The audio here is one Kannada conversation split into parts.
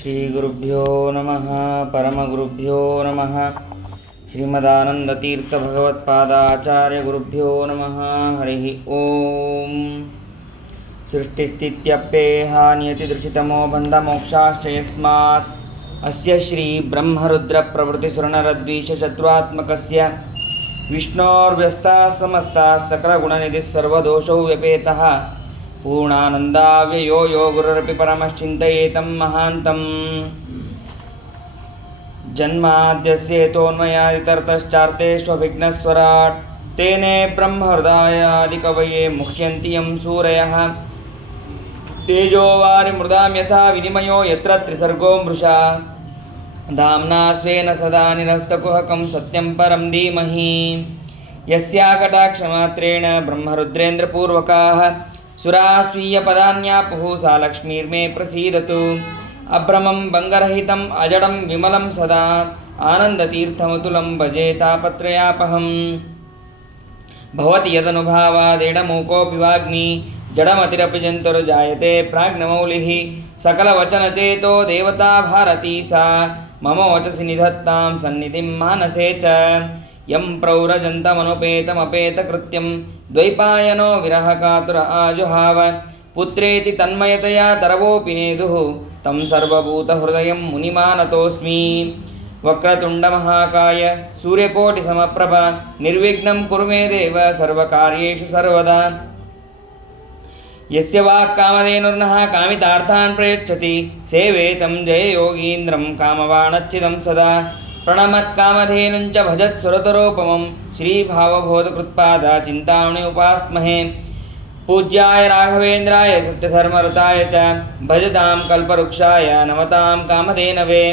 ಶ್ರೀಗುರುಭ್ಯೋ ನಮಃ ಪರಮಗುರುಭ್ಯೋ ನಮಃ ಶ್ರೀಮದಾನಂದತೀರ್ಥಭಗವತ್ಪಾದಾಚಾರ್ಯಗುರುಭ್ಯೋ ನಮಃ ಹರಿ ಓಂ ಸೃಷ್ಟಿಸ್ಥಿತ್ಯಪ್ಯೇಹ ನಿಯತಿದೃಶಿತಮೋ ಬಂಧಮೋಕ್ಷಾಶ್ಚ ಯಸ್ಮಾತ್ ಅಸ್ಯ ಶ್ರೀ ಬ್ರಹ್ಮರುದ್ರಪ್ರಭೃತಿಸುರನರದ್ವೀಷಶತ್ರುತ್ಮಕಸ್ಯ ವಿಷ್ಣೋರ್ವ್ಯಸ್ತಾಃ ಸಮಸ್ತಾಃ ಸಕಲಗುಣನಿಧಿಃ ಸರ್ವದೋಷೌ ವ್ಯಪೇತಃ ಪೂರ್ಣಾನಂದಾವ್ಯಯೋ ಯೋ ಗುರುರಪಿ ಪರಮಶ್ಚಿಂತಯೇತಂ ಮಹಾಂತಂ ಜನ್ಮಾದ್ಯಸ್ಯೇತೋನ್ಮಯಾದಿತರತಶ್ಚಾರ್ಥೇಷ್ವಭಿಘ್ನಸ್ವರಾಟ್ ತೇನೇ ಬ್ರಹ್ಮಹೃದಯಾದಿಕವಯೇ ಮುಹ್ಯಂತಿ ಯಂ ಸೂರಯಃ ತೇಜೋವಾರಿ ಮೃದಾಂ ಯಥಾ ವಿನಿಮಯೋ ಯತ್ರ ತ್ರಿಸರ್ಗೋ ಮೃಷಾ ಧಾಮ್ನಾ ಸ್ವೇನ ಸದಾ ನಿರಸ್ತಕುಹಕಂ ಸತ್ಯಂ ಪರಂ ಧೀಮಹಿ ಯಸ್ಯಾಕಟಾಕ್ಷಮಾತ್ರೇಣ ಬ್ರಹ್ಮರುದ್ರೇಂದ್ರಪೂರ್ವಕಾಃ ಸುರಾಸ್ವೀಯಪದಾನ್ಯಾಪುಃ ಸಾ ಲಕ್ಷ್ಮೀರ್ಮೇ ಪ್ರಸೀದತು ಅಭ್ರಮಂ ಭಂಗರಹಿತಂ ಅಜಡಂ ವಿಮಲಂ ಸದಾ ಆನಂದತೀರ್ಥಮತುಲಂ ಭಜೆ ತಾಪತ್ರಯಾಪಹಂ ಭವತಿ ಯದನುಭಾವಾದೇಡಮೂಕೋऽಪಿ ವಾಗ್ಮಿ ಜಡಮತಿರಪಿ ಜಂತುರ್ಜಾಯತೆ ಪ್ರಾಜ್ಞಮೌಲಿಃ ಸಕಲವಚನಚೇತೋ ದೇವತಾ ಭಾರತೀ ಸಾ ಮಮ ವಚಸಿ ನಿಧತ್ತಾಂ ಸನ್ನಿಧಿಂ ಮಾನಸೇ ಚ ಯಂ ಪ್ರೌರಜಂತಮನುಪೇತಮಪೇತಕೃತ್ಯಂ ದ್ವೈಪಾಯನೋ ವಿರಹಕಾತುರ ಆಜುಹಾವ ಪುತ್ರೇತಿ ತನ್ಮಯತಯಾ ತರವೋಪಿ ನೇದುಃ ತಂ ಸರ್ವಭೂತಹೃದಯಂ ಮುನಿಮಾನತೋಸ್ಮಿ ವಕ್ರತುಂಡಮಹಾಕಾಯ ಸೂರ್ಯಕೋಟಿಸಮಪ್ರಭ ನಿರ್ವಿಘ್ನಂ ಕುರು ಮೇ ದೇವ ಸರ್ವಕಾರ್ಯೇಷು ಸರ್ವದಾ ಯಸ್ಯ ವಾಕ್ಕಾಮಧೇನುರ್ನಃ ಕಾಮಿತಾರ್ಥಾನ್ ಪ್ರಯಚ್ಛತಿ ಸೇವೆ ತಂ ಜಯಯೋಗೀಂದ್ರಂ ಕಾಮವಾಣಚ್ಛಿದಂ ಸದಾ ಪ್ರಣಮತ್ಕಾಮಧೇನುಂಚ ಭಜತ್ ಸುರತರೋಪಮಂ ಶ್ರೀಭಾವಬೋಧಕೃತ್ಪಾದ ಚಿಂತಾಮಣಿ ಉಪಾಸ್ಮಹೇ ಪೂಜ್ಯಾಯ ರಾಘವೇಂದ್ರಾಯ ಸತ್ಯಧರ್ಮರತಾಯ ಚ ಭಜತಾಂ ಕಲ್ಪವೃಕ್ಷಾಯ ನಮತಾಂ ಕಾಮಧೇನವೇ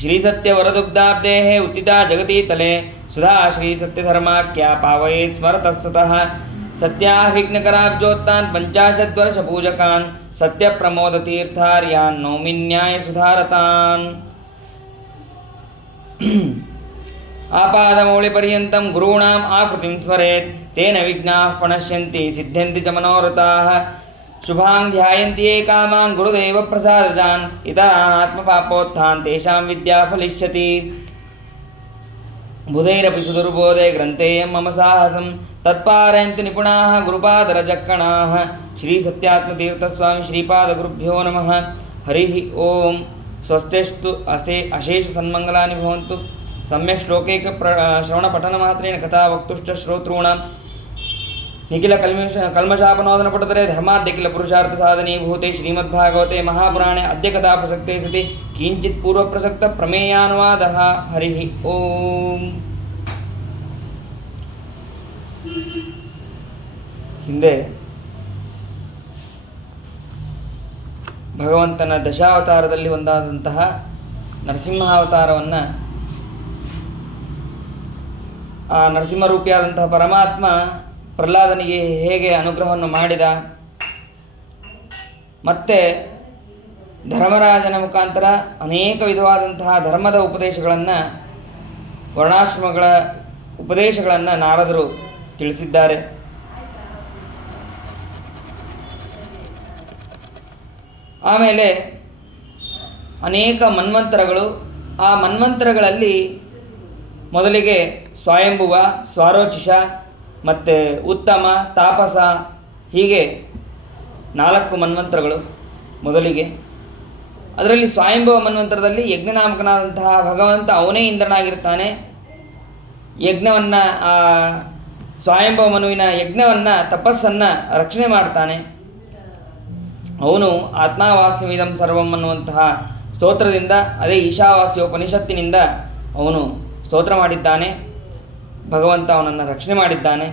ಶ್ರೀಸತ್ಯವರದುಗ್ಧಾಬ್ಧೇಃ ಉತ್ತಿತಾ ಜಗತೀತಲೆ ಸುಧಾ ಶ್ರೀಸತ್ಯಧರ್ಮಾಖ್ಯಾ ಪಾವಯೇತ್ ಸ್ಮರತಃ ಸತಃ ಸತ್ಯಾಭಿಘ್ನಕರಾಬ್ಜೋತ್ತಾನ್ ಪಂಚಾಶದ್ವರ್ಷಪೂಜಕಾನ್ ಸತ್ಯಪ್ರಮೋದತೀರ್ಥಾರ್ಯಾನ್ ನೌಮಿನ್ಯಾಯ ಸುಧಾರತಾನ್ ಆಪಾದಮೌಳಿಪರ್ಯಂతం ಗುರುಣಾಂ ಆಕೃತಿಂ ಸ್ಮರೇತ್ ತೇನ ವಿಘ್ನಾಃ ಪ್ರಣಶ್ಯಂತಿ ಸಿದ್ಧ್ಯಂತಿ ಚ ಮನೋರಥಾಃ ಶುಭಾಂ ಧ್ಯಾಯಂತಿ ಯೇ ಕಾಮಾನ್ ಗುರುದೇವ ಪ್ರಸಾದಜಾನ್ ಇತರಾನ್ ಆತ್ಮಪಾಪೋತ್ಥಾನ್ ತೇಷಾಂ ವಿದ್ಯಾ ಫಲಿಷ್ಯತಿ ಬುಧೈರಪಿ ಸುದುರ್ಬೋಧೆ ಗ್ರಂಥೇಯಂ ಮಮ ಸಾಹಸಂ ತತ್ಪಾರಯಂತು ನಿಪುಣಾಃ ಗುರುಪಾದರಜಕ್ಕಣಾಃ ಶ್ರೀ ಸತ್ಯಾತ್ಮತೀರ್ಥಸ್ವಾಮಿ ಶ್ರೀಪಾದಗುರುಭ್ಯೋ ನಮಃ ಹರಿ ಓಂ ಸ್ವಸ್ತಿಷ್ಟು ಅಶೇಷ ಸನ್ಮಂಗಲಾನಿ ಭವಂತು ಸಮ್ಯಕ್ ಶ್ಲೋಕೈಕ ಶ್ರವಣಪಠನಮಾತ್ರೇಣ ಕಥಾ ವಕ್ತುಶ್ಚ ಶ್ರೋತॄಣಾಂ ನಿಖಿಲ ಕಲ್ಮಷಾಪನೋದನಪಟುತರೆ ಧರ್ಮಾದ್ಯಖಿಲ ಪುರುಷಾರ್ಥ ಸಾಧನೀಭೂತೆ ಶ್ರೀಮದ್ಭಾಗವತೆ ಮಹಾಪುರಾಣೆ ಅದ್ಯ ಕಥಾ ಪ್ರಸಕ್ತೆ ಸತಿ ಕಿಂಚಿತ್ ಪೂರ್ವಪ್ರಸಕ್ತ ಪ್ರಮೇಯಾನುವಾದಃ ಹರಿ ಓಂ. ಹಿಂದೆ ಭಗವಂತನ ದಶಾವತಾರದಲ್ಲಿ ಒಂದಾದಂತಹ ನರಸಿಂಹಾವತಾರವನ್ನು ಆ ನರಸಿಂಹರೂಪಿಯಾದಂತಹ ಪರಮಾತ್ಮ ಪ್ರಹ್ಲಾದನಿಗೆ ಹೇಗೆ ಅನುಗ್ರಹವನ್ನು ಮಾಡಿದ, ಮತ್ತು ಧರ್ಮರಾಜನ ಮುಖಾಂತರ ಅನೇಕ ವಿಧವಾದಂತಹ ಧರ್ಮದ ಉಪದೇಶಗಳನ್ನು, ವರ್ಣಾಶ್ರಮಗಳ ಉಪದೇಶಗಳನ್ನು ನಾರದರು ತಿಳಿಸಿದ್ದಾರೆ. ಆಮೇಲೆ ಅನೇಕ ಮನ್ವಂತರಗಳು, ಆ ಮನ್ವಂತರಗಳಲ್ಲಿ ಮೊದಲಿಗೆ ಸ್ವಯಂಭುವ, ಸ್ವಾರೋಚಿಷ ಮತ್ತು ಉತ್ತಮ, ತಾಪಸ, ಹೀಗೆ 4 ಮನ್ವಂತರಗಳು ಮೊದಲಿಗೆ. ಅದರಲ್ಲಿ ಸ್ವಯಂಭುವ ಮನ್ವಂತರದಲ್ಲಿ ಯಜ್ಞನಾಮಕನಾದಂತಹ ಭಗವಂತ ಅವನೇ ಇಂದ್ರನಾಗಿರ್ತಾನೆ. ಯಜ್ಞವನ್ನು, ಆ ಸ್ವಯಂಭವ ಮನುವಿನ ಯಜ್ಞವನ್ನು, ತಪಸ್ಸನ್ನು ರಕ್ಷಣೆ ಮಾಡ್ತಾನೆ. ಅವನು ಆತ್ಮಾವಾಸ್ಯಮಿದಂ ಸರ್ವಂ ಅನ್ನುವಂತಹ ಸ್ತೋತ್ರದಿಂದ, ಅದೇ ಈಶಾವಾಸ್ಯೋಪನಿಷತ್ತಿನಿಂದ ಅವನು ಸ್ತೋತ್ರ ಮಾಡಿದ್ದಾನೆ. ಭಗವಂತ ಅವನನ್ನು ರಕ್ಷಣೆ ಮಾಡಿದ್ದಾನೆ.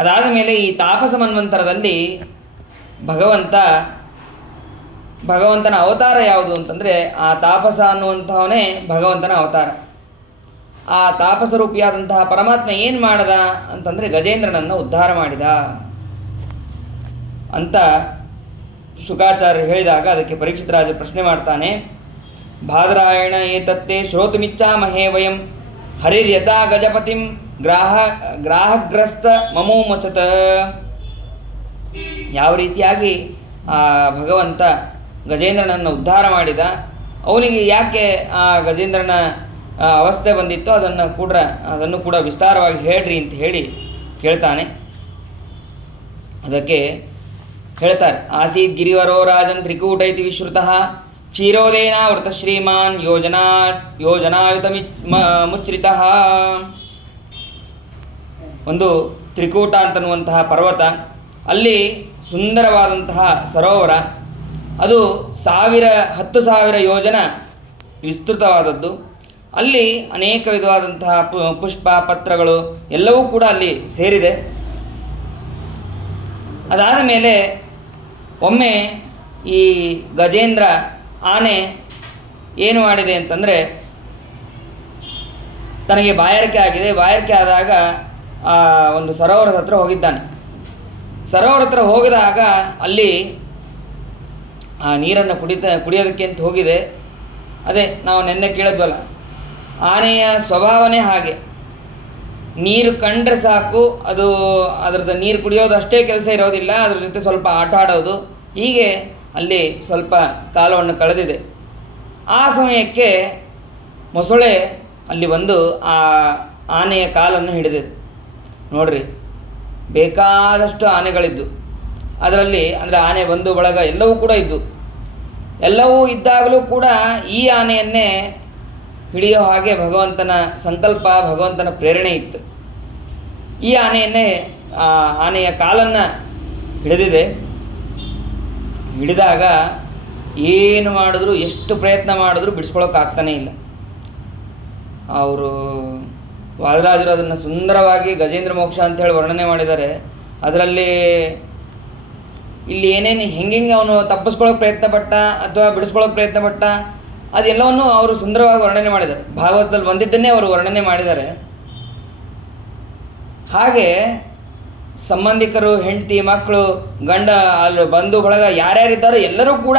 ಅದಾದ ಮೇಲೆ ಈ ತಾಪಸ ಮನ್ವಂತರದಲ್ಲಿ ಭಗವಂತನ ಅವತಾರ ಯಾವುದು ಅಂತಂದರೆ, ಆ ತಾಪಸ ಅನ್ನುವಂಥವನೇ ಭಗವಂತನ ಅವತಾರ. ಆ ತಾಪಸರೂಪಿಯಾದಂತಹ ಪರಮಾತ್ಮ ಏನು ಮಾಡದ ಅಂತಂದರೆ ಗಜೇಂದ್ರನನ್ನು ಉದ್ಧಾರ ಮಾಡಿದ ಅಂತ ಶುಕಾಚಾರ್ಯರು ಹೇಳಿದಾಗ ಅದಕ್ಕೆ ಪರೀಕ್ಷಿತ ರಾಜ ಪ್ರಶ್ನೆ ಮಾಡ್ತಾನೆ. ಬಾದರಾಯಣ ಏತತ್ತೇ ಶ್ರೋತುಮಿಚ್ಛಾಮಹೇ ವಯಂ ಹರಿರ್ಯಥಾ ಗಜಪತಿಂ ಗ್ರಾಹಗ್ರಸ್ತ ಮಮೋಮಚತ. ಯಾವ ರೀತಿಯಾಗಿ ಆ ಭಗವಂತ ಗಜೇಂದ್ರನನ್ನು ಉದ್ಧಾರ ಮಾಡಿದ. ಅವನಿಗೆ ಯಾಕೆ ಆ ಗಜೇಂದ್ರನ ಅವಸ್ಥೆ ಬಂದಿತ್ತು ಅದನ್ನು ಕೂಡ ವಿಸ್ತಾರವಾಗಿ ಹೇಳ್ರಿ ಅಂತ ಹೇಳಿ ಕೇಳ್ತಾನೆ. ಅದಕ್ಕೆ ಹೇಳ್ತಾರೆ, ಆಸೀತ್ ಗಿರಿವರೋ ರಾಜನ್ ತ್ರಿಕೂಟ ಇತಿ ವಿಶ್ರುತಃ ಕ್ಷೀರೋದೇನ ವೃತ ಶ್ರೀಮಾನ್ ಯೋಜನಾಯುತ ಮುಚ್ರಿತಃ. ಒಂದು ತ್ರಿಕೂಟ ಅಂತನ್ನುವಂತಹ ಪರ್ವತ, ಅಲ್ಲಿ ಸುಂದರವಾದಂತಹ ಸರೋವರ, ಅದು 10,000 ಯೋಜನ ವಿಸ್ತೃತವಾದದ್ದು. ಅಲ್ಲಿ ಅನೇಕ ವಿಧವಾದಂತಹ ಪುಷ್ಪ ಪತ್ರಗಳು ಎಲ್ಲವೂ ಕೂಡ ಅಲ್ಲಿ ಸೇರಿದೆ. ಅದಾದ ಮೇಲೆ ಒಮ್ಮೆ ಈ ಗಜೇಂದ್ರ ಆನೆ ಏನು ಮಾಡಿದೆ ಅಂತಂದರೆ, ತನಗೆ ಬಾಯಾರಿಕೆ ಆಗಿದೆ. ಬಾಯಾರಿಕೆ ಆದಾಗ ಒಂದು ಸರೋವರದ ಹತ್ರ ಹೋಗಿದ್ದಾನೆ. ಸರೋವರ ಹತ್ರ ಹೋಗಿದಾಗ ಅಲ್ಲಿ ಆ ನೀರನ್ನು ಕುಡಿಯೋದಕ್ಕೆ ಅಂತ ಹೋಗಿದೆ. ಅದೇ ನಾವು ನೆನ್ನೆ ಕೇಳಿದ್ವಲ್ಲ, ಆನೆಯ ಸ್ವಭಾವನೇ ಹಾಗೆ. ನೀರು ಕಂಡ್ರೆ ಸಾಕು, ಅದು ಅದರದ್ದು ನೀರು ಕುಡಿಯೋದು ಅಷ್ಟೇ ಕೆಲಸ ಇರೋದಿಲ್ಲ, ಅದ್ರ ಜೊತೆ ಸ್ವಲ್ಪ ಆಟ ಆಡೋದು, ಹೀಗೆ ಅಲ್ಲಿ ಸ್ವಲ್ಪ ಕಾಲವನ್ನು ಕಳೆದಿದೆ. ಆ ಸಮಯಕ್ಕೆ ಮೊಸಳೆ ಅಲ್ಲಿ ಬಂದು ಆ ಆನೆಯ ಕಾಲನ್ನು ಹಿಡಿದಿದೆ. ನೋಡ್ರಿ, ಬೇಕಾದಷ್ಟು ಆನೆಗಳಿದ್ದು, ಅದರಲ್ಲಿ ಅಂದರೆ ಆನೆ ಬಂದು ಬಳಗ ಎಲ್ಲವೂ ಕೂಡ ಇದ್ದು, ಎಲ್ಲವೂ ಇದ್ದಾಗಲೂ ಕೂಡ ಈ ಆನೆಯನ್ನೇ ಹಿಡಿಯೋ ಹಾಗೆ ಭಗವಂತನ ಸಂಕಲ್ಪ, ಭಗವಂತನ ಪ್ರೇರಣೆ ಇತ್ತು. ಈ ಆನೆಯನ್ನೇ ಆನೆಯ ಕಾಲನ್ನು ಹಿಡಿದಿದೆ. ಹಿಡಿದಾಗ ಏನು ಮಾಡಿದ್ರು, ಎಷ್ಟು ಪ್ರಯತ್ನ ಮಾಡಿದ್ರು ಬಿಡಿಸ್ಕೊಳ್ಳೋಕ್ಕಾಗ್ತಾನೇ ಇಲ್ಲ. ಅವರು ವಾದರಾಜರು ಅದನ್ನು ಸುಂದರವಾಗಿ ಗಜೇಂದ್ರ ಮೋಕ್ಷ ಅಂತೇಳಿ ವರ್ಣನೆ ಮಾಡಿದ್ದಾರೆ. ಅದರಲ್ಲಿ ಇಲ್ಲಿ ಏನೇನು ಹೆಂಗೆ ಅವನು ತಪ್ಪಿಸ್ಕೊಳ್ಳೋಕೆ ಪ್ರಯತ್ನ ಪಟ್ಟ ಅಥವಾ ಬಿಡಿಸ್ಕೊಳ್ಳೋಕೆ ಪ್ರಯತ್ನ ಪಟ್ಟ ಅದೆಲ್ಲವನ್ನು ಅವರು ಸುಂದರವಾಗಿ ವರ್ಣನೆ ಮಾಡಿದ್ದಾರೆ. ಭಾಗವತದಲ್ಲಿ ಬಂದಿದ್ದನ್ನೇ ಅವರು ವರ್ಣನೆ ಮಾಡಿದ್ದಾರೆ. ಹಾಗೆ ಸಂಬಂಧಿಕರು, ಹೆಂಡತಿ, ಮಕ್ಕಳು, ಗಂಡ, ಅಲ್ಲಿ ಬಂಧು ಬಳಗ ಯಾರ್ಯಾರಿದ್ದಾರೋ ಎಲ್ಲರೂ ಕೂಡ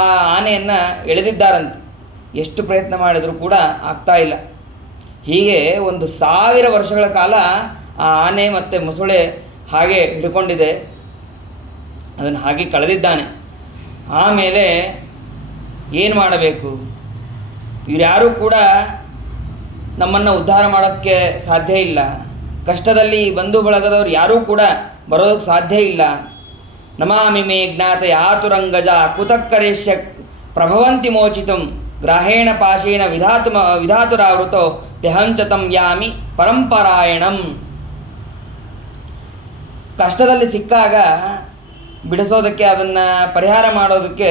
ಆ ಆನೆಯನ್ನು ಎಳೆದಿದ್ದಾರಂತೆ. ಎಷ್ಟು ಪ್ರಯತ್ನ ಮಾಡಿದರೂ ಕೂಡ ಆಗ್ತಾ ಇಲ್ಲ. ಹೀಗೆ 1,000 ವರ್ಷಗಳ ಕಾಲ ಆ ಆನೆ ಮತ್ತು ಮೊಸಳೆ ಹಾಗೆ ಹಿಡ್ಕೊಂಡಿದೆ. ಅದನ್ನು ಹಾಗೆ ಕಳೆದಿದ್ದಾನೆ. ಆಮೇಲೆ ಏನು ಮಾಡಬೇಕು? ಇವರ್ಯಾರೂ ಕೂಡ ನಮ್ಮನ್ನು ಉದ್ಧಾರ ಮಾಡೋಕ್ಕೆ ಸಾಧ್ಯ ಇಲ್ಲ. ಕಷ್ಟದಲ್ಲಿ ಬಂಧು ಬಳಗದವ್ರು ಯಾರೂ ಕೂಡ ಬರೋದಕ್ಕೆ ಸಾಧ್ಯ ಇಲ್ಲ. ನಮಾಮಿ ಮೇ ಜ್ಞಾತ ಯಾತುರಂಗಜ ಕುತಕ್ಕರೇಶ್ಯ ಪ್ರಭವಂತಿ ಮೋಚಿತಂ ಗ್ರಾಹೇಣ ಪಾಶೇನ ವಿಧಾತುರಾವೃತೋ ವ್ಯಹಂಚತಂ ಯಾಮಿ ಪರಂಪರಾಯಣಂ. ಕಷ್ಟದಲ್ಲಿ ಸಿಕ್ಕಾಗ ಬಿಡಿಸೋದಕ್ಕೆ, ಅದನ್ನು ಪರಿಹಾರ ಮಾಡೋದಕ್ಕೆ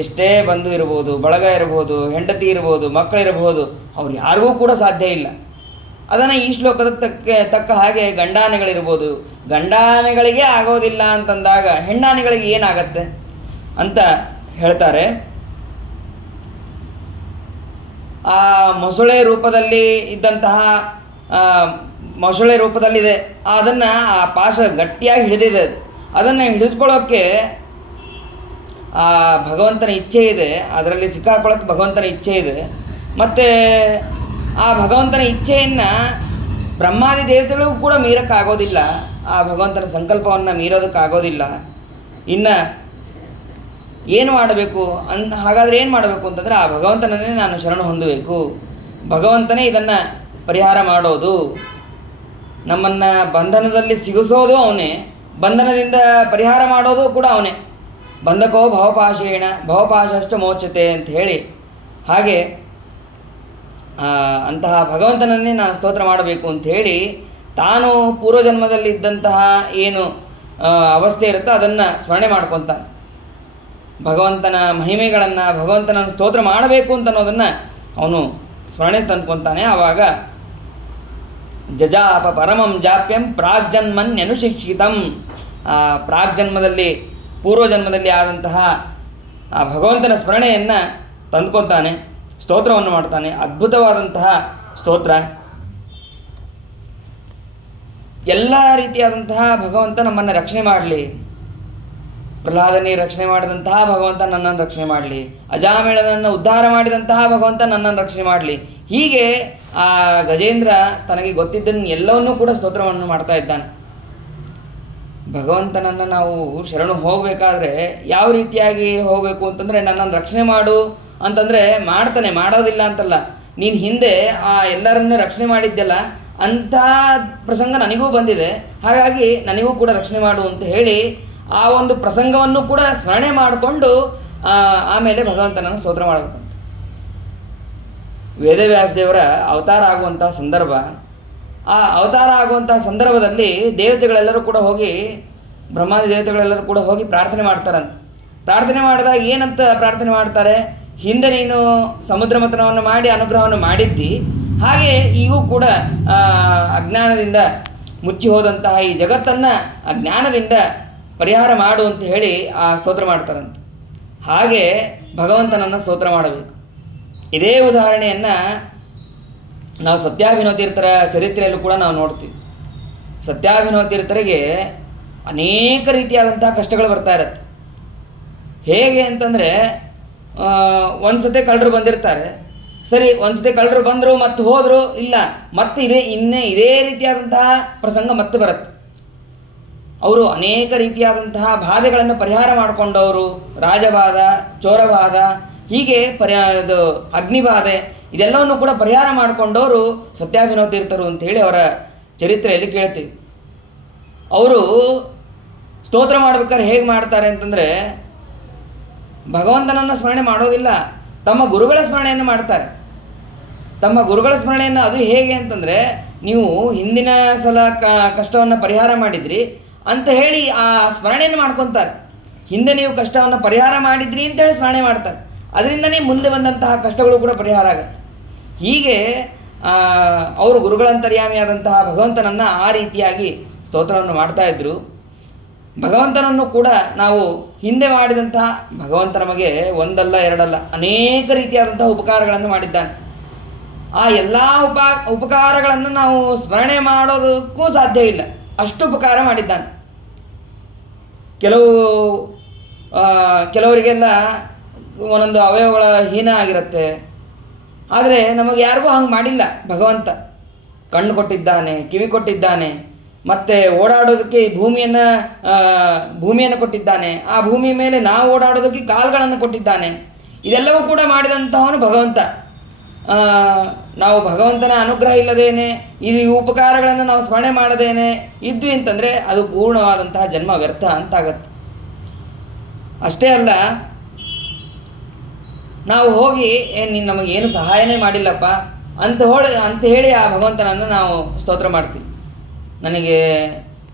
ಎಷ್ಟೇ ಬಂಧು ಇರ್ಬೋದು, ಬಳಗ ಇರ್ಬೋದು, ಹೆಂಡತಿ ಇರ್ಬೋದು, ಮಕ್ಕಳಿರ್ಬೋದು, ಅವ್ರು ಯಾರಿಗೂ ಕೂಡ ಸಾಧ್ಯ ಇಲ್ಲ. ಅದನ್ನು ಈ ಶ್ಲೋಕದ ತಕ್ಕ ಹಾಗೆ ಗಂಡಾನೆಗಳಿರ್ಬೋದು, ಗಂಡಾನೆಗಳಿಗೆ ಆಗೋದಿಲ್ಲ ಅಂತಂದಾಗ ಹೆಣ್ಣಾನೆಗಳಿಗೆ ಏನಾಗತ್ತೆ ಅಂತ ಹೇಳ್ತಾರೆ. ಆ ಮೊಸಳೆ ರೂಪದಲ್ಲಿ ಇದ್ದಂತಹ ಮೊಸಳೆ ರೂಪದಲ್ಲಿದೆ, ಅದನ್ನು ಆ ಪಾಶ ಗಟ್ಟಿಯಾಗಿ ಹಿಡಿದಿದೆ. ಅದನ್ನು ಹಿಡಿಸ್ಕೊಳ್ಳೋಕ್ಕೆ ಆ ಭಗವಂತನ ಇಚ್ಛೆ ಇದೆ, ಅದರಲ್ಲಿ ಸಿಕ್ಕಾಕೊಳ್ಳೋಕ್ಕೆ ಭಗವಂತನ ಇಚ್ಛೆ ಇದೆ. ಮತ್ತು ಆ ಭಗವಂತನ ಇಚ್ಛೆಯನ್ನು ಬ್ರಹ್ಮಾದಿ ದೇವತೆಗಳಿಗೂ ಕೂಡ ಮೀರೋಕ್ಕಾಗೋದಿಲ್ಲ. ಆ ಭಗವಂತನ ಸಂಕಲ್ಪವನ್ನು ಮೀರೋದಕ್ಕಾಗೋದಿಲ್ಲ. ಇನ್ನು ಏನು ಮಾಡಬೇಕು ಹಾಗಾದರೆ ಏನು ಮಾಡಬೇಕು ಅಂತಂದರೆ, ಆ ಭಗವಂತನನ್ನೇ ನಾನು ಶರಣ ಹೊಂದಬೇಕು. ಭಗವಂತನೇ ಇದನ್ನು ಪರಿಹಾರ ಮಾಡೋದು. ನಮ್ಮನ್ನು ಬಂಧನದಲ್ಲಿ ಸಿಗಿಸೋದು ಅವನೇ, ಬಂಧನದಿಂದ ಪರಿಹಾರ ಮಾಡೋದು ಕೂಡ ಅವನೇ. ಬಂಧಕೋ ಭವಪಾಶೇಣ ಭವಪಾಶಶ್ಚ ಮೋಚತೆ ಅಂತ ಹೇಳಿ, ಹಾಗೆ ಅಂತಹ ಭಗವಂತನನ್ನೇ ನಾನು ಸ್ತೋತ್ರ ಮಾಡಬೇಕು ಅಂಥೇಳಿ ತಾನು ಪೂರ್ವಜನ್ಮದಲ್ಲಿದ್ದಂತಹ ಏನು ಅವಸ್ಥೆ ಇರುತ್ತೋ ಅದನ್ನು ಸ್ಮರಣೆ ಮಾಡ್ಕೊತಾನೆ. ಭಗವಂತನ ಮಹಿಮೆಗಳನ್ನು, ಭಗವಂತನನ್ನು ಸ್ತೋತ್ರ ಮಾಡಬೇಕು ಅಂತ ಅನ್ನೋದನ್ನು ಅವನು ಸ್ಮರಣೆ ತಂದ್ಕೊತಾನೆ. ಆವಾಗ ಜಜಾಪ ಪರಮಂ ಜಾಪ್ಯಂ ಪ್ರಾಗ್ಜನ್ಮನ್ಯನುಶಿಕ್ಷಿತಂ. ಪ್ರಾಗ್ಜನ್ಮದಲ್ಲಿ, ಪೂರ್ವಜನ್ಮದಲ್ಲಿ ಆದಂತಹ ಆ ಭಗವಂತನ ಸ್ಮರಣೆಯನ್ನು ತಂದ್ಕೊತಾನೆ, ಸ್ತೋತ್ರವನ್ನು ಮಾಡ್ತಾನೆ. ಅದ್ಭುತವಾದಂತಹ ಸ್ತೋತ್ರ. ಎಲ್ಲ ರೀತಿಯಾದಂತಹ ಭಗವಂತ ನಮ್ಮನ್ನು ರಕ್ಷಣೆ ಮಾಡಲಿ. ಪ್ರಹ್ಲಾದನೇ ರಕ್ಷಣೆ ಮಾಡಿದಂತಹ ಭಗವಂತ ನನ್ನನ್ನು ರಕ್ಷಣೆ ಮಾಡಲಿ. ಅಜಾಮೇಳನನ್ನು ಉದ್ಧಾರ ಮಾಡಿದಂತಹ ಭಗವಂತ ನನ್ನನ್ನು ರಕ್ಷಣೆ ಮಾಡಲಿ. ಹೀಗೆ ಆ ಗಜೇಂದ್ರ ತನಗೆ ಗೊತ್ತಿದ್ದನ್ನು ಎಲ್ಲವನ್ನೂ ಕೂಡ ಸ್ತೋತ್ರವನ್ನು ಮಾಡ್ತಾ ಇದ್ದಾನೆ. ಭಗವಂತನನ್ನು ನಾವು ಶರಣು ಹೋಗಬೇಕಾದ್ರೆ ಯಾವ ರೀತಿಯಾಗಿ ಹೋಗಬೇಕು ಅಂತಂದರೆ, ನನ್ನನ್ನು ರಕ್ಷಣೆ ಮಾಡು ಅಂತಂದರೆ ಮಾಡ್ತಾನೆ, ಮಾಡೋದಿಲ್ಲ ಅಂತಲ್ಲ. ನೀನು ಹಿಂದೆ ಆ ಎಲ್ಲರನ್ನ ರಕ್ಷಣೆ ಮಾಡಿದ್ದೆಲ್ಲ ಅಂಥ ಪ್ರಸಂಗ ನನಗೂ ಬಂದಿದೆ, ಹಾಗಾಗಿ ನನಗೂ ಕೂಡ ರಕ್ಷಣೆ ಮಾಡು ಅಂತ ಹೇಳಿ ಆ ಒಂದು ಪ್ರಸಂಗವನ್ನು ಕೂಡ ಸ್ಮರಣೆ ಮಾಡಿಕೊಂಡು ಆಮೇಲೆ ಭಗವಂತನನ್ನು ಸ್ತೋತ್ರ ಮಾಡಬೇಕು. ವೇದವ್ಯಾಸ ದೇವರ ಅವತಾರ ಆಗುವಂಥ ಸಂದರ್ಭ, ಆ ಅವತಾರ ಆಗುವಂಥ ಸಂದರ್ಭದಲ್ಲಿ ದೇವತೆಗಳೆಲ್ಲರೂ ಕೂಡ ಹೋಗಿ, ಬ್ರಹ್ಮಾದಿ ದೇವತೆಗಳೆಲ್ಲರೂ ಕೂಡ ಹೋಗಿ ಪ್ರಾರ್ಥನೆ ಮಾಡ್ತಾರಂತೆ. ಪ್ರಾರ್ಥನೆ ಮಾಡಿದಾಗ ಏನಂತ ಪ್ರಾರ್ಥನೆ ಮಾಡ್ತಾರೆ, ಹಿಂದೆ ನೀನು ಸಮುದ್ರ ಮಥನವನ್ನು ಮಾಡಿ ಅನುಗ್ರಹವನ್ನು ಮಾಡಿದ್ದಿ, ಹಾಗೆ ಈಗೂ ಕೂಡ ಅಜ್ಞಾನದಿಂದ ಮುಚ್ಚಿ ಹೋದಂತಹ ಈ ಜಗತ್ತನ್ನು ಅಜ್ಞಾನದಿಂದ ಪರಿಹಾರ ಮಾಡು ಅಂತ ಹೇಳಿ ಆ ಸ್ತೋತ್ರ ಮಾಡ್ತಾರಂತೆ. ಹಾಗೆ ಭಗವಂತನನ್ನು ಸ್ತೋತ್ರ ಮಾಡಬೇಕು. ಇದೇ ಉದಾಹರಣೆಯನ್ನು ನಾವು ಸತ್ಯಾಭಿನವ ತೀರ್ಥರ ಚರಿತ್ರೆಯಲ್ಲೂ ಕೂಡ ನಾವು ನೋಡ್ತೀವಿ. ಸತ್ಯಾಭಿನವ ತೀರ್ಥರಿಗೆ ಅನೇಕ ರೀತಿಯಾದಂತಹ ಕಷ್ಟಗಳು ಬರ್ತಾ ಇರುತ್ತೆ. ಹೇಗೆ ಅಂತಂದರೆ, ಒಂದು ಸತಿ ಕಳ್ಳರು ಬಂದಿರ್ತಾರೆ, ಸರಿ ಒಂದು ಸತಿ ಕಳ್ಳರು ಬಂದರು ಮತ್ತು ಹೋದರು, ಇಲ್ಲ ಮತ್ತೆ ಇದೇ ರೀತಿಯಾದಂತಹ ಪ್ರಸಂಗ ಮತ್ತೆ ಬರುತ್ತೆ. ಅವರು ಅನೇಕ ರೀತಿಯಾದಂತಹ ಬಾಧೆಗಳನ್ನು ಪರಿಹಾರ ಮಾಡಿಕೊಂಡವರು, ರಾಜಬಾಧ, ಚೋರಬಾಧ, ಹೀಗೆ ಇದು ಅಗ್ನಿಬಾಧೆ, ಇದೆಲ್ಲವನ್ನು ಕೂಡ ಪರಿಹಾರ ಮಾಡಿಕೊಂಡವರು ಸತ್ಯಾಭಿನವ ತೀರ್ಥರು ಅಂಥೇಳಿ ಅವರ ಚರಿತ್ರೆಯಲ್ಲಿ ಕೇಳ್ತೀವಿ. ಅವರು ಸ್ತೋತ್ರ ಮಾಡ್ಬೇಕಾದ್ರೆ ಹೇಗೆ ಮಾಡ್ತಾರೆ ಅಂತಂದರೆ, ಭಗವಂತನನ್ನು ಸ್ಮರಣೆ ಮಾಡೋದಿಲ್ಲ, ತಮ್ಮ ಗುರುಗಳ ಸ್ಮರಣೆಯನ್ನು ಮಾಡ್ತಾರೆ. ತಮ್ಮ ಗುರುಗಳ ಸ್ಮರಣೆಯನ್ನು ಅದು ಹೇಗೆ ಅಂತಂದರೆ, ನೀವು ಹಿಂದಿನ ಸಲ ಕಷ್ಟವನ್ನು ಪರಿಹಾರ ಮಾಡಿದ್ರಿ ಅಂತ ಹೇಳಿ ಆ ಸ್ಮರಣೆಯನ್ನು ಮಾಡ್ಕೊತಾರೆ. ಹಿಂದೆ ನೀವು ಕಷ್ಟವನ್ನು ಪರಿಹಾರ ಮಾಡಿದ್ರಿ ಅಂತೇಳಿ ಸ್ಮರಣೆ ಮಾಡ್ತಾರೆ. ಅದರಿಂದನೇ ಮುಂದೆ ಬಂದಂತಹ ಕಷ್ಟಗಳು ಕೂಡ ಪರಿಹಾರ ಆಗುತ್ತೆ. ಹೀಗೆ ಅವರು ಗುರುಗಳಂತರ್ಯಾಮಿಯಾದಂತಹ ಭಗವಂತನನ್ನು ಆ ರೀತಿಯಾಗಿ ಸ್ತೋತ್ರವನ್ನು ಮಾಡ್ತಾಯಿದ್ರು. ಭಗವಂತನನ್ನು ಕೂಡ ನಾವು ಹಿಂದೆ ಮಾಡಿದಂತಹ ಭಗವಂತ ನಮಗೆ ಒಂದಲ್ಲ ಎರಡಲ್ಲ ಅನೇಕ ರೀತಿಯಾದಂತಹ ಉಪಕಾರಗಳನ್ನು ಮಾಡಿದ್ದಾನೆ. ಆ ಎಲ್ಲ ಉಪಕಾರಗಳನ್ನು ನಾವು ಸ್ಮರಣೆ ಮಾಡೋದಕ್ಕೂ ಸಾಧ್ಯ ಇಲ್ಲ, ಅಷ್ಟು ಉಪಕಾರ ಮಾಡಿದ್ದಾನೆ. ಕೆಲವರಿಗೆಲ್ಲ ಒಂದೊಂದು ಅವಯವಗಳ ಹೀನ ಆಗಿರುತ್ತೆ, ಆದರೆ ನಮಗೆ ಯಾರಿಗೂ ಹಂಗೆ ಮಾಡಿಲ್ಲ ಭಗವಂತ. ಕಣ್ಣು ಕೊಟ್ಟಿದ್ದಾನೆ, ಕಿವಿ ಕೊಟ್ಟಿದ್ದಾನೆ, ಮತ್ತು ಓಡಾಡೋದಕ್ಕೆ ಈ ಭೂಮಿಯನ್ನು ಕೊಟ್ಟಿದ್ದಾನೆ, ಆ ಭೂಮಿಯ ಮೇಲೆ ನಾವು ಓಡಾಡೋದಕ್ಕೆ ಕಾಲುಗಳನ್ನು ಕೊಟ್ಟಿದ್ದಾನೆ. ಇದೆಲ್ಲವೂ ಕೂಡ ಮಾಡಿದಂಥವನು ಭಗವಂತ. ನಾವು ಭಗವಂತನ ಅನುಗ್ರಹ ಇಲ್ಲದೇನೆ ಈ ಉಪಕಾರಗಳನ್ನು ನಾವು ಸ್ಮರಣೆ ಮಾಡದೇನೆ ಇದ್ವಿ ಅಂತಂದರೆ ಅದು ಪೂರ್ಣವಾದಂತಹ ಜನ್ಮ ವ್ಯರ್ಥ ಅಂತಾಗತ್ತೆ. ಅಷ್ಟೇ ಅಲ್ಲ, ನಾವು ಹೋಗಿ ನೀನು ನಮಗೇನು ಸಹಾಯನೇ ಮಾಡಿಲ್ಲಪ್ಪ ಅಂತ ಹೇಳಿ ಆ ಭಗವಂತನನ್ನು ನಾವು ಸ್ತೋತ್ರ ಮಾಡ್ತೀವಿ. ನನಗೆ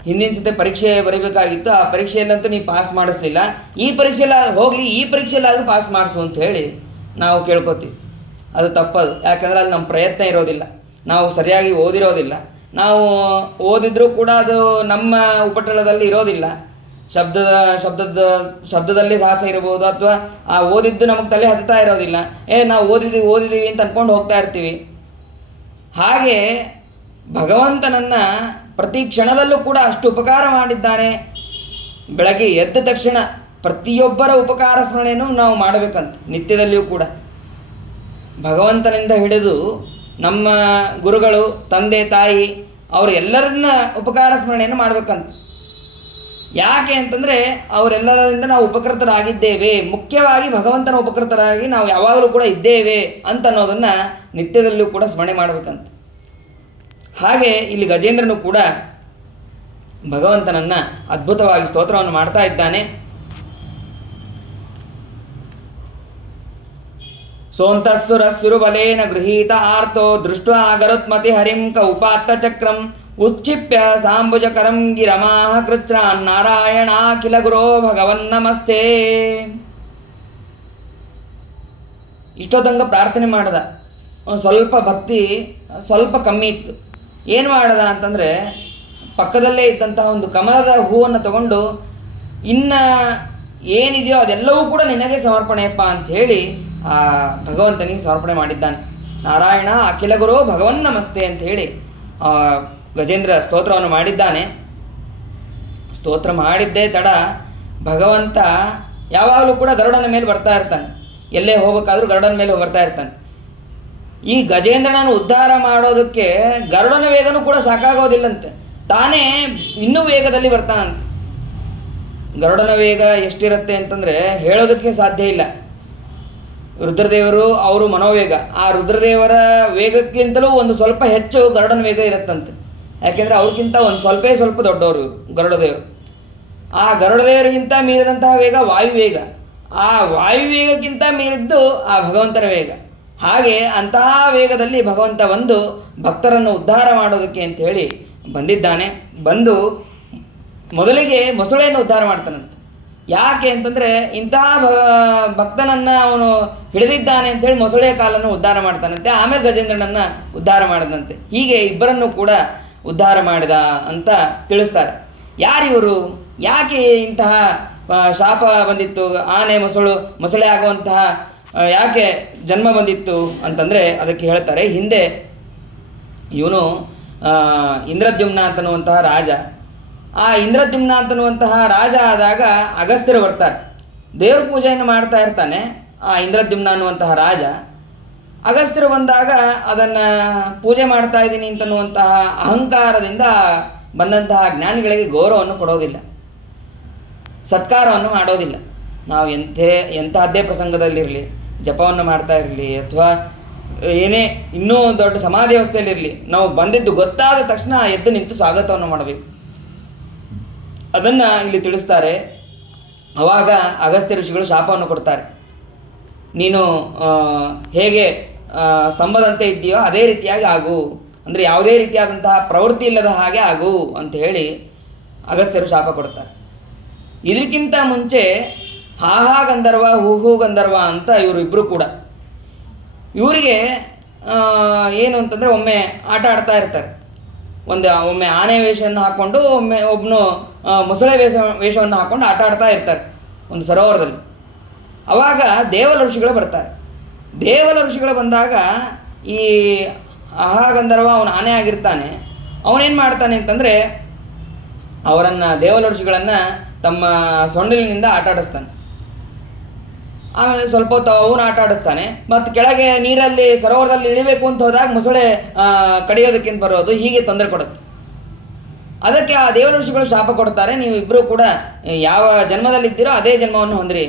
ಹಿಂದಿನ ಸತಿ ಪರೀಕ್ಷೆ ಬರೀಬೇಕಾಗಿತ್ತು, ಆ ಪರೀಕ್ಷೆಯಲ್ಲಂತೂ ನೀನು ಪಾಸ್ ಮಾಡಿಸ್ಲಿಲ್ಲ, ಈ ಪರೀಕ್ಷೆಲ್ಲ ಹೋಗಲಿ, ಈ ಪರೀಕ್ಷೆಲ್ಲಾದರೂ ಪಾಸ್ ಮಾಡಿಸು ಅಂತ ಹೇಳಿ ನಾವು ಕೇಳ್ಕೊತೀವಿ. ಅದು ತಪ್ಪದು. ಯಾಕಂದರೆ ಅಲ್ಲಿ ನಮ್ಮ ಪ್ರಯತ್ನ ಇರೋದಿಲ್ಲ, ನಾವು ಸರಿಯಾಗಿ ಓದಿರೋದಿಲ್ಲ, ನಾವು ಓದಿದ್ರೂ ಕೂಡ ಅದು ನಮ್ಮ ಉಪಟಳದಲ್ಲಿ ಇರೋದಿಲ್ಲ. ಶಬ್ದದಲ್ಲಿ ರಾಸ ಇರ್ಬೋದು, ಅಥವಾ ಆ ಓದಿದ್ದು ನಮಗೆ ತಲೆ ಹತ್ತಾ ಇರೋದಿಲ್ಲ. ನಾವು ಓದಿದ್ದೀವಿ ಅಂತ ಅಂದ್ಕೊಂಡು ಹೋಗ್ತಾ ಇರ್ತೀವಿ. ಹಾಗೆ ಭಗವಂತನನ್ನು ಪ್ರತಿ ಕ್ಷಣದಲ್ಲೂ ಕೂಡ ಅಷ್ಟು ಉಪಕಾರ ಮಾಡಿದ್ದಾನೆ. ಬೆಳಗ್ಗೆ ಎದ್ದ ತಕ್ಷಣ ಪ್ರತಿಯೊಬ್ಬರ ಉಪಕಾರ ಸ್ಮರಣೆಯನ್ನು ನಾವು ಮಾಡಬೇಕಂತ. ನಿತ್ಯದಲ್ಲಿಯೂ ಕೂಡ ಭಗವಂತನಿಂದ ಹಿಡಿದು ನಮ್ಮ ಗುರುಗಳು, ತಂದೆ ತಾಯಿ, ಅವರು ಎಲ್ಲರನ್ನ ಉಪಕಾರ ಸ್ಮರಣೆಯನ್ನು ಮಾಡಬೇಕಂತ. ಯಾಕೆ ಅಂತಂದರೆ ಅವರೆಲ್ಲರಿಂದ ನಾವು ಉಪಕೃತರಾಗಿದ್ದೇವೆ, ಮುಖ್ಯವಾಗಿ ಭಗವಂತನ ಉಪಕೃತರಾಗಿ ನಾವು ಯಾವಾಗಲೂ ಕೂಡ ಇದ್ದೇವೆ ಅಂತ ಅನ್ನೋದನ್ನು ನಿತ್ಯದಲ್ಲೂ ಕೂಡ ಸ್ಮರಣೆ ಮಾಡಬೇಕಂತ. ಹಾಗೆ ಇಲ್ಲಿ ಗಜೇಂದ್ರನು ಕೂಡ ಭಗವಂತನನ್ನು ಅದ್ಭುತವಾಗಿ ಸ್ತೋತ್ರವನ್ನು ಮಾಡ್ತಾ ಇದ್ದಾನೆ. ಸೋಂತಸ್ಸುರಸ್ಸುರುಬಲೇನ ಗೃಹೀತ ಆರ್ತೋ ದೃಷ್ಟ್ವಾ ಗರುತ್ಮತಿ ಹರಿಂ ಕೌಪಾತ್ತ ಚಕ್ರಂ ಉಚ್ಛಿಪ್ಯ ಸಾಂಬುಜಕರಂ ಗಿರಮಾಹ ಕೃಚ್ರಾನ್ ನಾರಾಯಣಾಖಿಲ ಗುರೋ ಭಗವನ್ನಮಸ್ತೆ. ಇಷ್ಟೊತ್ತಂಗ ಪ್ರಾರ್ಥನೆ ಮಾಡ್ದ. ಸ್ವಲ್ಪ ಭಕ್ತಿ ಸ್ವಲ್ಪ ಕಮ್ಮಿ ಇತ್ತು. ಏನು ಮಾಡ್ದ ಅಂತಂದರೆ, ಪಕ್ಕದಲ್ಲೇ ಇದ್ದಂತಹ ಒಂದು ಕಮಲದ ಹೂವನ್ನು ತಗೊಂಡು, ಇನ್ನು ಏನಿದೆಯೋ ಅದೆಲ್ಲವೂ ಕೂಡ ನಿನಗೆ ಸಮರ್ಪಣೆಯಪ್ಪ ಅಂಥೇಳಿ ಆ ಭಗವಂತನಿಗೆ ಸಮರ್ಪಣೆ ಮಾಡಿದ್ದಾನೆ. ನಾರಾಯಣ ಅಖಿಲ ಗುರೋ ಭಗವನ್ ನಮಸ್ತೆ ಅಂತ ಹೇಳಿ ಗಜೇಂದ್ರ ಸ್ತೋತ್ರವನ್ನು ಮಾಡಿದ್ದಾನೆ. ಸ್ತೋತ್ರ ಮಾಡಿದ್ದೇ ತಡ ಭಗವಂತ ಯಾವಾಗಲೂ ಕೂಡ ಗರುಡನ ಮೇಲೆ ಬರ್ತಾ ಇರ್ತಾನೆ. ಎಲ್ಲೇ ಹೋಗಬೇಕಾದ್ರೂ ಗರುಡನ ಮೇಲೆ ಬರ್ತಾ ಇರ್ತಾನೆ. ಈ ಗಜೇಂದ್ರನನ್ನು ಉದ್ಧಾರ ಮಾಡೋದಕ್ಕೆ ಗರುಡನ ವೇಗನೂ ಕೂಡ ಸಾಕಾಗೋದಿಲ್ಲಂತೆ, ತಾನೇ ಇನ್ನೂ ವೇಗದಲ್ಲಿ ಬರ್ತಾನಂತೆ. ಗರುಡನ ವೇಗ ಎಷ್ಟಿರುತ್ತೆ ಅಂತಂದರೆ ಹೇಳೋದಕ್ಕೆ ಸಾಧ್ಯ ಇಲ್ಲ. ರುದ್ರದೇವರು ಅವರು ಮನೋವೇಗ, ಆ ರುದ್ರದೇವರ ವೇಗಕ್ಕಿಂತಲೂ ಒಂದು ಸ್ವಲ್ಪ ಹೆಚ್ಚು ಗರುಡನ ವೇಗ ಇರುತ್ತಂತೆ. ಯಾಕೆಂದರೆ ಅವ್ರಿಗಿಂತ ಒಂದು ಸ್ವಲ್ಪ ದೊಡ್ಡವರು ಗರುಡದೇವರು. ಆ ಗರುಡದೇವರಿಗಿಂತ ಮೀರಿದಂತಹ ವೇಗ ವಾಯುವೇಗ, ಆ ವಾಯುವೇಗಕ್ಕಿಂತ ಮೀರಿದ್ದು ಆ ಭಗವಂತನ ವೇಗ. ಹಾಗೆ ಅಂತಹ ವೇಗದಲ್ಲಿ ಭಗವಂತ ಒಂದು ಭಕ್ತರನ್ನು ಉದ್ಧಾರ ಮಾಡೋದಕ್ಕೆ ಅಂಥೇಳಿ ಬಂದಿದ್ದಾನೆ. ಬಂದು ಮೊದಲಿಗೆ ಮೊಸಳೆಯನ್ನು ಉದ್ಧಾರ ಮಾಡ್ತಾನಂತೆ. ಯಾಕೆ ಅಂತಂದರೆ ಇಂತಹ ಭಕ್ತನನ್ನು ಅವನು ಹಿಡಿದಿದ್ದಾನೆ ಅಂತೇಳಿ ಮೊಸಳೆಯ ಕಾಲನ್ನು ಉದ್ಧಾರ ಮಾಡ್ತಾನಂತೆ. ಆಮೇಲೆ ಗಜೇಂದ್ರನನ್ನು ಉದ್ಧಾರ ಮಾಡಿದಂತೆ. ಹೀಗೆ ಇಬ್ಬರನ್ನು ಕೂಡ ಉದ್ಧಾರ ಮಾಡಿದ ಅಂತ ತಿಳಿಸ್ತಾರೆ. ಯಾರಿವರು, ಯಾಕೆ ಇಂತಹ ಶಾಪ ಬಂದಿತ್ತು, ಆನೆ ಮೊಸಳೆ ಆಗುವಂತಹ ಯಾಕೆ ಜನ್ಮ ಬಂದಿತ್ತು ಅಂತಂದರೆ ಅದಕ್ಕೆ ಹೇಳ್ತಾರೆ. ಹಿಂದೆ ಇವನು ಇಂದ್ರದ್ಯುಮ್ನ ಅಂತನ್ನುವಂತಹ ರಾಜ. ಆ ಇಂದ್ರದ್ಯುಮ್ನ ಅಂತನ್ನುವಂತಹ ರಾಜ ಆದಾಗ ಅಗಸ್ತ್ಯರು ಬರ್ತಾರೆ. ದೇವ್ರ ಪೂಜೆಯನ್ನು ಮಾಡ್ತಾ ಇರ್ತಾನೆ ಆ ಇಂದ್ರದ್ಯುಮ್ನ ಅನ್ನುವಂತಹ ರಾಜ. ಅಗಸ್ತ್ಯರು ಬಂದಾಗ ಅದನ್ನು ಪೂಜೆ ಮಾಡ್ತಾ ಇದ್ದೀನಿ ಅಂತನ್ನುವಂತಹ ಅಹಂಕಾರದಿಂದ ಬಂದಂತಹ ಜ್ಞಾನಿಗಳಿಗೆ ಗೌರವವನ್ನು ಕೊಡೋದಿಲ್ಲ, ಸತ್ಕಾರವನ್ನು ಮಾಡೋದಿಲ್ಲ. ನಾವು ಎಂತಹದ್ದೇ ಪ್ರಸಂಗದಲ್ಲಿರಲಿ, ಜಪವನ್ನು ಮಾಡ್ತಾ ಇರಲಿ ಅಥವಾ ಏನೇ ಇನ್ನೂ ದೊಡ್ಡ ಸಮಾಧಿ ವ್ಯವಸ್ಥೆಯಲ್ಲಿರಲಿ, ನಾವು ಬಂದಿದ್ದು ಗೊತ್ತಾದ ತಕ್ಷಣ ಎದ್ದು ನಿಂತು ಸ್ವಾಗತವನ್ನು ಮಾಡಬೇಕು. ಅದನ್ನು ಇಲ್ಲಿ ತಿಳಿಸ್ತಾರೆ. ಆವಾಗ ಅಗಸ್ತ್ಯ ಋಷಿಗಳು ಶಾಪವನ್ನು ಕೊಡ್ತಾರೆ. ನೀನು ಹೇಗೆ ಸ್ತಂಭದಂತೆ ಇದ್ದೀಯೋ ಅದೇ ರೀತಿಯಾಗಿ ಆಗು, ಅಂದರೆ ಯಾವುದೇ ರೀತಿಯಾದಂತಹ ಪ್ರವೃತ್ತಿ ಇಲ್ಲದ ಹಾಗೆ ಆಗು ಅಂತ ಹೇಳಿ ಅಗಸ್ತ್ಯರು ಶಾಪ ಕೊಡ್ತಾರೆ. ಇದಕ್ಕಿಂತ ಮುಂಚೆ ಹಾಹಾ ಗಂಧರ್ವ ಹೂಹೂ ಗಂಧರ್ವ ಅಂತ ಇವರಿಬ್ಬರು ಕೂಡ, ಇವರಿಗೆ ಏನು ಅಂತಂದರೆ ಒಮ್ಮೆ ಆಟ ಆಡ್ತಾ ಇರ್ತಾರೆ. ಒಮ್ಮೆ ಆನೆ ವೇಷವನ್ನು ಹಾಕ್ಕೊಂಡು ಒಬ್ಬನು ಮೊಸಳೆ ವೇಷವನ್ನು ಹಾಕ್ಕೊಂಡು ಆಟ ಆಡ್ತಾ ಇರ್ತಾರೆ ಒಂದು ಸರೋವರದಲ್ಲಿ. ಆವಾಗ ದೇವಲ ಋಷಿಗಳು ಬರ್ತಾರೆ. ದೇವಲ ಋಷಿಗಳು ಬಂದಾಗ ಈ ಆಹಾ ಗಂಧರ್ವ ಅವನು ಆನೆ ಆಗಿರ್ತಾನೆ. ಅವನೇನು ಮಾಡ್ತಾನೆ ಅಂತಂದರೆ ಅವರನ್ನು ದೇವಲ ಋಷಿಗಳನ್ನು ತಮ್ಮ ಸೊಂಡಿಲಿನಿಂದ ಆಟ ಆಡಿಸ್ತಾನೆ. ಆಮೇಲೆ ಸ್ವಲ್ಪ ಹೊತ್ತು ಅವನು ಆಟ ಆಡಿಸ್ತಾನೆ. ಮತ್ತು ಕೆಳಗೆ ನೀರಲ್ಲಿ ಸರೋವರದಲ್ಲಿ ಇಳಿಬೇಕು ಅಂತ ಹೋದಾಗ ಮೊಸಳೆ ಕಡಿಯೋದಕ್ಕಿಂತ ಬರೋದು, ಹೀಗೆ ತೊಂದರೆ ಕೊಡುತ್ತೆ. ಅದಕ್ಕೆ ಆ ದೇವರ ಋಷಿಗಳು ಶಾಪ ಕೊಡ್ತಾರೆ. ನೀವು ಇಬ್ಬರು ಕೂಡ ಯಾವ ಜನ್ಮದಲ್ಲಿದ್ದೀರೋ ಅದೇ ಜನ್ಮವನ್ನು ಹೊಂದಿರಿ,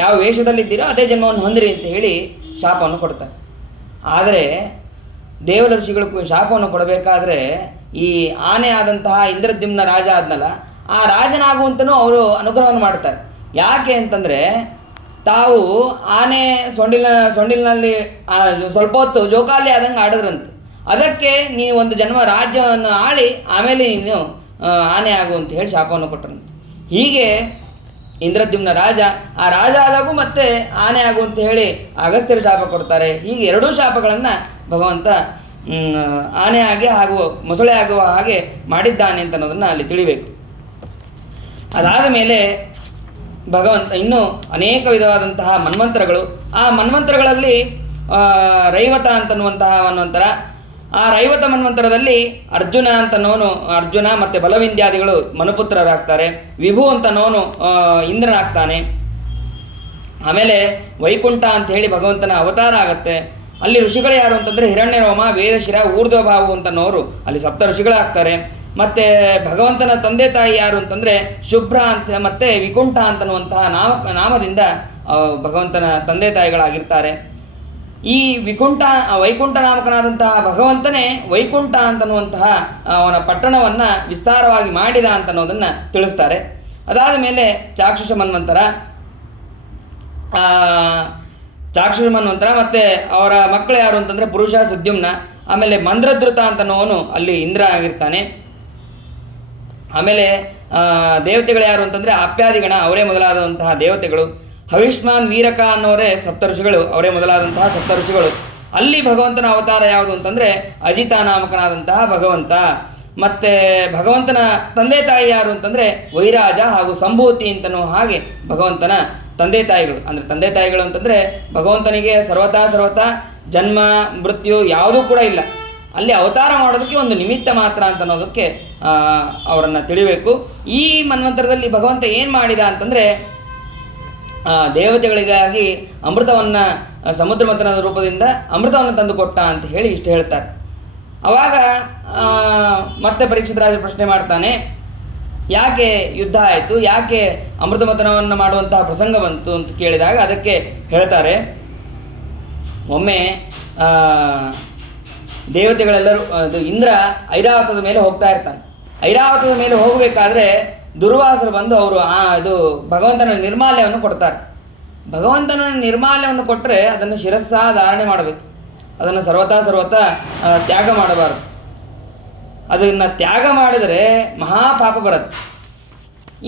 ಯಾವ ವೇಷದಲ್ಲಿದ್ದೀರೋ ಅದೇ ಜನ್ಮವನ್ನು ಹೊಂದಿರಿ ಅಂತ ಹೇಳಿ ಶಾಪವನ್ನು ಕೊಡ್ತಾರೆ. ಆದರೆ ದೇವರ ಋಷಿಗಳು ಶಾಪವನ್ನು ಕೊಡಬೇಕಾದ್ರೆ ಈ ಆನೆ ಆದಂತಹ ಇಂದ್ರದ್ಯುಮ್ನ ರಾಜ ಆದ್ನಲ್ಲ, ಆ ರಾಜನಾಗುವಂತನೂ ಅವರು ಅನುಗ್ರಹವನ್ನು ಮಾಡ್ತಾರೆ. ಯಾಕೆ ಅಂತಂದರೆ ತಾವು ಆನೆ ಸೊಂಡಿಲಿನಲ್ಲಿ ಸ್ವಲ್ಪ ಹೊತ್ತು ಜೋಕಾಲಿ ಆದಂಗೆ ಆಡಿದ್ರಂತೆ. ಅದಕ್ಕೆ ನೀವು ಒಂದು ಜನ್ಮ ರಾಜ್ಯವನ್ನು ಆಳಿ ಆಮೇಲೆ ನೀನು ಆನೆ ಆಗು ಅಂತ ಹೇಳಿ ಶಾಪವನ್ನು ಕೊಟ್ಟರಂತೆ. ಹೀಗೆ ಇಂದ್ರದ್ಯುಮ್ನ ರಾಜ, ಆ ರಾಜ ಆದಾಗೂ ಮತ್ತೆ ಆನೆ ಆಗು ಅಂತ ಹೇಳಿ ಅಗಸ್ತ್ಯರು ಶಾಪ ಕೊಡ್ತಾರೆ. ಹೀಗೆ ಎರಡೂ ಶಾಪಗಳನ್ನು ಭಗವಂತ ಆನೆ ಆಗಿ ಹಾಗೂ ಮೊಸಳೆ ಆಗುವ ಹಾಗೆ ಮಾಡಿದ್ದಾನೆ ಅಂತ ಅನ್ನೋದನ್ನು ಅಲ್ಲಿ ತಿಳಿಬೇಕು. ಅದಾದ ಮೇಲೆ ಭಗವಂತ ಇನ್ನೂ ಅನೇಕ ವಿಧವಾದಂತಹ ಮನ್ವಂತರಗಳು, ಆ ಮನ್ವಂತರಗಳಲ್ಲಿ ರೈವತ ಅಂತನ್ನುವಂತಹ ಮನ್ವಂತರ, ಆ ರೈವತ ಮನ್ವಂತರದಲ್ಲಿ ಅರ್ಜುನ ಮತ್ತು ಬಲವಿಂದ್ಯಾದಿಗಳು ಮನುಪುತ್ರರಾಗ್ತಾರೆ. ವಿಭು ಅಂತನೋನು ಇಂದ್ರನಾಗ್ತಾನೆ. ಆಮೇಲೆ ವೈಕುಂಠ ಅಂತ ಹೇಳಿ ಭಗವಂತನ ಅವತಾರ ಆಗತ್ತೆ. ಅಲ್ಲಿ ಋಷಿಗಳು ಯಾರು ಅಂತಂದರೆ ಹಿರಣ್ಯರೋಮ, ವೇದಶಿರ, ಊರ್ಧ್ವಭಾವು ಅಂತನೋರು ಅಲ್ಲಿ ಸಪ್ತ ಋಷಿಗಳಾಗ್ತಾರೆ. ಮತ್ತು ಭಗವಂತನ ತಂದೆ ತಾಯಿ ಯಾರು ಅಂತಂದರೆ ಶುಭ್ರ ಅಂತ ಮತ್ತು ವಿಕುಂಠ ಅಂತನ್ನುವಂತಹ ನಾಮದಿಂದ ಭಗವಂತನ ತಂದೆ ತಾಯಿಗಳಾಗಿರ್ತಾರೆ. ಈ ವೈಕುಂಠ ನಾಮಕನಾದಂತಹ ಭಗವಂತನೇ ವೈಕುಂಠ ಅಂತನ್ನುವಂತಹ ಅವನ ಪಟ್ಟಣವನ್ನು ವಿಸ್ತಾರವಾಗಿ ಮಾಡಿದ ಅಂತನ್ನೋದನ್ನು ತಿಳಿಸ್ತಾರೆ. ಅದಾದ ಮೇಲೆ ಚಾಕ್ಷುಷ ಮನ್ವಂತರ ಮತ್ತು ಅವರ ಮಕ್ಕಳು ಯಾರು ಅಂತಂದರೆ ಪುರುಷ ಸುದ್ಯುಮ್ನ. ಆಮೇಲೆ ಮಂದ್ರಧೃತ ಅಂತನೋನು ಅಲ್ಲಿ ಇಂದ್ರ ಆಗಿರ್ತಾನೆ. ಆಮೇಲೆ ದೇವತೆಗಳು ಯಾರು ಅಂತಂದರೆ ಆಪ್ಯಾದಿಗಣ, ಅವರೇ ಮೊದಲಾದಂತಹ ದೇವತೆಗಳು. ಹವಿಷ್ಮಾನ್ ವೀರಕ ಅನ್ನೋರೇ ಸಪ್ತಋಷಿಗಳು, ಅವರೇ ಮೊದಲಾದಂತಹ ಸಪ್ತಋಷಿಗಳು. ಅಲ್ಲಿ ಭಗವಂತನ ಅವತಾರ ಯಾವುದು ಅಂತಂದರೆ ಅಜಿತ ನಾಮಕನಾದಂತಹ ಭಗವಂತ. ಮತ್ತು ಭಗವಂತನ ತಂದೆ ತಾಯಿ ಯಾರು ಅಂತಂದರೆ ವೈರಾಜ ಹಾಗೂ ಸಂಭೂತಿ ಅಂತನೋ ಹಾಗೆ ಭಗವಂತನ ತಂದೆ ತಾಯಿಗಳು. ಅಂದರೆ ತಂದೆ ತಾಯಿಗಳು ಅಂತಂದರೆ ಭಗವಂತನಿಗೆ ಸರ್ವತಾ ಜನ್ಮ ಮೃತ್ಯು ಯಾವುದೂ ಕೂಡ ಇಲ್ಲ. ಅಲ್ಲಿ ಅವತಾರ ಮಾಡೋದಕ್ಕೆ ಒಂದು ನಿಮಿತ್ತ ಮಾತ್ರ ಅಂತ ಅನ್ನೋದಕ್ಕೆ ಅವರನ್ನು ತಿಳಿಬೇಕು. ಈ ಮನ್ವಂತರದಲ್ಲಿ ಭಗವಂತ ಏನು ಮಾಡಿದ ಅಂತಂದರೆ ದೇವತೆಗಳಿಗಾಗಿ ಅಮೃತವನ್ನು ಸಮುದ್ರ ಮಂಥನದ ರೂಪದಿಂದ ಅಮೃತವನ್ನು ತಂದು ಕೊಟ್ಟ ಅಂತ ಹೇಳಿ ಇಷ್ಟು ಹೇಳ್ತಾರೆ. ಆವಾಗ ಮತ್ತೆ ಪರೀಕ್ಷಿತ ರಾಜ ಪ್ರಶ್ನೆ ಮಾಡ್ತಾನೆ, ಯಾಕೆ ಯುದ್ಧ ಆಯಿತು, ಯಾಕೆ ಅಮೃತ ಮಥನವನ್ನು ಮಾಡುವಂತಹ ಪ್ರಸಂಗ ಬಂತು ಅಂತ ಕೇಳಿದಾಗ ಅದಕ್ಕೆ ಹೇಳ್ತಾರೆ, ಒಮ್ಮೆ ದೇವತೆಗಳೆಲ್ಲರೂ ಅದು ಇಂದ್ರ ಐರಾವತದ ಮೇಲೆ ಹೋಗ್ತಾ ಇರ್ತಾನೆ. ಐರಾವತದ ಮೇಲೆ ಹೋಗಬೇಕಾದ್ರೆ ದುರ್ವಾಸರು ಬಂದು ಅವರು ಇದು ಭಗವಂತನ ನಿರ್ಮಾಲ್ಯವನ್ನು ಕೊಡ್ತಾರೆ. ಭಗವಂತನ ನಿರ್ಮಾಲ್ಯವನ್ನು ಕೊಟ್ಟರೆ ಅದನ್ನು ಶಿರಸ್ಸ ಧಾರಣೆ ಮಾಡಬೇಕು, ಅದನ್ನು ಸರ್ವತಾ ತ್ಯಾಗ ಮಾಡಬಾರದು. ಅದನ್ನು ತ್ಯಾಗ ಮಾಡಿದರೆ ಮಹಾಪಾಪ ಬರುತ್ತೆ.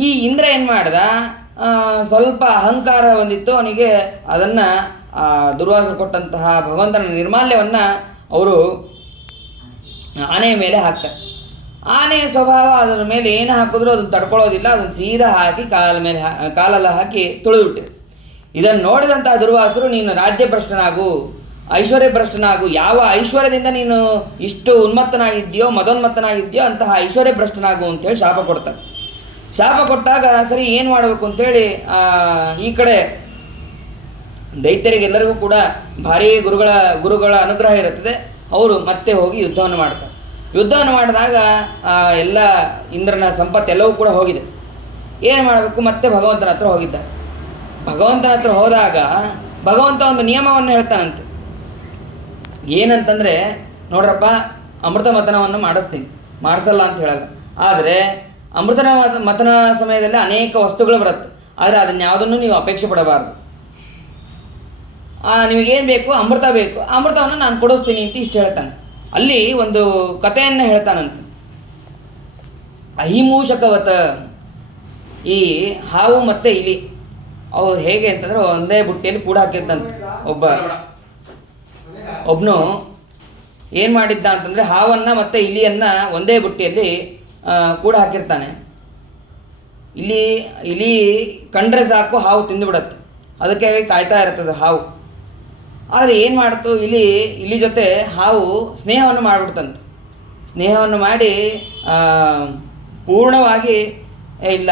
ಈ ಇಂದ್ರ ಏನು ಮಾಡ್ದ, ಸ್ವಲ್ಪ ಅಹಂಕಾರ ಹೊಂದಿತ್ತು ಅವನಿಗೆ. ಅದನ್ನು ದುರ್ವಾಸರು ಕೊಟ್ಟಂತಹ ಭಗವಂತನ ನಿರ್ಮಾಲ್ಯವನ್ನು ಅವರು ಆನೆಯ ಮೇಲೆ ಹಾಕ್ತಾರೆ. ಆನೆಯ ಸ್ವಭಾವ ಅದರ ಮೇಲೆ ಏನು ಹಾಕಿದ್ರೂ ಅದನ್ನು ತಡ್ಕೊಳ್ಳೋದಿಲ್ಲ, ಅದನ್ನು ಸೀದಾ ಹಾಕಿ ಕಾಲೆಲ್ಲ ಹಾಕಿ ತುಳಿದುಬಿಟ್ಟಿದೆ. ಇದನ್ನು ನೋಡಿದಂತಹ ದುರ್ವಾಸರು, ನೀನು ರಾಜ್ಯಭ್ರಷ್ಟನಾಗು, ಐಶ್ವರ್ಯಭ್ರಷ್ಟನಾಗು, ಯಾವ ಐಶ್ವರ್ಯದಿಂದ ನೀನು ಇಷ್ಟು ಉನ್ಮತ್ತನಾಗಿದ್ದೀಯೋ, ಮದೋನ್ಮತ್ತನಾಗಿದ್ದೀಯೋ ಅಂತಹ ಐಶ್ವರ್ಯಭ್ರಷ್ಟನಾಗು ಅಂತೇಳಿ ಶಾಪ ಕೊಡ್ತಾರೆ. ಶಾಪ ಕೊಟ್ಟಾಗ ಸರಿ ಏನು ಮಾಡಬೇಕು ಅಂತೇಳಿ ಈ ಕಡೆ ದೈತ್ಯರಿಗೆಲ್ಲರಿಗೂ ಕೂಡ ಭಾರೀ ಗುರುಗಳ ಅನುಗ್ರಹ ಇರುತ್ತದೆ. ಅವರು ಮತ್ತೆ ಹೋಗಿ ಯುದ್ಧವನ್ನು ಮಾಡ್ತಾರೆ. ಯುದ್ಧವನ್ನು ಮಾಡಿದಾಗ ಎಲ್ಲ ಇಂದ್ರನ ಸಂಪತ್ತೆಲ್ಲವೂ ಕೂಡ ಹೋಗಿದೆ. ಏನು ಮಾಡಬೇಕು, ಮತ್ತೆ ಭಗವಂತನ ಹತ್ರ ಹೋಗಿದ್ದಾರೆ. ಭಗವಂತನ ಹತ್ರ ಹೋದಾಗ ಭಗವಂತ ಒಂದು ನಿಯಮವನ್ನು ಹೇಳ್ತಾನಂತೆ. ಏನಂತಂದರೆ, ನೋಡ್ರಪ್ಪ, ಅಮೃತ ಮಥನವನ್ನು ಮಾಡಿಸಲ್ಲ ಅಂತ ಹೇಳಲ್ಲ. ಆದರೆ ಅಮೃತನ ಮಥನ ಸಮಯದಲ್ಲಿ ಅನೇಕ ವಸ್ತುಗಳು ಬರುತ್ತೆ. ಆದರೆ ಅದನ್ನು ಯಾವುದನ್ನು ನೀವು ಅಪೇಕ್ಷೆ ಪಡಬಾರ್ದು. ನಿಮಗೇನು ಬೇಕು, ಅಮೃತ ಬೇಕು, ಅಮೃತವನ್ನು ನಾನು ಕೊಡಿಸ್ತೀನಿ ಅಂತ ಇಷ್ಟು ಹೇಳ್ತಾನೆ. ಅಲ್ಲಿ ಒಂದು ಕಥೆಯನ್ನು ಹೇಳ್ತಾನಂತೆ. ಅಹಿಮೂಷಕವತ, ಈ ಹಾವು ಮತ್ತು ಇಲಿ ಅವು ಹೇಗೆ ಅಂತಂದರೆ ಒಂದೇ ಬುಟ್ಟಿಯಲ್ಲಿ ಕೂಡ ಹಾಕಿದ್ದಂತೆ. ಒಬ್ಬನು ಏನು ಮಾಡಿದ್ದ ಅಂತಂದರೆ, ಹಾವನ್ನು ಮತ್ತು ಇಲಿಯನ್ನು ಒಂದೇ ಬುಟ್ಟಿಯಲ್ಲಿ ಕೂಡ ಹಾಕಿರ್ತಾನೆ. ಇಲಿ ಕಂಡ್ರೆ ಸಾಕು ಹಾವು ತಿಂದುಬಿಡತ್ತೆ, ಅದಕ್ಕೆ ಕಾಯ್ತಾ ಇರ್ತದೆ ಹಾವು. ಆದರೆ ಏನು ಮಾಡ್ತು, ಇಲಿ ಜೊತೆ ಹಾವು ಸ್ನೇಹವನ್ನು ಮಾಡಿಬಿಡ್ತಂತೆ. ಸ್ನೇಹವನ್ನು ಮಾಡಿ ಪೂರ್ಣವಾಗಿ, ಇಲ್ಲ,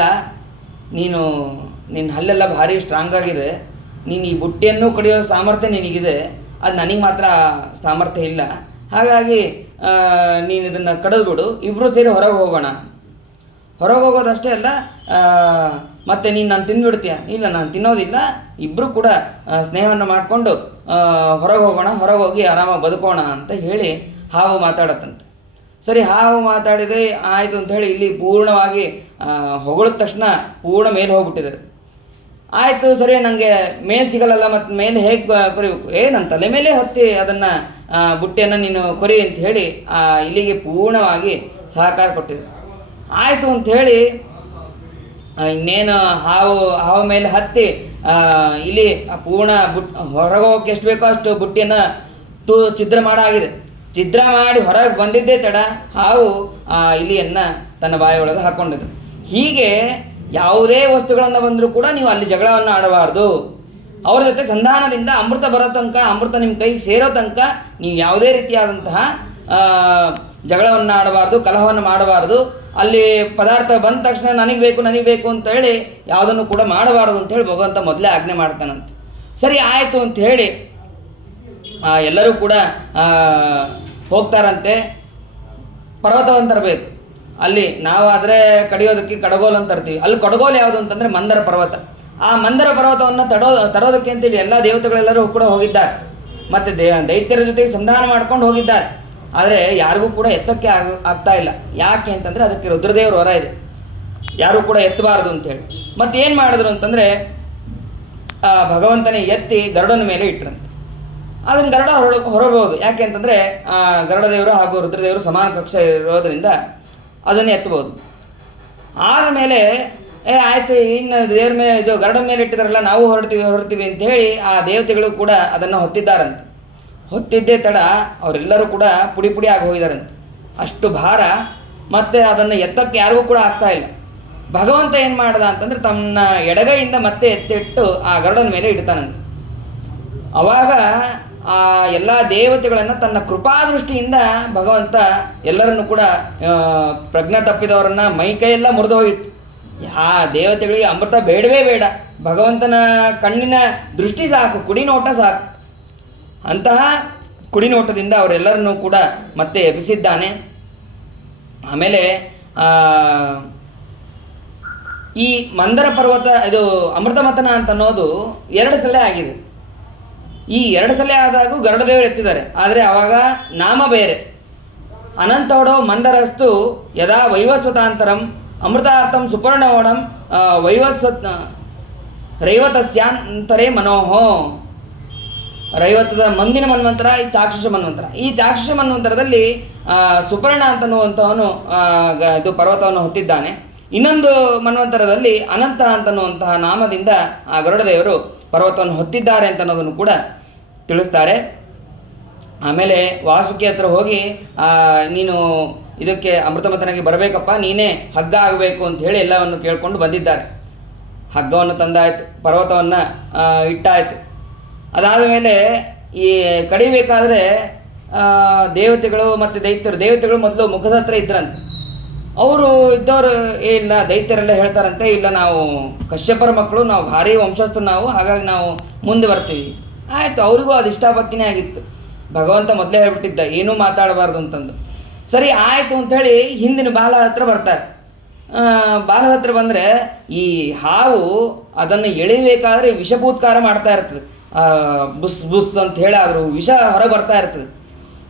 ನಿನ್ನ ಹಲ್ಲೆಲ್ಲ ಭಾರಿ ಸ್ಟ್ರಾಂಗ್ ಆಗಿದೆ, ನೀನು ಈ ಬುಟ್ಟಿಯನ್ನು ಕಡಿಯೋ ಸಾಮರ್ಥ್ಯ ನಿನಗಿದೆ, ಅದು ನನಗೆ ಮಾತ್ರ ಸಾಮರ್ಥ್ಯ ಇಲ್ಲ, ಹಾಗಾಗಿ ನೀನು ಇದನ್ನು ಕಡಿದ್ಬಿಡು, ಇಬ್ಬರು ಸೇರಿ ಹೊರಗೆ ಹೋಗೋಣ. ಹೊರಗೆ ಹೋಗೋದಷ್ಟೇ ಅಲ್ಲ, ಮತ್ತು ನಾನು ತಿಂದುಬಿಡ್ತೀಯ, ಇಲ್ಲ ನಾನು ತಿನ್ನೋದಿಲ್ಲ, ಇಬ್ಬರು ಕೂಡ ಸ್ನೇಹವನ್ನು ಮಾಡಿಕೊಂಡು ಹೊರಗೆ ಹೋಗೋಣ, ಹೊರಗೆ ಹೋಗಿ ಆರಾಮಾಗಿ ಬದುಕೋಣ ಅಂತ ಹೇಳಿ ಹಾವು ಮಾತಾಡತ್ತಂತೆ. ಸರಿ, ಹಾವು ಮಾತಾಡಿದೆ ಆಯಿತು ಅಂತ ಹೇಳಿ ಇಲ್ಲಿ ಪೂರ್ಣವಾಗಿ ಹೊಗಳಿದ ತಕ್ಷಣ ಪೂರ್ಣ ಮೇಲೆ ಹೋಗ್ಬಿಟ್ಟಿದ್ದಾರೆ. ಆಯಿತು, ಸರಿ, ನನಗೆ ಮೇಲೆ ಸಿಗಲ್ಲಲ್ಲ, ಮತ್ತು ಮೇಲೆ ಹೇಗೆ ಕೊರಿಬೇಕು, ನನ್ನ ತಲೆ ಮೇಲೆ ಹೊತ್ತಿ ಅದನ್ನು ಬುಟ್ಟಿಯನ್ನು ನೀನು ಕೊರಿ ಅಂತ ಹೇಳಿ ಇಲ್ಲಿಗೆ ಪೂರ್ಣವಾಗಿ ಸಹಕಾರ ಕೊಟ್ಟಿದೆ. ಆಯಿತು ಅಂಥೇಳಿ ಇನ್ನೇನು ಹಾವು ಮೇಲೆ ಹತ್ತಿ ಇಲ್ಲಿ ಪೂರ್ಣ ಹೊರಗೆ ಹೋಗಕ್ಕೆ ಎಷ್ಟು ಬೇಕೋ ಅಷ್ಟು ಬುಟ್ಟಿಯನ್ನು ಛಿದ್ರ ಮಾಡಾಗಿದೆ. ಛಿದ್ರ ಮಾಡಿ ಹೊರಗೆ ಬಂದಿದ್ದೇ ತಡ ಹಾವು ಇಲಿಯನ್ನು ತನ್ನ ಬಾಯಿಯೊಳಗೆ ಹಾಕ್ಕೊಂಡಿದೆ. ಹೀಗೆ ಯಾವುದೇ ವಸ್ತುಗಳನ್ನು ಬಂದರೂ ಕೂಡ ನೀವು ಅಲ್ಲಿ ಜಗಳವನ್ನು ಆಡಬಾರ್ದು. ಅವ್ರ ಜೊತೆ ಸಂಧಾನದಿಂದ ಅಮೃತ ಬರೋ ತನಕ, ಅಮೃತ ನಿಮ್ಮ ಕೈಗೆ ಸೇರೋ ತನಕ ನೀವು ಯಾವುದೇ ರೀತಿಯಾದಂತಹ ಜಗಳವನ್ನು ಆಡಬಾರ್ದು, ಕಲಹವನ್ನು ಮಾಡಬಾರ್ದು. ಅಲ್ಲಿ ಪದಾರ್ಥ ಬಂದ ತಕ್ಷಣ ನನಗೆ ಬೇಕು ಅಂತ ಹೇಳಿ ಯಾವುದನ್ನು ಕೂಡ ಮಾಡಬಾರ್ದು ಅಂಥೇಳಿ ಭಗವಂತ ಮೊದಲೇ ಆಜ್ಞೆ ಮಾಡ್ತಾನಂತೆ. ಸರಿ ಆಯಿತು ಅಂಥೇಳಿ ಎಲ್ಲರೂ ಕೂಡ ಹೋಗ್ತಾರಂತೆ. ಪರ್ವತವನ್ನು ತರಬೇಕು. ಅಲ್ಲಿ ನಾವಾದರೆ ಕಡಿಯೋದಕ್ಕೆ ಕಡಗೋಲು ಅಂತ ತರ್ತೀವಿ. ಅಲ್ಲಿ ಕಡಗೋಲು ಯಾವುದು ಅಂತಂದರೆ ಮಂದರ ಪರ್ವತ. ಆ ಮಂದರ ಪರ್ವತವನ್ನು ತರೋದಕ್ಕೆ ಅಂತೇಳಿ ಎಲ್ಲ ದೇವತೆಗಳೆಲ್ಲರೂ ಕೂಡ ಹೋಗಿದ್ದಾರೆ. ಮತ್ತು ದೈತ್ಯರ ಜೊತೆಗೆ ಸಂಧಾನ ಮಾಡ್ಕೊಂಡು ಹೋಗಿದ್ದಾರೆ. ಆದರೆ ಯಾರಿಗೂ ಕೂಡ ಎತ್ತಕ್ಕೆ ಆಗ್ತಾ ಇಲ್ಲ. ಯಾಕೆ ಅಂತಂದರೆ ಅದಕ್ಕೆ ರುದ್ರದೇವರು ವರ ಇದೆ, ಯಾರೂ ಕೂಡ ಎತ್ತಬಾರ್ದು ಅಂಥೇಳಿ. ಮತ್ತೇನು ಮಾಡಿದ್ರು ಅಂತಂದರೆ ಭಗವಂತನೇ ಎತ್ತಿ ಗರುಡನ ಮೇಲೆ ಇಟ್ಟರಂತೆ. ಅದನ್ನು ಗರುಡ ಹೊರಬೋದು. ಯಾಕೆ ಅಂತಂದರೆ ಗರುಡದೇವರು ಹಾಗೂ ರುದ್ರದೇವರು ಸಮಾನ ಕಕ್ಷೆ ಇರೋದರಿಂದ ಅದನ್ನು ಎತ್ತಬೋದು. ಆದಮೇಲೆ ಆಯಿತು, ಇನ್ನು ದೇವ್ರ ಮೇಲೆ ಇದು ಗರುಡನ ಮೇಲೆ ಇಟ್ಟಿದಾರಲ್ಲ, ನಾವು ಹೊರಡ್ತೀವಿ ಅಂಥೇಳಿ ಆ ದೇವತೆಗಳು ಕೂಡ ಅದನ್ನು ಹೊತ್ತಿದ್ದಾರಂತೆ. ಹೊತ್ತಿದ್ದೇ ತಡ ಅವರೆಲ್ಲರೂ ಕೂಡ ಪುಡಿ ಆಗಿ ಹೋಗಿದಾರಂತೆ. ಅಷ್ಟು ಭಾರ, ಮತ್ತು ಅದನ್ನು ಎತ್ತಕ್ಕೆ ಯಾರಿಗೂ ಕೂಡ ಆಗ್ತಾ ಇಲ್ಲ. ಭಗವಂತ ಏನು ಮಾಡ್ದ ಅಂತಂದರೆ ತನ್ನ ಎಡಗೈಯಿಂದ ಮತ್ತೆ ಎತ್ತಿಟ್ಟು ಆ ಗರುಡನ ಮೇಲೆ ಇಡ್ತಾನಂತೆ. ಆವಾಗ ಆ ಎಲ್ಲ ದೇವತೆಗಳನ್ನು ತನ್ನ ಕೃಪಾದೃಷ್ಟಿಯಿಂದ ಭಗವಂತ ಎಲ್ಲರನ್ನು ಕೂಡ ಪ್ರಜ್ಞೆ ತಪ್ಪಿದವರನ್ನು ಮೈಕೈಯೆಲ್ಲ ಮುರಿದು ಹೋಗಿತ್ತು. ದೇವತೆಗಳಿಗೆ ಅಮೃತ ಬೇಡವೇ ಬೇಡ, ಭಗವಂತನ ಕಣ್ಣಿನ ದೃಷ್ಟಿ ಸಾಕು, ಕುಡಿನೋಟ ಸಾಕು. ಅಂತಹ ಕುಡಿನೋಟದಿಂದ ಅವರೆಲ್ಲರನ್ನೂ ಕೂಡ ಮತ್ತೆ ಎಬ್ಬಿಸಿದ್ದಾನೆ. ಆಮೇಲೆ ಈ ಮಂದರ ಪರ್ವತ ಇದು ಅಮೃತ ಮಥನ ಅಂತ ಅನ್ನೋದು 2 ಸಲ ಆಗಿದೆ. ಈ 2 ಸಲ ಆದಾಗೂ ಗರುಡದೇವರು ಎತ್ತಿದ್ದಾರೆ. ಆದರೆ ಆವಾಗ ನಾಮ ಬೇರೆ. ಅನಂತೋಡೋ ಮಂದರಸ್ತು ಯದಾ ವೈವಸ್ವತಾಂತರಂ ಅಮೃತಾರ್ಥಂ ಸುಪರ್ಣೋಡಂ ರೈವತಸ್ಯಾಂತರೇ ಮನೋಹೋ. ರೈವತದ ಮುಂದಿನ ಮನ್ವಂತರ ಈ ಚಾಕ್ಷುಷ ಮನ್ವಂತರ. ಈ ಚಾಕ್ಷುಷ ಮನ್ವಂತರದಲ್ಲಿ ಸುಪರ್ಣ ಅಂತನ್ನುವಂತಹವನು ಇದು ಪರ್ವತವನ್ನು ಹೊತ್ತಿದ್ದಾನೆ. ಇನ್ನೊಂದು ಮನ್ವಂತರದಲ್ಲಿ ಅನಂತ ಅಂತನ್ನುವಂತಹ ನಾಮದಿಂದ ಆ ಗರುಡದೇವರು ಪರ್ವತವನ್ನು ಹೊತ್ತಿದ್ದಾರೆ ಅಂತ ಅನ್ನೋದನ್ನು ಕೂಡ ತಿಳಿಸ್ತಾರೆ. ಆಮೇಲೆ ವಾಸುಕಿ ಹತ್ರ ಹೋಗಿ ನೀನು ಇದಕ್ಕೆ ಅಮೃತಮಥನಕ್ಕೆ ಬರಬೇಕಪ್ಪ, ನೀನೇ ಹಗ್ಗ ಆಗಬೇಕು ಅಂತ ಹೇಳಿ ಎಲ್ಲವನ್ನು ಕೇಳಿಕೊಂಡು ಬಂದಿದ್ದಾರೆ. ಹಗ್ಗವನ್ನು ತಂದಾಯಿತು, ಪರ್ವತವನ್ನು ಇಟ್ಟಾಯಿತು. ಅದಾದ ಮೇಲೆ ಈ ಕಡಿಬೇಕಾದ್ರೆ ದೇವತೆಗಳು ಮತ್ತು ದೇವತೆಗಳು ಮೊದಲು ಮುಖದ ಹತ್ರ ಇದ್ರಂತೆ. ಅವರು ಇದ್ದವರು ಇಲ್ಲ, ದೈತ್ಯರೆಲ್ಲ ಹೇಳ್ತಾರಂತೆ, ಇಲ್ಲ ನಾವು ಕಶ್ಯಪರ ಮಕ್ಕಳು, ನಾವು ಭಾರಿ ವಂಶಸ್ಥರು ನಾವು, ಹಾಗಾಗಿ ನಾವು ಮುಂದೆ ಬರ್ತೀವಿ. ಆಯಿತು, ಅವರಿಗೂ ಅದು ಇಷ್ಟಾಪತ್ತಿನೇ ಆಗಿತ್ತು. ಭಗವಂತ ಮೊದಲೇ ಹೇಳ್ಬಿಟ್ಟಿದ್ದ ಏನೂ ಮಾತಾಡಬಾರ್ದು ಅಂತಂದು. ಸರಿ ಆಯಿತು ಅಂಥೇಳಿ ಹಿಂದಿನ ಬಾಲ ಹತ್ರ ಬರ್ತಾರೆ. ಬಾಲದ ಹತ್ರ ಬಂದರೆ ಈ ಹಾವು ಅದನ್ನು ಎಳಿಬೇಕಾದ್ರೆ ವಿಷಭೂತ್ಕಾರ ಮಾಡ್ತಾ ಇರ್ತದೆ. ಬುಸ್ ಬುಸ್ ಅಂತ ಹೇಳಿ ಆದರೂ ವಿಷ ಹೊರಗೆ ಬರ್ತಾ ಇರ್ತದೆ.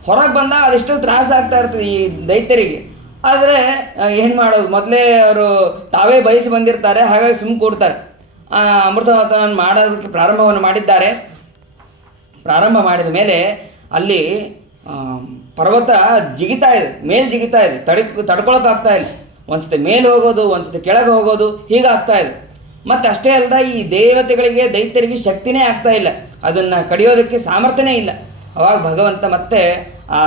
ಹೊರಗೆ ಬಂದಾಗ ಅದೆಷ್ಟು ತ್ರಾಸ ಆಗ್ತಾ ಇರ್ತದೆ ಈ ದೈತ್ಯರಿಗೆ. ಆದರೆ ಏನು ಮಾಡೋದು, ಮೊದಲೇ ಅವರು ತಾವೇ ಬಯಸಿ ಬಂದಿರ್ತಾರೆ, ಹಾಗಾಗಿ ಸುಮ್ಮನೆ ಕೊಡ್ತಾರೆ. ಅಮೃತಮಥನವನ್ನು ಮಾಡೋದಕ್ಕೆ ಪ್ರಾರಂಭವನ್ನು ಮಾಡಿದ್ದಾರೆ. ಪ್ರಾರಂಭ ಮಾಡಿದ ಮೇಲೆ ಅಲ್ಲಿ ಪರ್ವತ ಜಿಗಿತಾ ಇದೆ, ಮೇಲೆ ಜಿಗಿತಾ ಇದೆ, ತಡ್ಕೊಳಕ್ಕಾಗ್ತಾ ಇಲ್ಲ. ಒಂದ್ಸತಿ ಮೇಲೆ ಹೋಗೋದು, ಒಂದ್ಸತಿ ಕೆಳಗೆ ಹೋಗೋದು, ಹೀಗಾಗ್ತಾ ಇದೆ. ಮತ್ತು ಅಷ್ಟೇ ಅಲ್ಲದ ಈ ದೇವತೆಗಳಿಗೆ ದೈತ್ಯರಿಗೆ ಶಕ್ತಿನೇ ಆಗ್ತಾ ಇಲ್ಲ, ಅದನ್ನು ಕಡಿಯೋದಕ್ಕೆ ಸಾಮರ್ಥ್ಯನೇ ಇಲ್ಲ. ಅವಾಗ ಭಗವಂತ ಮತ್ತೆ ಆ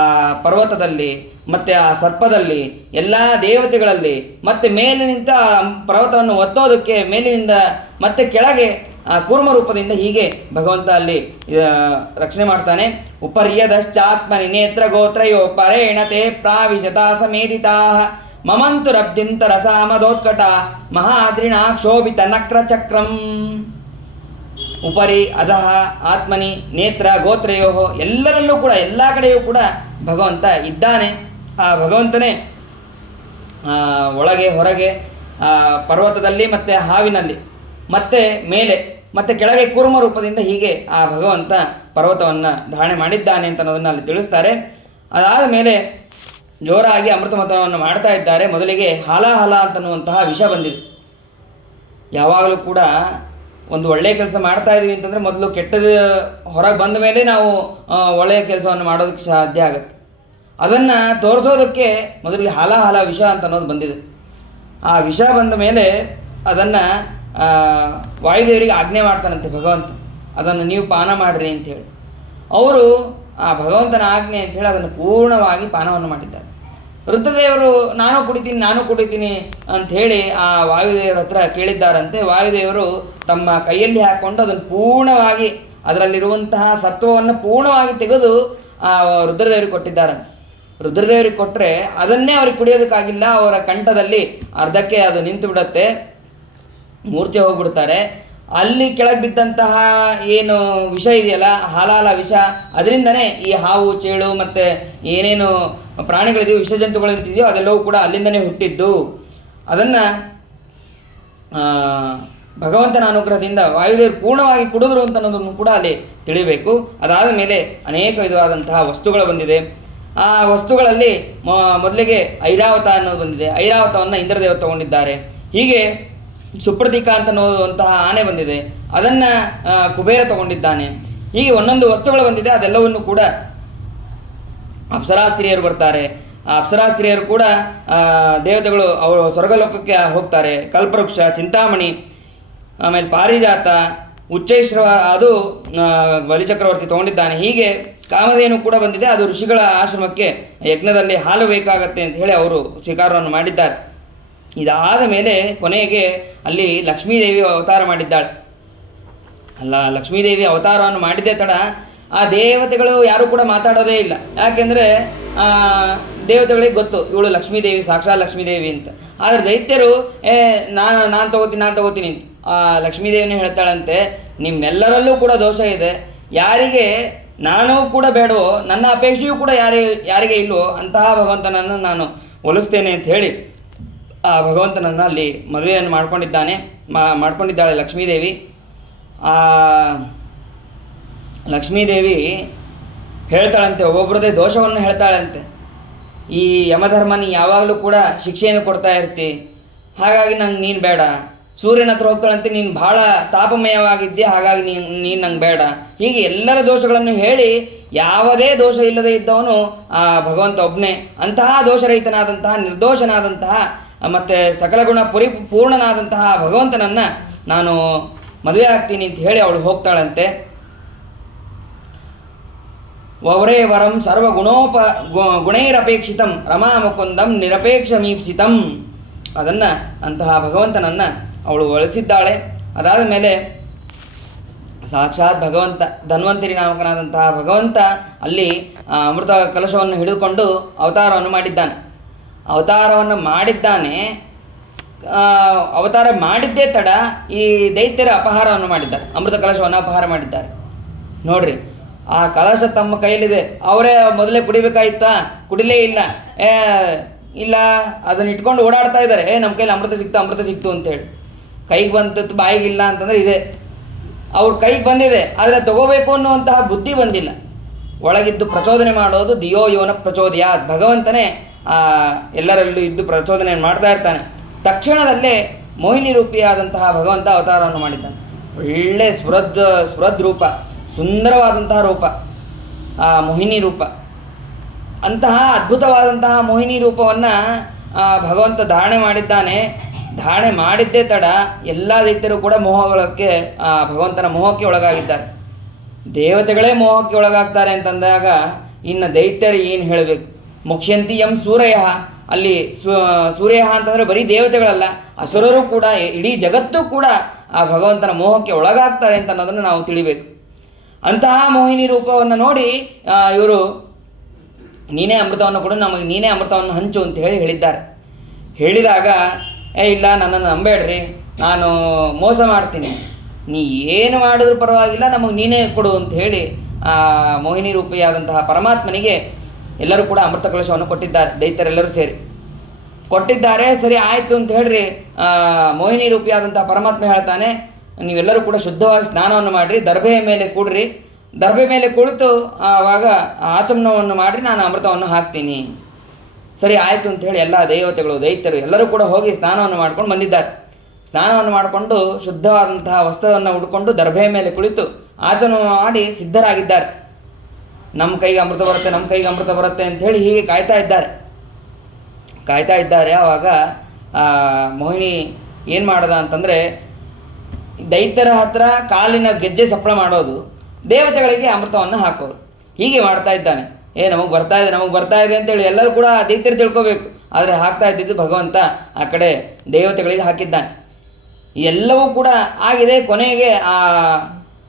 ಪರ್ವತದಲ್ಲಿ ಮತ್ತು ಆ ಸರ್ಪದಲ್ಲಿ ಎಲ್ಲ ದೇವತೆಗಳಲ್ಲಿ ಮತ್ತು ಮೇಲೆ ನಿಂತ ಪರ್ವತವನ್ನು ಒತ್ತೋದಕ್ಕೆ ಮೇಲಿನಿಂದ ಮತ್ತೆ ಕೆಳಗೆ ಆ ಕೂರ್ಮ ರೂಪದಿಂದ ಹೀಗೆ ಭಗವಂತ ಅಲ್ಲಿ ರಕ್ಷಣೆ ಮಾಡ್ತಾನೆ. ಉಪರ್ಯದಶ್ಚಾತ್ಮನಿ ನೇತ್ರ ಗೋತ್ರಯೋ ಪರೇಣತೆ ಪ್ರಾವಿಶತಾ ಸಮೇಧಿತಾ ಮಮಂತು ರಬ್ಧಿಂ ತರಸಾಮದೋತ್ಕಟ ಮಹಾದ್ರಿಣಾ ಕ್ಷೋಭಿತ ನಕ್ರಚಕ್ರಂ. ಉಪರಿ ಅಧಃ ಆತ್ಮನಿ ನೇತ್ರ ಗೋತ್ರಯೋ, ಎಲ್ಲರಲ್ಲೂ ಕೂಡ ಎಲ್ಲ ಕಡೆಯೂ ಕೂಡ ಭಗವಂತ ಇದ್ದಾನೆ. ಆ ಭಗವಂತನೇ ಒಳಗೆ ಹೊರಗೆ ಪರ್ವತದಲ್ಲಿ ಮತ್ತು ಹಾವಿನಲ್ಲಿ ಮತ್ತೆ ಮೇಲೆ ಮತ್ತು ಕೆಳಗೆ ಕೂರ್ಮ ರೂಪದಿಂದ ಹೀಗೆ ಆ ಭಗವಂತ ಪರ್ವತವನ್ನು ಧಾರಣೆ ಮಾಡಿದ್ದಾನೆ ಅಂತ ಅನ್ನೋದನ್ನು ಅಲ್ಲಿ ತಿಳಿಸ್ತಾರೆ. ಅದಾದ ಮೇಲೆ ಜೋರಾಗಿ ಅಮೃತಮಥನವನ್ನು ಮಾಡ್ತಾ ಇದ್ದಾರೆ. ಮೊದಲಿಗೆ ಹಾಲಾಹಲ ಅಂತನ್ನುವಂತಹ ವಿಷ ಬಂದಿದೆ. ಯಾವಾಗಲೂ ಕೂಡ ಒಂದು ಒಳ್ಳೆಯ ಕೆಲಸ ಮಾಡ್ತಾ ಇದ್ದೀವಿ ಅಂತಂದರೆ ಮೊದಲು ಕೆಟ್ಟದ ಹೊರಗೆ ಬಂದ ಮೇಲೆ ನಾವು ಒಳ್ಳೆಯ ಕೆಲಸವನ್ನು ಮಾಡೋದಕ್ಕೆ ಸಾಧ್ಯ ಆಗುತ್ತೆ. ಅದನ್ನು ತೋರಿಸೋದಕ್ಕೆ ಮೊದಲಿಗೆ ಹಾಲಾಹಲ ವಿಷ ಅಂತ ಅನ್ನೋದು ಬಂದಿದೆ. ಆ ವಿಷ ಬಂದ ಮೇಲೆ ಅದನ್ನು ವಾಯುದೇವರಿಗೆ ಆಜ್ಞೆ ಮಾಡ್ತಾನಂತೆ ಭಗವಂತ, ಅದನ್ನು ನೀವು ಪಾನ ಮಾಡಿರಿ ಅಂಥೇಳಿ. ಅವರು ಆ ಭಗವಂತನ ಆಜ್ಞೆ ಅಂಥೇಳಿ ಅದನ್ನು ಪೂರ್ಣವಾಗಿ ಪಾನವನ್ನು ಮಾಡಿದ್ದಾರೆ. ರುದ್ರದೇವರು ನಾನು ಕುಡಿತೀನಿ ಅಂಥೇಳಿ ಆ ವಾಯುದೇವರ ಹತ್ರ ಕೇಳಿದ್ದಾರಂತೆ. ವಾಯುದೇವರು ತಮ್ಮ ಕೈಯಲ್ಲಿ ಹಾಕ್ಕೊಂಡು ಅದನ್ನು ಪೂರ್ಣವಾಗಿ ಅದರಲ್ಲಿರುವಂತಹ ಸತ್ವವನ್ನು ಪೂರ್ಣವಾಗಿ ತೆಗೆದು ಆ ರುದ್ರದೇವರಿಗೆ ಕೊಟ್ಟಿದ್ದಾರಂತೆ. ರುದ್ರದೇವರಿಗೆ ಕೊಟ್ಟರೆ ಅದನ್ನೇ ಅವ್ರಿಗೆ ಕುಡಿಯೋದಕ್ಕಾಗಿಲ್ಲ, ಅವರ ಕಂಠದಲ್ಲಿ ಅರ್ಧಕ್ಕೆ ಅದು ನಿಂತು ಬಿಡುತ್ತೆ, ಮೂರ್ಛೆ ಹೋಗ್ಬಿಡ್ತಾರೆ. ಅಲ್ಲಿ ಕೆಳಗೆ ಬಿದ್ದಂತಹ ಏನು ವಿಷ ಇದೆಯಲ್ಲ, ಹಾಲಾಲ ವಿಷ, ಅದರಿಂದನೇ ಈ ಹಾವು ಚೇಳು ಮತ್ತು ಏನೇನು ಪ್ರಾಣಿಗಳಿದೆಯೋ, ವಿಷ ಜಂತುಗಳಂತಿದೆಯೋ ಅದೆಲ್ಲವೂ ಕೂಡ ಅಲ್ಲಿಂದನೇ ಹುಟ್ಟಿದ್ದು. ಅದನ್ನು ಭಗವಂತನ ಅನುಗ್ರಹದಿಂದ ವಾಯುದೇವರು ಪೂರ್ಣವಾಗಿ ಕುಡಿದ್ರು ಅಂತ ಅನ್ನೋದನ್ನು ಕೂಡ ಅಲ್ಲಿ ತಿಳಿಬೇಕು. ಅದಾದ ಮೇಲೆ ಅನೇಕ ವಿಧವಾದಂತಹ ವಸ್ತುಗಳು ಬಂದಿದೆ. ಆ ವಸ್ತುಗಳಲ್ಲಿ ಮೊದಲಿಗೆ ಐರಾವತ ಅನ್ನೋದು ಬಂದಿದೆ. ಐರಾವತವನ್ನು ಇಂದ್ರದೇವರು ತಗೊಂಡಿದ್ದಾರೆ. ಹೀಗೆ ಸುಪ್ರತೀಕ ಅಂತ ಅನ್ನುವಂತಹ ಆನೆ ಬಂದಿದೆ, ಅದನ್ನು ಕುಬೇರ ತಗೊಂಡಿದ್ದಾನೆ. ಹೀಗೆ ಒಂದೊಂದು ವಸ್ತುಗಳು ಬಂದಿದೆ. ಅದೆಲ್ಲವನ್ನು ಕೂಡ ಅಪ್ಸರಾಸ್ತ್ರೀಯರು ಬರ್ತಾರೆ. ಆ ಅಪ್ಸರಾಸ್ತ್ರೀಯರು ಕೂಡ ದೇವತೆಗಳು ಅವರು ಸ್ವರ್ಗಲೋಕಕ್ಕೆ ಹೋಗ್ತಾರೆ. ಕಲ್ಪವೃಕ್ಷ, ಚಿಂತಾಮಣಿ, ಆಮೇಲೆ ಪಾರಿಜಾತ, ಉಚ್ಚೈಶ್ರವ ಅದು ಬಲಿಚಕ್ರವರ್ತಿ ತಗೊಂಡಿದ್ದಾನೆ. ಹೀಗೆ ಕಾಮಧೇನು ಕೂಡ ಬಂದಿದೆ. ಅದು ಋಷಿಗಳ ಆಶ್ರಮಕ್ಕೆ ಯಜ್ಞದಲ್ಲಿ ಹಾಲು ಬೇಕಾಗತ್ತೆ ಅಂತ ಹೇಳಿ ಅವರು ಸ್ವೀಕಾರವನ್ನು ಮಾಡಿದ್ದಾರೆ. ಇದಾದ ಮೇಲೆ ಕೊನೆಗೆ ಅಲ್ಲಿ ಲಕ್ಷ್ಮೀದೇವಿ ಅವತಾರ ಮಾಡಿದ್ದಾಳೆ. ಲಕ್ಷ್ಮೀದೇವಿ ಅವತಾರವನ್ನು ಮಾಡಿದ್ದೇ ತಡ ಆ ದೇವತೆಗಳು ಯಾರೂ ಕೂಡ ಮಾತಾಡೋದೇ ಇಲ್ಲ. ಯಾಕೆಂದರೆ ದೇವತೆಗಳಿಗೆ ಗೊತ್ತು ಇವಳು ಲಕ್ಷ್ಮೀದೇವಿ, ಸಾಕ್ಷಾತ್ ಲಕ್ಷ್ಮೀದೇವಿ ಅಂತ. ಆದರೆ ದೈತ್ಯರು ನಾನು ತಗೋತೀನಿ ಅಂತ. ಆ ಲಕ್ಷ್ಮೀದೇವಿನೇ ಹೇಳ್ತಾಳಂತೆ, ನಿಮ್ಮೆಲ್ಲರಲ್ಲೂ ಕೂಡ ದೋಷ ಇದೆ, ಯಾರಿಗೆ ನಾನೂ ಕೂಡ ಬೇಡವೋ, ನನ್ನ ಅಪೇಕ್ಷೆಯೂ ಕೂಡ ಯಾರಿಗೆ ಇಲ್ವೋ ಅಂತಹ ಭಗವಂತನನ್ನು ನಾನು ಒಲಿಸ್ತೇನೆ ಅಂತ ಹೇಳಿ ಆ ಭಗವಂತನನ್ನು ಅಲ್ಲಿ ಮದುವೆಯನ್ನು ಮಾಡ್ಕೊಂಡಿದ್ದಾಳೆ ಲಕ್ಷ್ಮೀದೇವಿ. ಆ ಲಕ್ಷ್ಮೀದೇವಿ ಹೇಳ್ತಾಳಂತೆ, ಒಬ್ಬೊಬ್ಬರದೇ ದೋಷವನ್ನು ಹೇಳ್ತಾಳಂತೆ. ಈ ಯಮಧರ್ಮನಿ ಯಾವಾಗಲೂ ಕೂಡ ಶಿಕ್ಷೆಯನ್ನು ಕೊಡ್ತಾ ಇರ್ತಿ, ಹಾಗಾಗಿ ನಂಗೆ ನೀನು ಬೇಡ. ಸೂರ್ಯನ ಹತ್ರ ಹೋಗ್ತಾಳಂತೆ, ನೀನು ಭಾಳ ತಾಪಮಯವಾಗಿದ್ದೆ, ಹಾಗಾಗಿ ನೀನು ನಂಗೆ ಬೇಡ. ಹೀಗೆ ಎಲ್ಲರ ದೋಷಗಳನ್ನು ಹೇಳಿ ಯಾವುದೇ ದೋಷ ಇಲ್ಲದೆ ಇದ್ದವನು ಆ ಭಗವಂತ ಒಬ್ಬನೇ. ಅಂತಹ ದೋಷರಹಿತನಾದಂತಹ, ನಿರ್ದೋಷನಾದಂತಹ ಮತ್ತು ಸಕಲ ಗುಣ ಪೂರ್ಣನಾದಂತಹ ಭಗವಂತನನ್ನು ನಾನು ಮದುವೆ ಆಗ್ತೀನಿ ಅಂತ ಹೇಳಿ ಅವಳು ಹೋಗ್ತಾಳಂತೆ. ವವರೇ ವರಂ ಗುಣೈರಪೇಕ್ಷಿತಂ ರಮಾ ಮುಕುಂದಂ ನಿರಪೇಕ್ಷಮೀಪ್ಸಿತಂ. ಅದನ್ನು ಅಂತಹ ಭಗವಂತನನ್ನು ಅವಳು ಒಲಿಸಿದ್ದಾಳೆ. ಅದಾದ ಮೇಲೆ ಸಾಕ್ಷಾತ್ ಭಗವಂತ ಧನ್ವಂತರಿ ನಾಮಕನಾದಂತಹ ಭಗವಂತ ಅಲ್ಲಿ ಅಮೃತ ಕಲಶವನ್ನು ಹಿಡಿದುಕೊಂಡು ಅವತಾರವನ್ನು ಮಾಡಿದ್ದಾನೆ. ಅವತಾರ ಮಾಡಿದ್ದೇ ತಡ ಈ ದೈತ್ಯರ ಅಪಹಾರವನ್ನು ಮಾಡಿದ್ದಾರೆ, ಅಮೃತ ಕಲಶವನ್ನು ಅಪಹಾರ ಮಾಡಿದ್ದಾರೆ. ನೋಡ್ರಿ, ಆ ಕಲಶ ತಮ್ಮ ಕೈಯಲ್ಲಿದೆ, ಅವರೇ ಮೊದಲೇ ಕುಡಿಬೇಕಾಯ್ತಾ, ಕುಡಿಲೇ ಇಲ್ಲ ಅದನ್ನು ಇಟ್ಕೊಂಡು ಓಡಾಡ್ತಾ ಇದ್ದಾರೆ. ನಮ್ಮ ಕೈಲಿ ಅಮೃತ ಸಿಕ್ತು ಅಂತೇಳಿ. ಕೈಗೆ ಬಂತು, ಬಾಯಿಗಿಲ್ಲ ಅಂತಂದರೆ ಇದೆ. ಅವ್ರ ಕೈಗೆ ಬಂದಿದೆ, ಆದರೆ ತಗೋಬೇಕು ಅನ್ನುವಂತಹ ಬುದ್ಧಿ ಬಂದಿಲ್ಲ. ಒಳಗಿದ್ದು ಪ್ರಚೋದನೆ ಮಾಡೋದು ದಿಯೋ ಯೋನ ಪ್ರಚೋದಯ, ಭಗವಂತನೇ ಎಲ್ಲರಲ್ಲೂ ಇದ್ದು ಪ್ರಚೋದನೆ ಮಾಡ್ತಾ ಇರ್ತಾನೆ. ತಕ್ಷಣದಲ್ಲೇ ಮೋಹಿನಿ ರೂಪಿಯಾದಂತಹ ಭಗವಂತ ಅವತಾರವನ್ನು ಮಾಡಿದ್ದಾನೆ. ಒಳ್ಳೆ ಸ್ಫುರದ್ ರೂಪ, ಸುಂದರವಾದಂತಹ ರೂಪ, ಆ ಮೋಹಿನಿ ರೂಪ. ಅಂತಹ ಅದ್ಭುತವಾದಂತಹ ಮೋಹಿನಿ ರೂಪವನ್ನು ಭಗವಂತ ಧಾರಣೆ ಮಾಡಿದ್ದಾನೆ. ಧಾರಣೆ ಮಾಡಿದ್ದೇ ತಡ ಎಲ್ಲ ದೈತ್ಯರು ಕೂಡ ಭಗವಂತನ ಮೋಹಕ್ಕೆ ಒಳಗಾಗಿದ್ದಾರೆ. ದೇವತೆಗಳೇ ಮೋಹಕ್ಕೆ ಒಳಗಾಗ್ತಾರೆ ಅಂತಂದಾಗ ಇನ್ನು ದೈತ್ಯರು ಏನು ಹೇಳಬೇಕು? ಮುಖ್ಯಂತಿ ಎಂ ಸೂರ್ಯ, ಅಲ್ಲಿ ಸೂರ್ಯ ಅಂತಂದರೆ ಬರೀ ದೇವತೆಗಳಲ್ಲ, ಅಸುರರು ಕೂಡ, ಇಡೀ ಜಗತ್ತು ಕೂಡ ಆ ಭಗವಂತನ ಮೋಹಕ್ಕೆ ಒಳಗಾಗ್ತಾರೆ ಅಂತ ಅನ್ನೋದನ್ನು ನಾವು ತಿಳಿಬೇಕು. ಅಂತಹ ಮೋಹಿನಿ ರೂಪವನ್ನು ನೋಡಿ ಇವರು ನೀನೇ ಅಮೃತವನ್ನು ಕೊಡು, ನಮಗೆ ನೀನೇ ಅಮೃತವನ್ನು ಹಂಚು ಅಂತ ಹೇಳಿದ್ದಾರೆ. ಹೇಳಿದಾಗ ಇಲ್ಲ, ನನ್ನನ್ನು ನಂಬೇಡ್ರಿ, ನಾನು ಮೋಸ ಮಾಡ್ತೀನಿ, ನೀ ಏನು ಮಾಡಿದ್ರೂ ಪರವಾಗಿಲ್ಲ, ನಮಗೆ ನೀನೇ ಕೊಡು ಅಂತ ಹೇಳಿ ಆ ಮೋಹಿನಿ ರೂಪಿಯಾದಂತಹ ಪರಮಾತ್ಮನಿಗೆ ಎಲ್ಲರೂ ಕೂಡ ಅಮೃತ ಕಲಶವನ್ನು ಕೊಟ್ಟಿದ್ದಾರೆ. ದೈತ್ಯರೆಲ್ಲರೂ ಸೇರಿ ಕೊಟ್ಟಿದ್ದಾರೆ. ಸರಿ ಆಯಿತು ಅಂತ ಹೇಳ್ರಿ, ಮೋಹಿನಿ ರೂಪಿಯಾದಂತಹ ಪರಮಾತ್ಮ ಹೇಳ್ತಾನೆ, ನೀವೆಲ್ಲರೂ ಕೂಡ ಶುದ್ಧವಾಗಿ ಸ್ನಾನವನ್ನು ಮಾಡಿರಿ, ದರ್ಭೆಯ ಮೇಲೆ ಕೂಡ್ರಿ, ದರ್ಭೆ ಮೇಲೆ ಕುಳಿತು ಆವಾಗ ಆಚಮನವನ್ನು ಮಾಡಿರಿ, ನಾನು ಅಮೃತವನ್ನು ಹಾಕ್ತೀನಿ. ಸರಿ ಆಯಿತು ಅಂಥೇಳಿ ಎಲ್ಲ ದೇವತೆಗಳು ದೈತ್ಯರು ಎಲ್ಲರೂ ಕೂಡ ಹೋಗಿ ಸ್ನಾನವನ್ನು ಮಾಡ್ಕೊಂಡು ಬಂದಿದ್ದಾರೆ. ಸ್ನಾನವನ್ನು ಮಾಡಿಕೊಂಡು ಶುದ್ಧವಾದಂತಹ ವಸ್ತ್ರವನ್ನು ಉಡ್ಕೊಂಡು ದರ್ಭೆಯ ಮೇಲೆ ಕುಳಿತು ಆಚಮನ ಮಾಡಿ ಸಿದ್ಧರಾಗಿದ್ದಾರೆ. ನಮ್ಮ ಕೈಗೆ ಅಮೃತ ಬರುತ್ತೆ ಅಂಥೇಳಿ ಹೀಗೆ ಕಾಯ್ತಾ ಇದ್ದಾರೆ. ಆವಾಗ ಮೋಹಿನಿ ಏನು ಮಾಡ್ದ ಅಂತಂದರೆ, ದೈತ್ಯರ ಹತ್ರ ಕಾಲಿನ ಗೆಜ್ಜೆ ಸಪ್ಪಳ ಮಾಡೋದು, ದೇವತೆಗಳಿಗೆ ಅಮೃತವನ್ನು ಹಾಕೋದು, ಹೀಗೆ ಮಾಡ್ತಾ ಇದ್ದಾನೆ. ನಮಗೆ ಬರ್ತಾ ಇದೆ ಅಂತೇಳಿ ಎಲ್ಲರೂ ಕೂಡ ದೈತ್ಯರು ತಿಳ್ಕೋಬೇಕು. ಆದರೆ ಹಾಕ್ತಾ ಇದ್ದಿದ್ದು ಭಗವಂತ ಆ ಕಡೆ ದೇವತೆಗಳಿಗೆ ಹಾಕಿದ್ದಾನೆ. ಎಲ್ಲವೂ ಕೂಡ ಆಗಿದೆ. ಕೊನೆಗೆ ಆ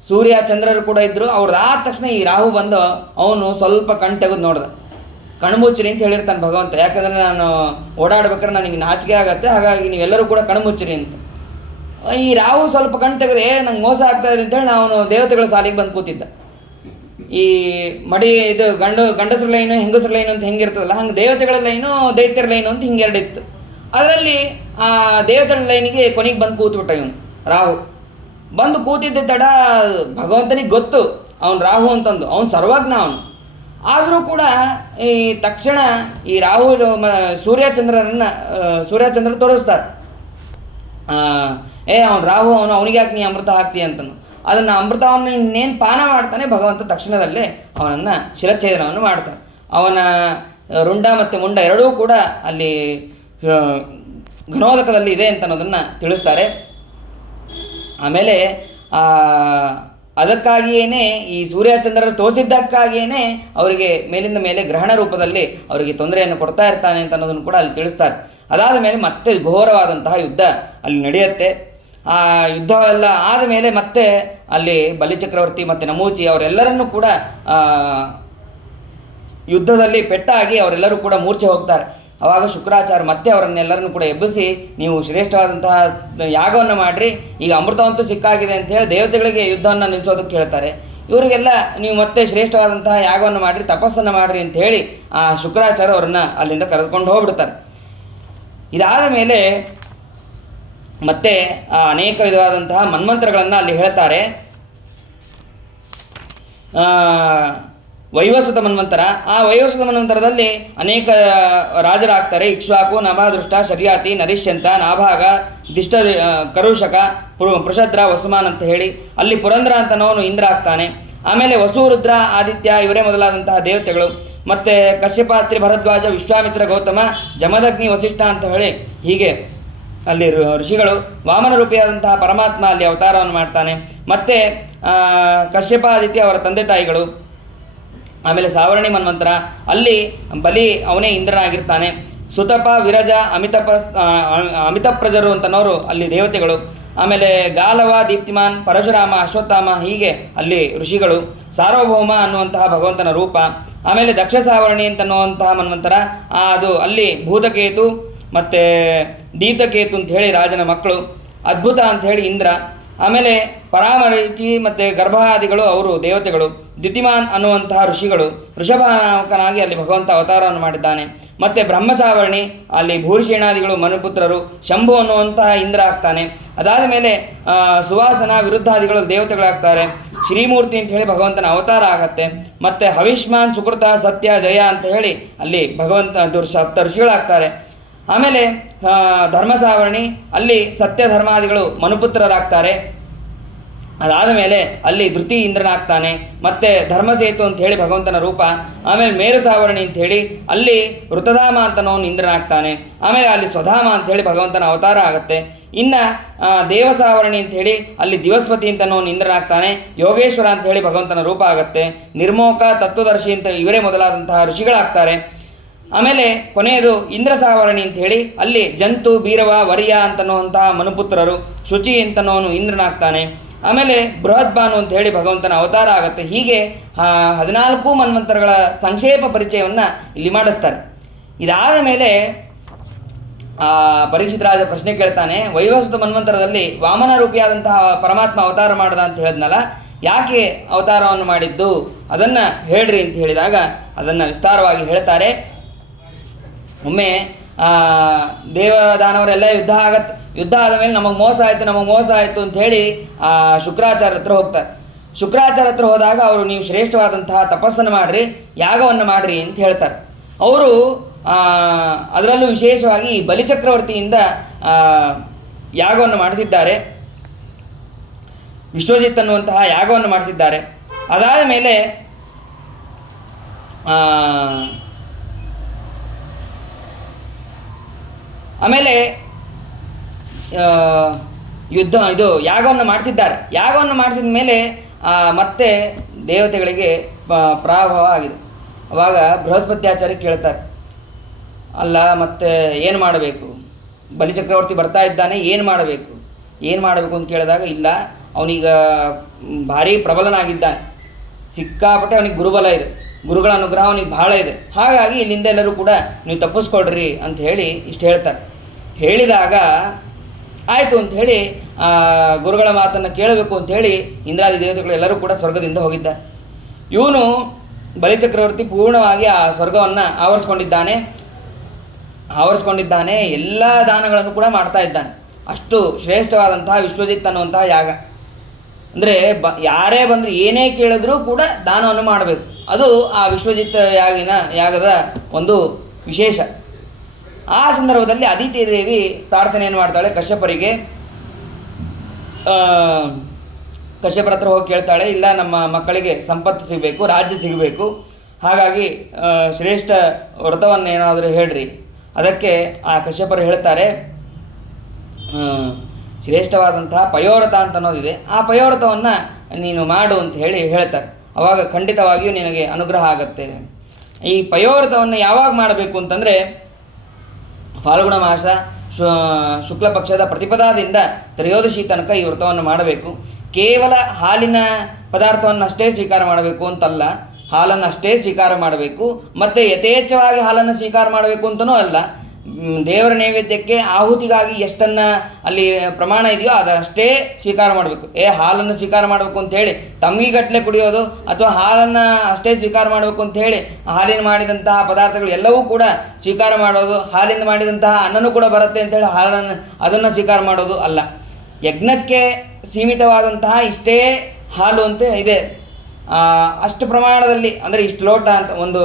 ಸೂರ್ಯ ಚಂದ್ರರು ಕೂಡ ಇದ್ದರು. ಅವ್ರದ್ದಾದ ತಕ್ಷಣ ಈ ರಾಹು ಬಂದು ಅವನು ಸ್ವಲ್ಪ ಕಣ್ಣು ತೆಗೆದು ನೋಡ್ದ. ಕಣ್ಮುಚ್ಚಿರಿ ಅಂತ ಹೇಳಿರ್ತಾನೆ ಭಗವಂತ, ಯಾಕಂದರೆ ನಾನು ಓಡಾಡ್ಬೇಕಾದ್ರೆ ನನಗೆ ನಾಚಿಕೆ ಆಗತ್ತೆ, ಹಾಗಾಗಿ ನೀವೆಲ್ಲರೂ ಕೂಡ ಕಣ್ಮುಚ್ಚಿರಿ ಅಂತ. ಈ ರಾಹು ಸ್ವಲ್ಪ ಕಣ್ಣು ತೆಗೆದು ನಂಗೆ ಮೋಸ ಆಗ್ತಾ ಇದೆ ಅಂತೇಳಿ ಅವನು ದೇವತೆಗಳ ಸಾಲಿಗೆ ಬಂದು ಕೂತಿದ್ದ. ಈ ಮಡಿ ಇದು ಗಂಡಸರ ಲೈನು ಹೆಂಗಸರ ಲೈನು ಅಂತ ಹೆಂಗಿರ್ತದಲ್ಲ, ಹಂಗೆ ದೇವತೆಗಳ ಲೈನು ದೈತ್ಯರ ಲೈನು ಅಂತ ಹಿಂಗೆ ಎರಡಿತ್ತು. ಅದರಲ್ಲಿ ಆ ದೇವತೆಗಳ ಲೈನಿಗೆ ಕೊನೆಗೆ ಬಂದು ಕೂತ್ಬಿಟ್ಟ ಇವನು ರಾಹು. ಬಂದು ಕೂತಿದ್ದ ತಡ ಭಗವಂತನಿಗೆ ಗೊತ್ತು ಅವನು ರಾಹು ಅಂತಂದು, ಅವನು ಸರ್ವಜ್ಞ ಅವನು. ಆದರೂ ಕೂಡ ಈ ತಕ್ಷಣ ಈ ರಾಹು ಸೂರ್ಯಚಂದ್ರ ತೋರಿಸ್ತಾರೆ, ಅವನು ರಾಹು, ಅವನಿಗೆ ಯಾಕೆ ನೀ ಅಮೃತ ಹಾಕ್ತೀಯ ಅಂತನು. ಅದನ್ನು ಅಮೃತವನ್ನು ಇನ್ನೇನು ಪಾನ ಮಾಡ್ತಾನೆ ಭಗವಂತ ತಕ್ಷಣದಲ್ಲೇ ಅವನನ್ನು ಶಿರಚ್ಛೇದನವನ್ನು ಮಾಡ್ತಾನೆ. ಅವನ ರುಂಡ ಮತ್ತು ಮುಂಡ ಎರಡೂ ಕೂಡ ಅಲ್ಲಿ ಘನೋದಕದಲ್ಲಿ ಇದೆ ಅಂತ ಅನ್ನೋದನ್ನು ತಿಳಿಸ್ತಾರೆ. ಆಮೇಲೆ ಅದಕ್ಕಾಗಿಯೇ ಈ ಸೂರ್ಯಚಂದ್ರರು ತೋರಿಸಿದ್ದಕ್ಕಾಗಿಯೇ ಅವರಿಗೆ ಮೇಲಿಂದ ಮೇಲೆ ಗ್ರಹಣ ರೂಪದಲ್ಲಿ ಅವರಿಗೆ ತೊಂದರೆಯನ್ನು ಕೊಡ್ತಾ ಇರ್ತಾನೆ ಅಂತ ಅನ್ನೋದನ್ನು ಕೂಡ ಅಲ್ಲಿ ತಿಳಿಸ್ತಾರೆ. ಅದಾದ ಮೇಲೆ ಮತ್ತೆ ಘೋರವಾದಂತಹ ಯುದ್ಧ ಅಲ್ಲಿ ನಡೆಯುತ್ತೆ. ಆ ಯುದ್ಧ ಎಲ್ಲ ಆದ ಮೇಲೆ ಮತ್ತೆ ಅಲ್ಲಿ ಬಲಿಚಕ್ರವರ್ತಿ ಮತ್ತು ನಮೂಚಿ ಅವರೆಲ್ಲರನ್ನೂ ಕೂಡ ಯುದ್ಧದಲ್ಲಿ ಪೆಟ್ಟಾಗಿ ಅವರೆಲ್ಲರೂ ಕೂಡ ಮೂರ್ಛೆ ಹೋಗ್ತಾರೆ. ಆವಾಗ ಶುಕ್ರಾಚಾರ್ಯ ಮತ್ತೆ ಅವರನ್ನೆಲ್ಲರನ್ನು ಕೂಡ ಎಬ್ಬಿಸಿ, ನೀವು ಶ್ರೇಷ್ಠವಾದಂತಹ ಯಾಗವನ್ನು ಮಾಡಿರಿ, ಈಗ ಅಮೃತವಂತೂ ಸಿಕ್ಕಾಗಿದೆ ಅಂತ ಹೇಳಿ ದೇವತೆಗಳಿಗೆ ಯುದ್ಧವನ್ನು ನಿಲ್ಲಿಸೋದಕ್ಕೆ ಹೇಳ್ತಾರೆ. ಇವರಿಗೆಲ್ಲ ನೀವು ಮತ್ತೆ ಶ್ರೇಷ್ಠವಾದಂತಹ ಯಾಗವನ್ನು ಮಾಡಿರಿ, ತಪಸ್ಸನ್ನು ಮಾಡಿರಿ ಅಂತ ಹೇಳಿ ಆ ಶುಕ್ರಾಚಾರ್ಯ ಅವರನ್ನು ಅಲ್ಲಿಂದ ಕರೆದುಕೊಂಡು ಹೋಗ್ಬಿಡ್ತಾರೆ. ಇದಾದ ಮೇಲೆ ಮತ್ತೆ ಅನೇಕ ವಿಧವಾದಂತಹ ಮನ್ಮಂತ್ರಗಳನ್ನು ಅಲ್ಲಿ ಹೇಳ್ತಾರೆ. ವೈವಸ್ವತ ಮನ್ವಂತರ, ಆ ವೈವಸ್ವತ ಮನ್ವಂತರದಲ್ಲಿ ಅನೇಕ ರಾಜರಾಗ್ತಾರೆ. ಇಕ್ಷ್ವಾಕು, ನಭದೃಷ್ಟ, ಶರ್ಯಾತಿ, ನರಿಷ್ಯಂತ, ನಾಭಾಗ, ದಿಷ್ಟ, ಕರುಷಕ, ಪೃಷದ್ರ, ವಸುಮಾನ್ ಅಂತ ಹೇಳಿ ಅಲ್ಲಿ ಪುರಂದ್ರ ಅಂತನವನು ಇಂದ್ರ ಆಗ್ತಾನೆ. ಆಮೇಲೆ ವಸು, ರುದ್ರ, ಆದಿತ್ಯ ಇವರೇ ಮೊದಲಾದಂತಹ ದೇವತೆಗಳು. ಮತ್ತು ಕಶ್ಯಪಾತ್ರಿ, ಭರದ್ವಾಜ, ವಿಶ್ವಾಮಿತ್ರ, ಗೌತಮ, ಜಮದಗ್ನಿ, ವಸಿಷ್ಠ ಅಂತ ಹೇಳಿ ಹೀಗೆ ಅಲ್ಲಿ ಋಷಿಗಳು. ವಾಮನ ರೂಪಿಯಾದಂತಹ ಪರಮಾತ್ಮ ಅಲ್ಲಿ ಅವತಾರವನ್ನು ಮಾಡ್ತಾನೆ. ಮತ್ತು ಕಶ್ಯಪಾದಿತ್ಯ ಅವರ ತಂದೆ ತಾಯಿಗಳು. ಆಮೇಲೆ ಸಾವರ್ಣಿ ಮನ್ವಂತರ, ಅಲ್ಲಿ ಬಲಿ ಅವನೇ ಇಂದ್ರನಾಗಿರ್ತಾನೆ. ಸುತಪ, ವಿರಜ, ಅಮಿತಪ್ರಜರು ಅಂತನವರು ಅಲ್ಲಿ ದೇವತೆಗಳು. ಆಮೇಲೆ ಗಾಲವ, ದೀಪ್ತಿಮಾನ್, ಪರಶುರಾಮ, ಅಶ್ವತ್ಥಾಮ ಹೀಗೆ ಅಲ್ಲಿ ಋಷಿಗಳು. ಸಾರ್ವಭೌಮ ಅನ್ನುವಂತಹ ಭಗವಂತನ ರೂಪ. ಆಮೇಲೆ ದಕ್ಷ ಸಾವರ್ಣಿ ಅಂತನ್ನುವಂತಹ ಮನ್ವಂತರ, ಅದು ಅಲ್ಲಿ ಭೂತಕೇತು ಮತ್ತು ದೀಪ್ತಕೇತು ಅಂತ ಹೇಳಿ ರಾಜನ ಮಕ್ಕಳು. ಅದ್ಭುತ ಅಂಥೇಳಿ ಇಂದ್ರ. ಆಮೇಲೆ ಪರಾಮರಿಚಿ ಮತ್ತು ಗರ್ಭಾದಿಗಳು ಅವರು ದೇವತೆಗಳು. ದ್ಯುತಿಮಾನ್ ಅನ್ನುವಂತಹ ಋಷಿಗಳು. ವೃಷಭನಾಮಕನಾಗಿ ಅಲ್ಲಿ ಭಗವಂತ ಅವತಾರವನ್ನು ಮಾಡಿದ್ದಾನೆ. ಮತ್ತು ಬ್ರಹ್ಮಸಾವರ್ಣಿ ಅಲ್ಲಿ ಭೂರಿಷೇಣಾದಿಗಳು ಮನುಪುತ್ರರು. ಶಂಭು ಅನ್ನುವಂತಹ ಇಂದ್ರ ಆಗ್ತಾನೆ. ಅದಾದ ಮೇಲೆ ಸುವಾಸನ, ವಿರುದ್ಧಾದಿಗಳು ದೇವತೆಗಳಾಗ್ತಾರೆ. ಶ್ರೀಮೂರ್ತಿ ಅಂತ ಹೇಳಿ ಭಗವಂತನ ಅವತಾರ ಆಗತ್ತೆ. ಮತ್ತು ಹವಿಷ್ಮಾನ್, ಸುಕೃತ, ಸತ್ಯ, ಜಯ ಅಂತ ಹೇಳಿ ಅಲ್ಲಿ ಭಗವಂತ ಸಪ್ತ ಋಷಿಗಳಾಗ್ತಾರೆ. ಆಮೇಲೆ ಧರ್ಮಸಾವರ್ಣಿ ಅಲ್ಲಿ ಸತ್ಯ ಧರ್ಮಾದಿಗಳು ಮನುಪುತ್ರರಾಗ್ತಾರೆ. ಅದಾದ ಮೇಲೆ ಅಲ್ಲಿ ಧೃತಿ ಇಂದ್ರನಾಗ್ತಾನೆ. ಮತ್ತು ಧರ್ಮಸೇತು ಅಂತ ಹೇಳಿ ಭಗವಂತನ ರೂಪ. ಆಮೇಲೆ ಮೇರುಸಾವರ್ಣಿ ಅಂತ ಹೇಳಿ ಅಲ್ಲಿ ಋತಧಾಮ ಅಂತನವನು ಇಂದ್ರನಾಗ್ತಾನೆ. ಆಮೇಲೆ ಅಲ್ಲಿ ಸ್ವಧಾಮ ಅಂಥೇಳಿ ಭಗವಂತನ ಅವತಾರ ಆಗುತ್ತೆ. ಇನ್ನು ದೇವಸಾವರ್ಣಿ ಅಂಥೇಳಿ ಅಲ್ಲಿ ದಿವಸ್ಪತಿ ಅಂತನವನು ಇಂದ್ರನಾಗ್ತಾನೆ. ಯೋಗೇಶ್ವರ ಅಂಥೇಳಿ ಭಗವಂತನ ರೂಪ ಆಗುತ್ತೆ. ನಿರ್ಮೋಕ, ತತ್ವದರ್ಶಿ ಅಂತ ಇವರೇ ಮೊದಲಾದಂತಹ ಋಷಿಗಳಾಗ್ತಾರೆ. ಆಮೇಲೆ ಕೊನೆಯದು ಇಂದ್ರ ಸಾವರ್ಣಿ ಅಂತ ಹೇಳಿ ಅಲ್ಲಿ ಜಂತು, ಬೀರವ, ವರ್ಯ ಅಂತನ್ನುವಂತಹ ಮನುಪುತ್ರರು. ಶುಚಿ ಅಂತನವನು ಇಂದ್ರನಾಗ್ತಾನೆ. ಆಮೇಲೆ ಬೃಹದ್ಭಾನು ಅಂತ ಹೇಳಿ ಭಗವಂತನ ಅವತಾರ ಆಗುತ್ತೆ. ಹೀಗೆ 14 ಮನ್ವಂತರಗಳ ಸಂಕ್ಷೇಪ ಪರಿಚಯವನ್ನು ಇಲ್ಲಿ ಮಾಡಿಸ್ತಾರೆ. ಇದಾದ ಮೇಲೆ ಪರೀಕ್ಷಿತ ರಾಜ ಪ್ರಶ್ನೆ ಕೇಳ್ತಾನೆ, ವೈವಸ್ವತ ಮನ್ವಂತರದಲ್ಲಿ ವಾಮನ ರೂಪಿಯಾದಂತಹ ಪರಮಾತ್ಮ ಅವತಾರ ಮಾಡ್ದ ಅಂತ ಹೇಳಿದ್ನಲ್ಲ, ಯಾಕೆ ಅವತಾರವನ್ನು ಮಾಡಿದ್ದು ಅದನ್ನು ಹೇಳ್ರಿ ಅಂತ ಹೇಳಿದಾಗ ಅದನ್ನು ವಿಸ್ತಾರವಾಗಿ ಹೇಳ್ತಾರೆ. ಒಮ್ಮೆ ದೇವದಾನವರೆಲ್ಲ ಯುದ್ಧ ಆದ ಮೇಲೆ ನಮಗೆ ಮೋಸ ಆಯಿತು ಅಂತ ಹೇಳಿ ಶುಕ್ರಾಚಾರ್ಯ ಹತ್ರ ಹೋಗ್ತಾರೆ. ಶುಕ್ರಾಚಾರ್ಯ ಹತ್ರ ಹೋದಾಗ ಅವರು, ನೀವು ಶ್ರೇಷ್ಠವಾದಂತಹ ತಪಸ್ಸನ್ನು ಮಾಡಿರಿ, ಯಾಗವನ್ನು ಮಾಡಿರಿ ಅಂತ ಹೇಳ್ತಾರೆ. ಅವರು ಅದರಲ್ಲೂ ವಿಶೇಷವಾಗಿ ಬಲಿಚಕ್ರವರ್ತಿಯಿಂದ ಯಾಗವನ್ನು ಮಾಡಿಸಿದ್ದಾರೆ. ವಿಶ್ವಜಿತ್ ಅನ್ನುವಂತಹ ಯಾಗವನ್ನು ಮಾಡಿಸಿದ್ದಾರೆ. ಅದಾದ ಮೇಲೆ ಆಮೇಲೆ ಯಾಗವನ್ನು ಮಾಡಿಸಿದ್ದಾರೆ. ಯಾಗವನ್ನು ಮಾಡಿಸಿದ ಮೇಲೆ ಮತ್ತೆ ದೇವತೆಗಳಿಗೆ ಪ್ರಾಭವ ಆಗಿದೆ. ಆವಾಗ ಬೃಹಸ್ಪತ್ಯಾಚಾರ್ಯ ಕೇಳ್ತಾರೆ, ಅಲ್ಲ ಮತ್ತೆ ಏನು ಮಾಡಬೇಕು, ಬಲಿಚಕ್ರವರ್ತಿ ಬರ್ತಾ ಇದ್ದಾನೆ, ಏನು ಮಾಡಬೇಕು ಅಂತ ಕೇಳಿದಾಗ, ಇಲ್ಲ ಅವನೀಗ ಭಾರಿ ಪ್ರಬಲನಾಗಿದ್ದಾನೆ, ಸಿಕ್ಕಾಪಟ್ಟೆ ಅವನಿಗೆ ಗುರುಬಲ ಇದೆ, ಗುರುಗಳ ಅನುಗ್ರಹ ಅವನಿಗೆ ಭಾಳ ಇದೆ, ಹಾಗಾಗಿ ಇಲ್ಲಿಂದ ಎಲ್ಲರೂ ಕೂಡ ನೀವು ತಪ್ಪಿಸ್ಕೊಡ್ರಿ ಅಂತ ಹೇಳಿ ಇಷ್ಟು ಹೇಳ್ತಾರೆ. ಹೇಳಿದಾಗ ಆಯಿತು ಅಂಥೇಳಿ ಗುರುಗಳ ಮಾತನ್ನು ಕೇಳಬೇಕು ಅಂಥೇಳಿ ಇಂದ್ರಾದಿ ದೇವತೆಗಳು ಎಲ್ಲರೂ ಕೂಡ ಸ್ವರ್ಗದಿಂದ ಹೋಗಿದ್ದಾರೆ. ಇವನು ಬಲಿಚಕ್ರವರ್ತಿ ಪೂರ್ಣವಾಗಿ ಆ ಸ್ವರ್ಗವನ್ನು ಆವರಿಸ್ಕೊಂಡಿದ್ದಾನೆ. ಎಲ್ಲ ದಾನಗಳನ್ನು ಕೂಡ ಮಾಡ್ತಾ ಇದ್ದಾನೆ. ಅಷ್ಟು ಶ್ರೇಷ್ಠವಾದಂತಹ ವಿಶ್ವಜಿತ್ ಅನ್ನುವಂತಹ ಯಾಗ. ಅಂದರೆ ಯಾರೇ ಬಂದರೆ ಏನೇ ಕೇಳಿದ್ರೂ ಕೂಡ ದಾನವನ್ನು ಮಾಡಬೇಕು. ಅದು ಆ ವಿಶ್ವಜಿತ್ ಯಾಗದ ಒಂದು ವಿಶೇಷ. ಆ ಸಂದರ್ಭದಲ್ಲಿ ಅದಿತಿ ದೇವಿ ಪ್ರಾರ್ಥನೆಯನ್ನು ಮಾಡ್ತಾಳೆ ಕಶ್ಯಪರಿಗೆ. ಕಶ್ಯಪರ ಹತ್ರ ಹೋಗಿ ಕೇಳ್ತಾಳೆ, ಇಲ್ಲ ನಮ್ಮ ಮಕ್ಕಳಿಗೆ ಸಂಪತ್ತು ಸಿಗಬೇಕು, ರಾಜ್ಯ ಸಿಗಬೇಕು, ಹಾಗಾಗಿ ಶ್ರೇಷ್ಠ ವ್ರತವನ್ನು ಏನಾದರೂ ಹೇಳ್ರಿ. ಅದಕ್ಕೆ ಆ ಕಶ್ಯಪರು ಹೇಳ್ತಾರೆ, ಶ್ರೇಷ್ಠವಾದಂತಹ ಪಯೋವ್ರತ ಅಂತ ಅನ್ನೋದಿದೆ, ಆ ಪಯೋವ್ರತವನ್ನು ನೀನು ಮಾಡು ಅಂತ ಹೇಳ್ತಾರೆ. ಆವಾಗ ಖಂಡಿತವಾಗಿಯೂ ನಿನಗೆ ಅನುಗ್ರಹ ಆಗುತ್ತೆ. ಈ ಪಯೋವ್ರತವನ್ನು ಯಾವಾಗ ಮಾಡಬೇಕು ಅಂತಂದರೆ, ಫಾಲ್ಗುಣ ಮಾಸ ಶುಕ್ಲ ಪಕ್ಷದ ಪ್ರತಿಪದಾದಿಂದ ತ್ರಯೋದಶಿ ತನಕ ಈ ವ್ರತವನ್ನು ಮಾಡಬೇಕು. ಕೇವಲ ಹಾಲಿನ ಪದಾರ್ಥವನ್ನು ಅಷ್ಟೇ ಸ್ವೀಕಾರ ಮಾಡಬೇಕು ಅಂತಲ್ಲ, ಹಾಲನ್ನು ಅಷ್ಟೇ ಸ್ವೀಕಾರ ಮಾಡಬೇಕು, ಮತ್ತು ಯಥೇಚ್ಛವಾಗಿ ಹಾಲನ್ನು ಸ್ವೀಕಾರ ಮಾಡಬೇಕು ಅಂತಲೂ ಅಲ್ಲ. ದೇವರ ನೈವೇದ್ಯಕ್ಕೆ ಆಹುತಿಗಾಗಿ ಎಷ್ಟನ್ನು ಅಲ್ಲಿ ಪ್ರಮಾಣ ಇದೆಯೋ ಅದಷ್ಟೇ ಸ್ವೀಕಾರ ಮಾಡಬೇಕು. ಹಾಲನ್ನು ಸ್ವೀಕಾರ ಮಾಡಬೇಕು ಅಂಥೇಳಿ ತಂಗಿಗಟ್ಟಲೆ ಕುಡಿಯೋದು ಅಥವಾ ಹಾಲನ್ನು ಅಷ್ಟೇ ಸ್ವೀಕಾರ ಮಾಡಬೇಕು ಅಂಥೇಳಿ ಹಾಲಿನ ಮಾಡಿದಂತಹ ಪದಾರ್ಥಗಳು ಎಲ್ಲವೂ ಕೂಡ ಸ್ವೀಕಾರ ಮಾಡೋದು, ಹಾಲಿಂದ ಮಾಡಿದಂತಹ ಅನ್ನನೂ ಕೂಡ ಬರುತ್ತೆ ಅಂಥೇಳಿ ಅದನ್ನು ಸ್ವೀಕಾರ ಮಾಡೋದು ಅಲ್ಲ. ಯಜ್ಞಕ್ಕೆ ಸೀಮಿತವಾದಂತಹ ಇಷ್ಟೇ ಹಾಲು ಅಂತ ಇದೆ, ಅಷ್ಟು ಪ್ರಮಾಣದಲ್ಲಿ ಅಂದರೆ ಇಷ್ಟು ಲೋಟ ಅಂತ ಒಂದು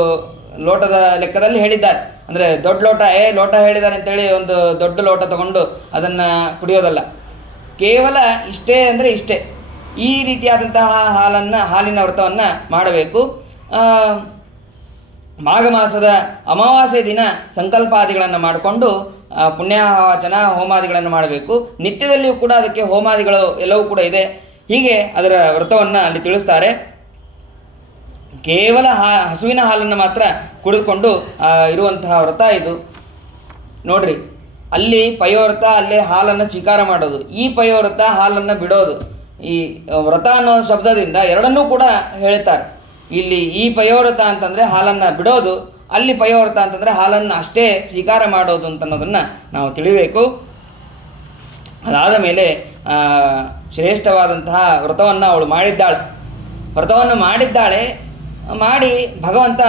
ಲೋಟದ ಲೆಕ್ಕದಲ್ಲಿ ಹೇಳಿದ್ದಾರೆ. ಅಂದರೆ ದೊಡ್ಡ ಲೋಟ ಲೋಟ ಹೇಳಿದ್ದಾರೆ ಅಂತೇಳಿ ಒಂದು ದೊಡ್ಡ ಲೋಟ ತಗೊಂಡು ಅದನ್ನು ಕುಡಿಯೋದಲ್ಲ, ಕೇವಲ ಇಷ್ಟೇ ಅಂದರೆ ಇಷ್ಟೇ. ಈ ರೀತಿಯಾದಂತಹ ಹಾಲಿನ ವ್ರತವನ್ನು ಮಾಡಬೇಕು. ಮಾಘ ಮಾಸದ ಅಮಾವಾಸ್ಯೆ ದಿನ ಸಂಕಲ್ಪಾದಿಗಳನ್ನು ಮಾಡಿಕೊಂಡು ಪುಣ್ಯವಾಚನ ಹೋಮಾದಿಗಳನ್ನು ಮಾಡಬೇಕು. ನಿತ್ಯದಲ್ಲಿಯೂ ಕೂಡ ಅದಕ್ಕೆ ಹೋಮಾದಿಗಳು ಎಲ್ಲವೂ ಕೂಡ ಇದೆ. ಹೀಗೆ ಅದರ ವ್ರತವನ್ನು ಅಲ್ಲಿ ತಿಳಿಸ್ತಾರೆ. ಕೇವಲ ಹಸುವಿನ ಹಾಲನ್ನು ಮಾತ್ರ ಕುಡಿದುಕೊಂಡು ಇರುವಂತಹ ವ್ರತ ಇದು. ನೋಡ್ರಿ, ಅಲ್ಲಿ ಪಯೋವ್ರತ, ಅಲ್ಲೇ ಹಾಲನ್ನು ಸ್ವೀಕಾರ ಮಾಡೋದು, ಈ ಪಯೋವ್ರತ ಹಾಲನ್ನು ಬಿಡೋದು. ಈ ವ್ರತ ಅನ್ನೋ ಶಬ್ದದಿಂದ ಎರಡನ್ನೂ ಕೂಡ ಹೇಳ್ತಾರೆ. ಇಲ್ಲಿ ಈ ಪಯೋವ್ರತ ಅಂತಂದರೆ ಹಾಲನ್ನು ಬಿಡೋದು, ಅಲ್ಲಿ ಪಯೋವ್ರತ ಅಂತಂದರೆ ಹಾಲನ್ನು ಅಷ್ಟೇ ಸ್ವೀಕಾರ ಮಾಡೋದು ಅಂತನ್ನೋದನ್ನು ನಾವು ತಿಳಿಬೇಕು. ಅದಾದ ಮೇಲೆ ಶ್ರೇಷ್ಠವಾದಂತಹ ವ್ರತವನ್ನು ಅವಳು ಮಾಡಿದ್ದಾಳೆ. ಮಾಡಿ ಭಗವಂತ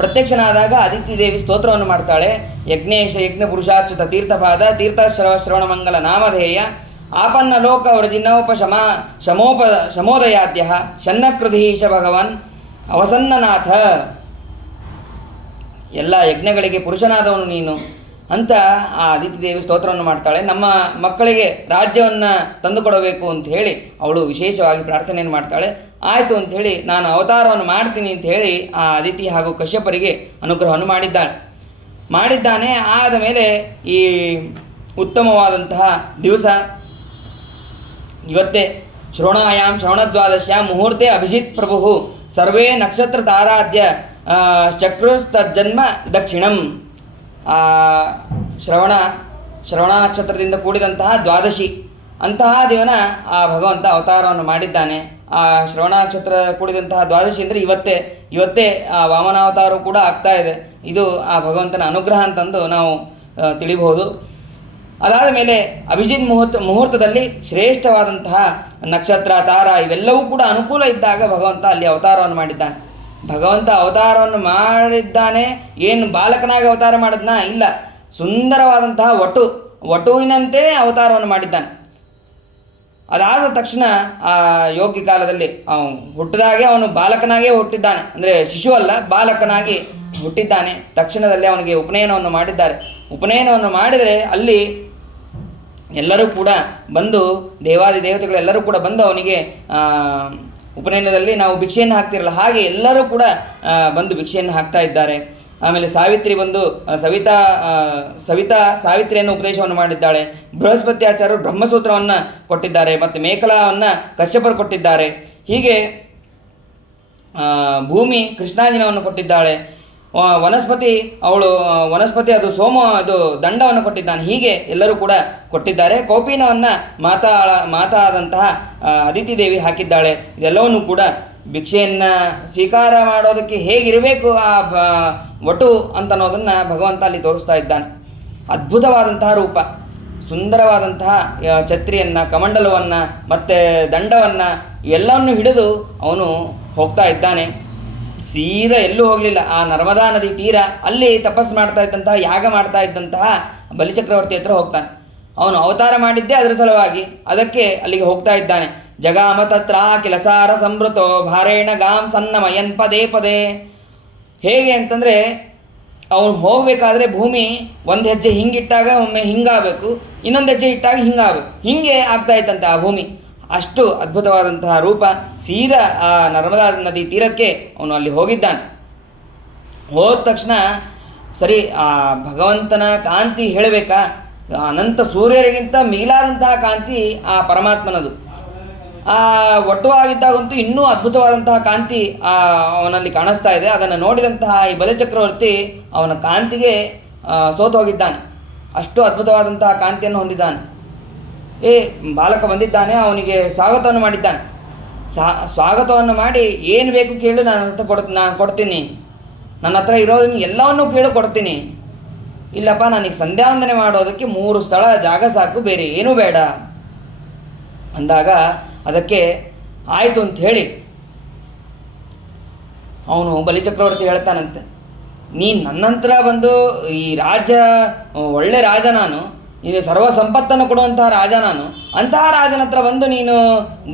ಪ್ರತ್ಯಕ್ಷನಾದಾಗ ಅದಿತಿ ದೇವಿ ಸ್ತೋತ್ರವನ್ನು ಮಾಡ್ತಾಳೆ. ಯಜ್ಞೇಶ ಯಜ್ಞ ಪುರುಷಾಚ್ಯುತ ತೀರ್ಥಪಾದ ಶ್ರವಣ ಮಂಗಲ ನಾಮಧೇಯ ಆಪನ್ನ ಲೋಕ ಶಮೋದಯಾದ್ಯ ಶನ್ನಕೃಧೀಶ ಭಗವಾನ್ ಅವಸನ್ನನಾಥ. ಎಲ್ಲ ಯಜ್ಞಗಳಿಗೆ ಪುರುಷನಾದವನು ನೀನು ಅಂತ ಆ ಅದಿತಿ ದೇವಿ ಸ್ತೋತ್ರವನ್ನು ಮಾಡ್ತಾಳೆ. ನಮ್ಮ ಮಕ್ಕಳಿಗೆ ರಾಜ್ಯವನ್ನು ತಂದುಕೊಡಬೇಕು ಅಂತ ಹೇಳಿ ಅವಳು ವಿಶೇಷವಾಗಿ ಪ್ರಾರ್ಥನೆಯನ್ನು ಮಾಡ್ತಾಳೆ. ಆಯಿತು ಅಂಥೇಳಿ ನಾನು ಅವತಾರವನ್ನು ಮಾಡ್ತೀನಿ ಅಂತ ಹೇಳಿ ಆ ಅದಿತಿ ಹಾಗೂ ಕಶ್ಯಪರಿಗೆ ಅನುಗ್ರಹವನ್ನು ಮಾಡಿದ್ದಾನೆ. ಆದ ಮೇಲೆ ಈ ಉತ್ತಮವಾದಂತಹ ದಿವಸ ಇವತ್ತೇ ಶ್ರವಣದ್ವಾದಶ್ಯಾಂ ಮುಹೂರ್ತೆ ಅಭಿಜಿತ್ ಪ್ರಭು ಸರ್ವೇ ನಕ್ಷತ್ರ ತಾರಾದ್ಯ ಚಕ್ರುಸ್ತಜ್ಜನ್ಮ ದಕ್ಷಿಣಂ. ಶ್ರವಣ ನಕ್ಷತ್ರದಿಂದ ಕೂಡಿದಂತಹ ದ್ವಾದಶಿ ಅಂತಹ ದಿವನ ಆ ಭಗವಂತ ಅವತಾರವನ್ನು ಮಾಡಿದ್ದಾನೆ. ಆ ಶ್ರವಣ ನಕ್ಷತ್ರ ಕೂಡಿದಂತಹ ದ್ವಾದಶಿ ಅಂದರೆ ಇವತ್ತೇ ಆ ವಾಮನಾವತಾರ ಕೂಡ ಆಗ್ತಾ ಇದೆ. ಇದು ಆ ಭಗವಂತನ ಅನುಗ್ರಹ ಅಂತಂದು ನಾವು ತಿಳಿಬಹುದು. ಅದಾದ ಮೇಲೆ ಅಭಿಜಿತ್ ಮುಹೂರ್ತದಲ್ಲಿ ಶ್ರೇಷ್ಠವಾದಂತಹ ನಕ್ಷತ್ರ ತಾರ ಇವೆಲ್ಲವೂ ಕೂಡ ಅನುಕೂಲ ಇದ್ದಾಗ ಭಗವಂತ ಅಲ್ಲಿ ಅವತಾರವನ್ನು ಮಾಡಿದ್ದಾನೆ. ಭಗವಂತ ಅವತಾರವನ್ನು ಮಾಡಿದ್ದಾನೆ, ಏನು ಬಾಲಕನಾಗಿ ಅವತಾರ ಮಾಡಿದ್ನ ಇಲ್ಲ, ಸುಂದರವಾದಂತಹ ವಟುವಿನಂತೆ ಅವತಾರವನ್ನು ಮಾಡಿದ್ದಾನೆ. ಅದಾದ ತಕ್ಷಣ ಆ ಯೋಗ್ಯ ಕಾಲದಲ್ಲಿ ಹುಟ್ಟಿದಾಗೆ ಅವನು ಬಾಲಕನಾಗೇ ಹುಟ್ಟಿದ್ದಾನೆ, ಅಂದರೆ ಶಿಶು ಅಲ್ಲ, ಬಾಲಕನಾಗಿ ಹುಟ್ಟಿದ್ದಾನೆ. ತಕ್ಷಣದಲ್ಲಿ ಅವನಿಗೆ ಉಪನಯನವನ್ನು ಮಾಡಿದ್ದಾರೆ. ಉಪನಯನವನ್ನು ಮಾಡಿದರೆ ಅಲ್ಲಿ ಎಲ್ಲರೂ ಕೂಡ ಬಂದು ದೇವಾದಿ ದೇವತೆಗಳೆಲ್ಲರೂ ಕೂಡ ಬಂದು ಅವನಿಗೆ ಉಪನಯನದಲ್ಲಿ ನಾವು ಭಿಕ್ಷೆಯನ್ನು ಹಾಕ್ತಿರಲ್ಲ ಹಾಗೆ ಎಲ್ಲರೂ ಕೂಡ ಬಂದು ಭಿಕ್ಷೆಯನ್ನು ಹಾಕ್ತಾ ಇದ್ದಾರೆ. ಆಮೇಲೆ ಸಾವಿತ್ರಿ ಬಂದು ಸಾವಿತ್ರಿಯನ್ನು ಉಪದೇಶವನ್ನು ಮಾಡಿದ್ದಾಳೆ. ಬೃಹಸ್ಪತಿ ಆಚಾರ್ಯರು ಬ್ರಹ್ಮಸೂತ್ರವನ್ನು ಕೊಟ್ಟಿದ್ದಾರೆ, ಮತ್ತು ಮೇಖಲಾವನ್ನು ಕಶ್ಯಪರು ಕೊಟ್ಟಿದ್ದಾರೆ. ಹೀಗೆ ಭೂಮಿ ಕೃಷ್ಣಾಜಿನವನ್ನು ಕೊಟ್ಟಿದ್ದಾಳೆ. ವನಸ್ಪತಿ ಅದು ಅದು ದಂಡವನ್ನು ಕೊಟ್ಟಿದ್ದಾನೆ. ಹೀಗೆ ಎಲ್ಲರೂ ಕೂಡ ಕೊಟ್ಟಿದ್ದಾರೆ. ಕೌಪೀನವನ್ನು ಮಾತಾ ಆದಂತಹ ಅದಿತಿ ದೇವಿ ಹಾಕಿದ್ದಾಳೆ. ಇದೆಲ್ಲವನ್ನೂ ಕೂಡ ಭಿಕ್ಷೆಯನ್ನು ಸ್ವೀಕಾರ ಮಾಡೋದಕ್ಕೆ ಹೇಗಿರಬೇಕು ಆ ವಟು ಅಂತನ್ನೋದನ್ನು ಭಗವಂತ ಅಲ್ಲಿ ತೋರಿಸ್ತಾ ಇದ್ದಾನೆ. ಅದ್ಭುತವಾದಂತಹ ರೂಪ, ಸುಂದರವಾದಂತಹ ಛತ್ರಿಯನ್ನು, ಕಮಂಡಲವನ್ನು ಮತ್ತು ದಂಡವನ್ನು ಇವೆಲ್ಲವನ್ನು ಹಿಡಿದು ಅವನು ಹೋಗ್ತಾ ಇದ್ದಾನೆ. ಸೀದಾ ಎಲ್ಲೂ ಹೋಗಲಿಲ್ಲ, ಆ ನರ್ಮದಾ ನದಿ ತೀರ ಅಲ್ಲಿ ತಪಸ್ಸು ಮಾಡ್ತಾ ಇದ್ದಂತಹ, ಯಾಗ ಮಾಡ್ತಾ ಇದ್ದಂತಹ ಬಲಿಚಕ್ರವರ್ತಿ ಹತ್ರ ಹೋಗ್ತಾನೆ. ಅವನು ಅವತಾರ ಮಾಡಿದ್ದೇ ಅದರ ಸಲುವಾಗಿ, ಅದಕ್ಕೆ ಅಲ್ಲಿಗೆ ಹೋಗ್ತಾ ಇದ್ದಾನೆ. ಜಗಾಮ ತತ್ರ ಕಿಲಸಾರ ಸಂವೃತೋ ಭಾರೇಣ ಗಾಂ ಸನ್ನಮಯನ್ ಪದೇ ಪದೇ. ಹೇಗೆ ಅಂತಂದರೆ ಅವನು ಹೋಗಬೇಕಾದ್ರೆ ಭೂಮಿ ಒಂದು ಹೆಜ್ಜೆ ಹಿಂಗಿಟ್ಟಾಗ ಒಮ್ಮೆ ಹಿಂಗಾಗಬೇಕು, ಇನ್ನೊಂದು ಹೆಜ್ಜೆ ಇಟ್ಟಾಗ ಹಿಂಗಾಗಬೇಕು, ಹೀಗೆ ಆಗ್ತಾ ಇತ್ತಂತೆ ಆ ಭೂಮಿ. ಅಷ್ಟು ಅದ್ಭುತವಾದಂತಹ ರೂಪ. ಸೀದಾ ಆ ನರ್ಮದಾ ನದಿ ತೀರಕ್ಕೆ ಅವನು ಅಲ್ಲಿ ಹೋಗಿದ್ದಾನೆ. ಹೋದ ತಕ್ಷಣ ಸರಿ ಆ ಭಗವಂತನ ಕಾಂತಿ ಹೇಳಬೇಕಾ, ಅನಂತ ಸೂರ್ಯರಿಗಿಂತ ಮಿಗಿಲಾದಂತಹ ಕಾಂತಿ ಆ ಪರಮಾತ್ಮನದು. ಆ ಆಗಿದ್ದಾಗಂತೂ ಇನ್ನೂ ಅದ್ಭುತವಾದಂತಹ ಕಾಂತಿ ಅವನಲ್ಲಿ ಕಾಣಿಸ್ತಾ ಇದೆ. ಅದನ್ನು ನೋಡಿದಂತಹ ಈ ಬಲಿಚಕ್ರವರ್ತಿ ಅವನ ಕಾಂತಿಗೆ ಸೋತು ಹೋಗಿದ್ದಾನೆ. ಅಷ್ಟು ಅದ್ಭುತವಾದಂತಹ ಕಾಂತಿಯನ್ನು ಹೊಂದಿದ್ದಾನೆ. ಬಾಲಕ ಬಂದಿದ್ದಾನೆ, ಅವನಿಗೆ ಸ್ವಾಗತವನ್ನು ಮಾಡಿದ್ದಾನೆ. ಸ್ವಾಗತವನ್ನು ಮಾಡಿ ಏನು ಬೇಕು ಕೇಳು, ನಾನು ಕೊಡ್ತೀನಿ ನನ್ನ ಹತ್ರ ಇರೋದನ್ನು ಎಲ್ಲವನ್ನೂ ಕೇಳಿ ಕೊಡ್ತೀನಿ. ಇಲ್ಲಪ್ಪ, ನನಗೆ ಸಂಧ್ಯಾವಂದನೆ ಮಾಡೋದಕ್ಕೆ 3 ಸ್ಥಳ ಜಾಗ ಸಾಕು, ಬೇರೆ ಏನೂ ಬೇಡ ಅಂದಾಗ ಅದಕ್ಕೆ ಆಯಿತು ಅಂಥೇಳಿ ಅವನು ಬಲಿಚಕ್ರವರ್ತಿ ಹೇಳ್ತಾನಂತೆ, ನೀನು ನನ್ನಂತರ ಬಂದು ಈ ರಾಜ್ಯ ಒಳ್ಳೆ ರಾಜ, ನಾನು ನೀನು ಸರ್ವ ಸಂಪತ್ತನ್ನು ಕೊಡುವಂತಹ ರಾಜ, ನಾನು ಅಂತಹ ರಾಜನ ಹತ್ರ ಬಂದು ನೀನು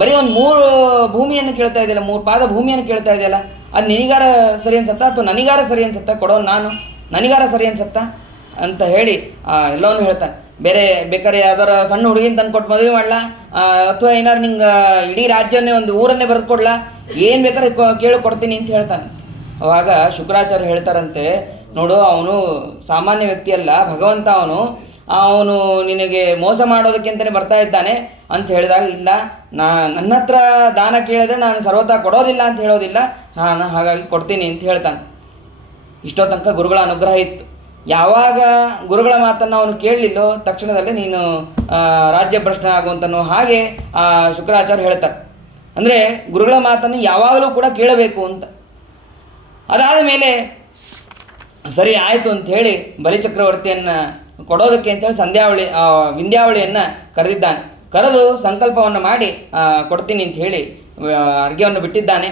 ಬರೀ ಒಂದು 3 ಭೂಮಿಯನ್ನು ಕೇಳ್ತಾ ಇದೆಯಲ್ಲ, 3 ಪಾದ ಭೂಮಿಯನ್ನು ಕೇಳ್ತಾ ಇದೆಯಲ್ಲ, ಅದು ನಿನಗಾರ ಸರಿ ಅನ್ಸತ್ತಾ ಅಥವಾ ನನಗಾರ ಸರಿ ಅನ್ಸತ್ತಾ? ಕೊಡೋನು ನಾನು, ನನಗಾರ ಸರಿ ಅನ್ಸತ್ತಾ ಅಂತ ಹೇಳಿ ಎಲ್ಲವನ್ನೂ ಹೇಳ್ತಾನೆ. ಬೇರೆ ಬೇಕಾದ್ರೆ ಯಾವ್ದಾರ ಸಣ್ಣ ಹುಡುಗಿನ ತಂದು ಕೊಟ್ಟು ಮದುವೆ ಮಾಡಲಾ, ಅಥವಾ ಏನಾರು ನಿಂಗೆ ಇಡೀ ರಾಜ್ಯನ್ನೇ ಒಂದು ಊರನ್ನೇ ಬರೆದು ಕೊಡ್ಲಾ, ಏನು ಬೇಕಾದ್ರೆ ಕೇಳಿ ಕೊಡ್ತೀನಿ ಅಂತ ಹೇಳ್ತಾನೆ. ಅವಾಗ ಶುಕ್ರಾಚಾರ್ಯ ಹೇಳ್ತಾರಂತೆ, ನೋಡು, ಅವನು ಸಾಮಾನ್ಯ ವ್ಯಕ್ತಿಯಲ್ಲ, ಭಗವಂತ ಅವನು ನಿನಗೆ ಮೋಸ ಮಾಡೋದಕ್ಕೆ ಅಂತಲೇ ಬರ್ತಾ ಇದ್ದಾನೆ ಅಂತ ಹೇಳಿದಾಗ, ಇಲ್ಲ, ನನ್ನ ಹತ್ರ ದಾನ ಕೇಳಿದ್ರೆ ನಾನು ಸರ್ವತಾ ಕೊಡೋದಿಲ್ಲ ಅಂತ ಹೇಳೋದಿಲ್ಲ, ನಾನು ಹಾಗಾಗಿ ಕೊಡ್ತೀನಿ ಅಂತ ಹೇಳ್ತಾನೆ. ಇಷ್ಟೋ ತನಕ ಗುರುಗಳ ಅನುಗ್ರಹ ಇತ್ತು. ಯಾವಾಗ ಗುರುಗಳ ಮಾತನ್ನು ಅವನು ಕೇಳಲಿಲ್ಲೋ ತಕ್ಷಣದಲ್ಲೇ ನೀನು ರಾಜ್ಯಭ್ರಷ್ಟ ಆಗುವಂತನೋ ಹಾಗೆ ಶುಕ್ರಾಚಾರ್ಯ ಹೇಳ್ತಾರೆ. ಅಂದರೆ ಗುರುಗಳ ಮಾತನ್ನು ಯಾವಾಗಲೂ ಕೂಡ ಕೇಳಬೇಕು ಅಂತ. ಅದಾದ ಮೇಲೆ ಸರಿ ಆಯಿತು ಅಂಥೇಳಿ ಬಲಿಚಕ್ರವರ್ತಿಯನ್ನು ಕೊಡೋದಕ್ಕೆ ಅಂತೇಳಿ ವಿಂಧ್ಯಾವಳಿಯನ್ನು ಕರೆದಿದ್ದಾನೆ. ಕರೆದು ಸಂಕಲ್ಪವನ್ನು ಮಾಡಿ ಕೊಡ್ತೀನಿ ಅಂತ ಹೇಳಿ ಅರ್ಘ್ಯವನ್ನು ಬಿಟ್ಟಿದ್ದಾನೆ.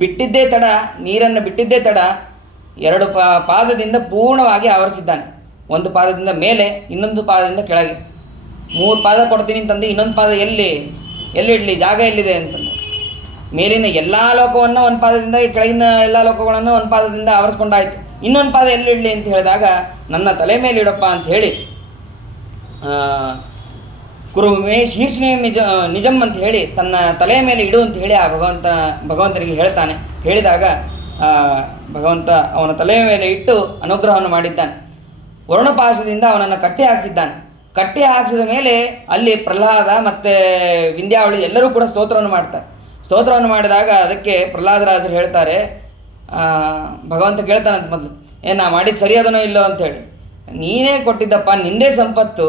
ಬಿಟ್ಟಿದ್ದೇ ತಡ, ನೀರನ್ನು ಬಿಟ್ಟಿದ್ದೇ ತಡ 2 ಪಾದದಿಂದ ಪೂರ್ಣವಾಗಿ ಆವರಿಸಿದ್ದಾನೆ. 1 ಪಾದದಿಂದ ಮೇಲೆ, ಇನ್ನೊಂದು ಪಾದದಿಂದ ಕೆಳಗೆ. 3 ಪಾದ ಕೊಡ್ತೀನಿ ಅಂತಂದು ಇನ್ನೊಂದು ಪಾದ ಎಲ್ಲಿಡಲಿ, ಜಾಗ ಎಲ್ಲಿದೆ ಅಂತಂದು ಮೇಲಿನ ಎಲ್ಲ ಲೋಕವನ್ನು 1 ಪಾದದಿಂದ, ಕೆಳಗಿನ ಎಲ್ಲ ಲೋಕಗಳನ್ನು 1 ಪಾದದಿಂದ ಆವರಿಸ್ಕೊಂಡಾಯ್ತು. ಇನ್ನೊಂದು ಪಾದ ಎಲ್ಲಿಡಲಿ ಅಂತ ಹೇಳಿದಾಗ, ನನ್ನ ತಲೆ ಮೇಲೆ ಇಡಪ್ಪ ಅಂತ ಹೇಳಿ ಕುರುಮೇ ಶೀರ್ಷಮೇ ನಿಜಂ ಅಂತ ಹೇಳಿ ತನ್ನ ತಲೆಯ ಮೇಲೆ ಇಡು ಅಂತ ಹೇಳಿ ಆ ಭಗವಂತನಿಗೆ ಹೇಳ್ತಾನೆ. ಹೇಳಿದಾಗ ಭಗವಂತ ಅವನ ತಲೆಯ ಮೇಲೆ ಇಟ್ಟು ಅನುಗ್ರಹವನ್ನು ಮಾಡಿದ್ದಾನೆ. ವರುಣಪಾಶದಿಂದ ಅವನನ್ನು ಕಟ್ಟಿ ಹಾಕಿಸಿದ್ದಾನೆ. ಕಟ್ಟಿ ಹಾಕಿಸಿದ ಮೇಲೆ ಅಲ್ಲಿ ಪ್ರಹ್ಲಾದ ಮತ್ತು ವಿಂಧ್ಯಾವಳಿ ಎಲ್ಲರೂ ಕೂಡ ಸ್ತೋತ್ರವನ್ನು ಮಾಡ್ತಾರೆ. ಸ್ತೋತ್ರವನ್ನು ಮಾಡಿದಾಗ ಅದಕ್ಕೆ ಪ್ರಹ್ಲಾದರಾಜರು ಹೇಳ್ತಾರೆ, ಭಗವಂತ ಕೇಳ್ತಾನಂತ ಮೊದಲು, ನಾ ಮಾಡಿದ್ದು ಸರಿಯಾದನೋ ಇಲ್ಲೋ ಅಂಥೇಳಿ. ನೀನೇ ಕೊಟ್ಟಿದ್ದಪ್ಪ, ನಿಂದೇ ಸಂಪತ್ತು,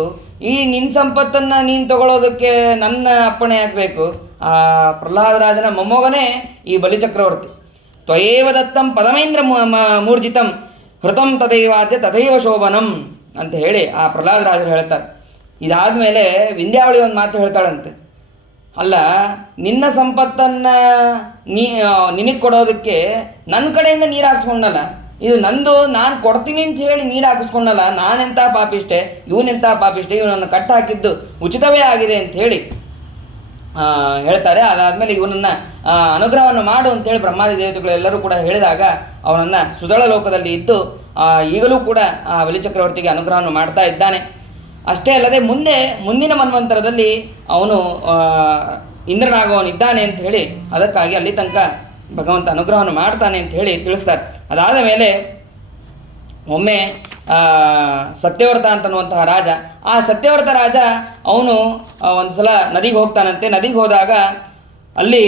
ಈ ನಿನ್ನ ಸಂಪತ್ತನ್ನು ನೀನು ತಗೊಳ್ಳೋದಕ್ಕೆ ನನ್ನ ಅಪ್ಪಣೆ ಆಗಬೇಕು. ಆ ಪ್ರಹ್ಲಾದರಾಜನ ಮೊಮ್ಮಗನೇ ಈ ಬಲಿಚಕ್ರವರ್ತಿ. ತ್ವಯೇವ ದತ್ತಂ ಪದಮೇಂದ್ರ ಮೂರ್ಜಿತಂ ಹೃತಂ ತದೈವಾದ್ಯ ತದೈವ ಶೋಭನಂ ಅಂತ ಹೇಳಿ ಆ ಪ್ರಹ್ಲಾದರಾಜರು ಹೇಳ್ತಾರೆ. ಇದಾದ ಮೇಲೆ ವಿಂಧ್ಯಾವಳಿ ಒಂದು ಮಾತು ಹೇಳ್ತಾಳಂತೆ, ಅಲ್ಲ, ನಿನ್ನ ಸಂಪತ್ತನ್ನು ನಿನಗೆ ಕೊಡೋದಕ್ಕೆ ನನ್ನ ಕಡೆಯಿಂದ ನೀರು ಹಾಕಿಸ್ಕೊಂಡಲ್ಲ, ಇದು ನಂದು, ನಾನು ಕೊಡ್ತೀನಿ ಅಂತ ಹೇಳಿ ನೀರು ಹಾಕಿಸ್ಕೊಂಡಲ್ಲ, ನಾನೆಂಥ ಪಾಪಿಷ್ಟೆ, ಇವನೆಂಥ ಪಾಪಿಷ್ಟೆ, ಇವನನ್ನು ಕಟ್ಟ ಹಾಕಿದ್ದು ಉಚಿತವೇ ಆಗಿದೆ ಅಂತ ಹೇಳಿ ಹೇಳ್ತಾರೆ. ಅದಾದಮೇಲೆ ಇವನನ್ನು ಅನುಗ್ರಹವನ್ನು ಮಾಡು ಅಂತೇಳಿ ಬ್ರಹ್ಮಾದಿ ದೇವತೆಗಳೆಲ್ಲರೂ ಕೂಡ ಹೇಳಿದಾಗ ಅವನನ್ನು ಸುದಳ ಲೋಕದಲ್ಲಿ ಇದ್ದು ಈಗಲೂ ಕೂಡ ಆ ಬಲಿಚಕ್ರವರ್ತಿಗೆ ಅನುಗ್ರಹವನ್ನು ಮಾಡ್ತಾ ಇದ್ದಾನೆ. ಅಷ್ಟೇ ಅಲ್ಲದೆ ಮುಂದಿನ ಮನ್ವಂತರದಲ್ಲಿ ಅವನು ಇಂದ್ರನಾಗುವವನಿದ್ದಾನೆ ಅಂತ ಹೇಳಿ ಅದಕ್ಕಾಗಿ ಅಲ್ಲಿ ತನಕ ಭಗವಂತ ಅನುಗ್ರಹವನ್ನು ಮಾಡ್ತಾನೆ ಅಂತ ಹೇಳಿ ತಿಳಿಸ್ತಾರೆ. ಅದಾದ ಮೇಲೆ ಒಮ್ಮೆ ಸತ್ಯವ್ರತ ಅಂತನ್ನುವಂತಹ ರಾಜ, ಆ ಸತ್ಯವ್ರತ ರಾಜ ಅವನು ಒಂದು ಸಲ ನದಿಗೆ ಹೋಗ್ತಾನಂತೆ. ನದಿಗೆ ಹೋದಾಗ ಅಲ್ಲಿ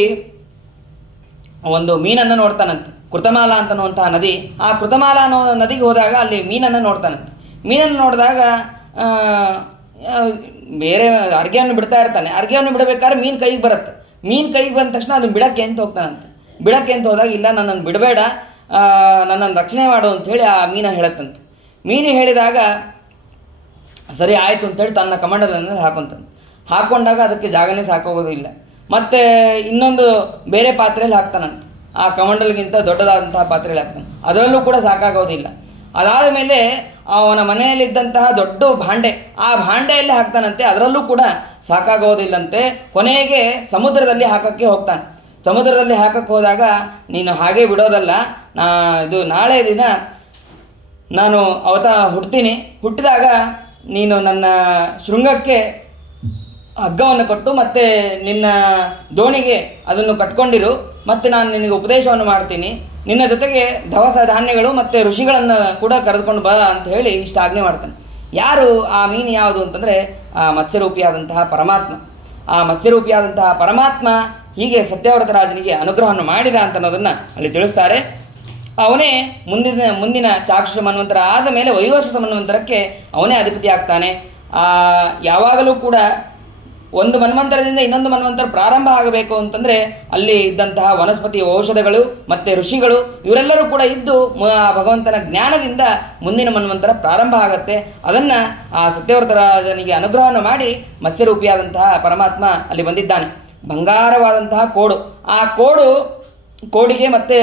ಒಂದು ಮೀನನ್ನು ನೋಡ್ತಾನಂತೆ, ಕೃತಮಾಲ ಅಂತನ್ನುವಂತಹ ನದಿ. ಆ ಕೃತಮಾಲ ಅನ್ನೋ ನದಿಗೆ ಹೋದಾಗ ಅಲ್ಲಿ ಮೀನನ್ನು ನೋಡ್ತಾನಂತೆ. ಮೀನನ್ನು ನೋಡಿದಾಗ ಬೇರೆ ಅರ್ಘ್ಯವನ್ನು ಬಿಡ್ತಾ ಇರ್ತಾನೆ. ಅರ್ಘ್ಯವನ್ನು ಬಿಡಬೇಕಾದ್ರೆ ಮೀನು ಕೈಗೆ ಬರುತ್ತೆ. ಮೀನು ಕೈಗೆ ಬಂದ ತಕ್ಷಣ ಅದನ್ನು ಬಿಡಕ್ಕೆ ಅಂತ ಹೋಗ್ತಾನಂತೆ. ಬಿಡಕ್ಕೆ ಅಂತ ಹೋದಾಗ, ಇಲ್ಲ, ನನ್ನನ್ನು ಬಿಡಬೇಡ, ನನ್ನನ್ನು ರಕ್ಷಣೆ ಮಾಡು ಅಂಥೇಳಿ ಆ ಮೀನು ಹೇಳತ್ತಂತೆ. ಮೀನು ಹೇಳಿದಾಗ ಸರಿ ಆಯಿತು ಅಂಥೇಳಿ ತನ್ನ ಕಮಂಡಲನ್ನು ಹಾಕ್ಕೊಂಡಾಗ ಅದಕ್ಕೆ ಜಾಗನೇ ಸಾಕೋಗೋದಿಲ್ಲ. ಮತ್ತು ಇನ್ನೊಂದು ಬೇರೆ ಪಾತ್ರೆಯಲ್ಲಿ ಹಾಕ್ತಾನಂತೆ. ಆ ಕಮಂಡಲ್ಗಿಂತ ದೊಡ್ಡದಾದಂತಹ ಪಾತ್ರೆಯಲ್ಲಿ ಹಾಕ್ತಾನೆ, ಅದರಲ್ಲೂ ಕೂಡ ಸಾಕಾಗೋದಿಲ್ಲ. ಅದಾದ ಮೇಲೆ ಅವನ ಮನೆಯಲ್ಲಿದ್ದಂತಹ ದೊಡ್ಡ ಭಾಂಡೆ, ಆ ಭಾಂಡೆಯಲ್ಲಿ ಹಾಕ್ತಾನಂತೆ, ಅದರಲ್ಲೂ ಕೂಡ ಸಾಕಾಗೋದಿಲ್ಲಂತೆ. ಕೊನೆಗೆ ಸಮುದ್ರದಲ್ಲಿ ಹಾಕೋಕ್ಕೆ ಹೋಗ್ತಾನೆ. ಸಮುದ್ರದಲ್ಲಿ ಹಾಕಕ್ಕೆ ಹೋದಾಗ, ನೀನು ಹಾಗೆ ಬಿಡೋದಲ್ಲ, ಇದು ನಾಳೆ ದಿನ ನಾನು ಹುಟ್ಟಿದಾಗ ನೀನು ನನ್ನ ಶೃಂಗಕ್ಕೆ ಹಗ್ಗವನ್ನು ಕೊಟ್ಟು ಮತ್ತು ನಿನ್ನ ದೋಣಿಗೆ ಅದನ್ನು ಕಟ್ಕೊಂಡಿರು, ಮತ್ತು ನಾನು ನಿನಗೆ ಉಪದೇಶವನ್ನು ಮಾಡ್ತೀನಿ, ನಿನ್ನ ಜೊತೆಗೆ ದವಸ ಧಾನ್ಯಗಳು ಮತ್ತು ಋಷಿಗಳನ್ನು ಕೂಡ ಕರೆದುಕೊಂಡು ಬಾ ಅಂತ ಹೇಳಿ ಇಷ್ಟ ಆಜ್ಞೆ ಮಾಡ್ತಾನೆ. ಯಾರು ಆ ಮೀನು ಯಾವುದು ಅಂತಂದರೆ ಆ ಮತ್ಸ್ಯರೂಪಿಯಾದಂತಹ ಪರಮಾತ್ಮ. ಆ ಮತ್ಸ್ಯರೂಪಿಯಾದಂತಹ ಪರಮಾತ್ಮ ಹೀಗೆ ಸತ್ಯವ್ರತ ರಾಜನಿಗೆ ಅನುಗ್ರಹವನ್ನು ಮಾಡಿದ ಅಂತ ಅನ್ನೋದನ್ನು ಅಲ್ಲಿ ತಿಳಿಸ್ತಾರೆ. ಅವನೇ ಮುಂದಿನ ಚಾಕ್ಷುಷ ಮನ್ವಂತರ ಆದ ಮೇಲೆ ವೈವಸ್ವತ ಮನ್ವಂತರಕ್ಕೆ ಅವನೇ ಅಧಿಪತಿ ಆಗ್ತಾನೆ. ಯಾವಾಗಲೂ ಕೂಡ ಒಂದು ಮನ್ವಂತರದಿಂದ ಇನ್ನೊಂದು ಮನ್ವಂತರ ಪ್ರಾರಂಭ ಆಗಬೇಕು ಅಂತಂದರೆ ಅಲ್ಲಿ ಇದ್ದಂತಹ ವನಸ್ಪತಿ ಔಷಧಗಳು ಮತ್ತು ಋಷಿಗಳು ಇವರೆಲ್ಲರೂ ಕೂಡ ಇದ್ದು ಭಗವಂತನ ಜ್ಞಾನದಿಂದ ಮುಂದಿನ ಮನ್ವಂತರ ಪ್ರಾರಂಭ ಆಗುತ್ತೆ. ಅದನ್ನು ಆ ಸತ್ಯವ್ರತ ರಾಜನಿಗೆ ಅನುಗ್ರಹವನ್ನು ಮಾಡಿ ಮತ್ಸ್ಯರೂಪಿಯಾದಂತಹ ಪರಮಾತ್ಮ ಅಲ್ಲಿ ಬಂದಿದ್ದಾನೆ. ಬಂಗಾರವಾದಂತಹ ಕೋಡು, ಆ ಕೋಡಿಗೆ ಮತ್ತು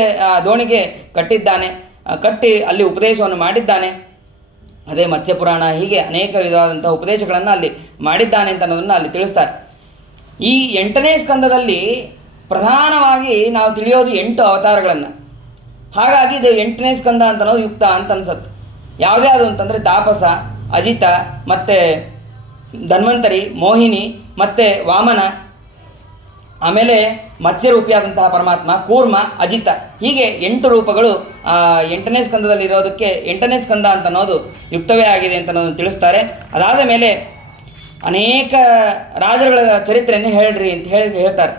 ದೋಣಿಗೆ ಕಟ್ಟಿದ್ದಾನೆ, ಕಟ್ಟಿ ಅಲ್ಲಿ ಉಪದೇಶವನ್ನು ಮಾಡಿದ್ದಾನೆ. ಅದೇ ಮತ್ಸ್ಯಪುರಾಣ, ಹೀಗೆ ಅನೇಕ ವಿಧವಾದಂಥ ಉಪದೇಶಗಳನ್ನು ಅಲ್ಲಿ ಮಾಡಿದ್ದಾನೆ ಅಂತ ಅನ್ನೋದನ್ನು ಅಲ್ಲಿ ತಿಳಿಸ್ತಾರೆ. ಈ 8ನೇ ಸ್ಕಂದದಲ್ಲಿ ಪ್ರಧಾನವಾಗಿ ನಾವು ತಿಳಿಯೋದು 8 ಅವತಾರಗಳನ್ನು. ಹಾಗಾಗಿ ಇದು 8ನೇ ಸ್ಕಂದ ಅಂತ ಅನ್ನೋದು ಯುಕ್ತ ಅಂತ ಅನ್ಸುತ್ತೆ. ಯಾವುದೇ ಅದು ಅಂತಂದರೆ ತಾಪಸ, ಅಜಿತ, ಮತ್ತು ಧನ್ವಂತರಿ, ಮೋಹಿನಿ, ಮತ್ತು ವಾಮನ, ಆಮೇಲೆ ಮತ್ಸ್ಯರೂಪಿಯಾದಂತಹ ಪರಮಾತ್ಮ, ಕೂರ್ಮ, ಅಜಿತ, ಹೀಗೆ 8 ರೂಪಗಳು 8ನೇ ಸ್ಕಂದದಲ್ಲಿ ಇರೋದಕ್ಕೆ 8ನೇ ಸ್ಕಂದ ಅಂತ ಅನ್ನೋದು ಯುಕ್ತವೇ ಆಗಿದೆ ಅಂತ ಅನ್ನೋದನ್ನು ತಿಳಿಸ್ತಾರೆ. ಅದಾದ ಮೇಲೆ ಅನೇಕ ರಾಜರುಗಳ ಚರಿತ್ರೆಯನ್ನು ಹೇಳ್ರಿ ಅಂತ ಹೇಳ್ತಾರೆ.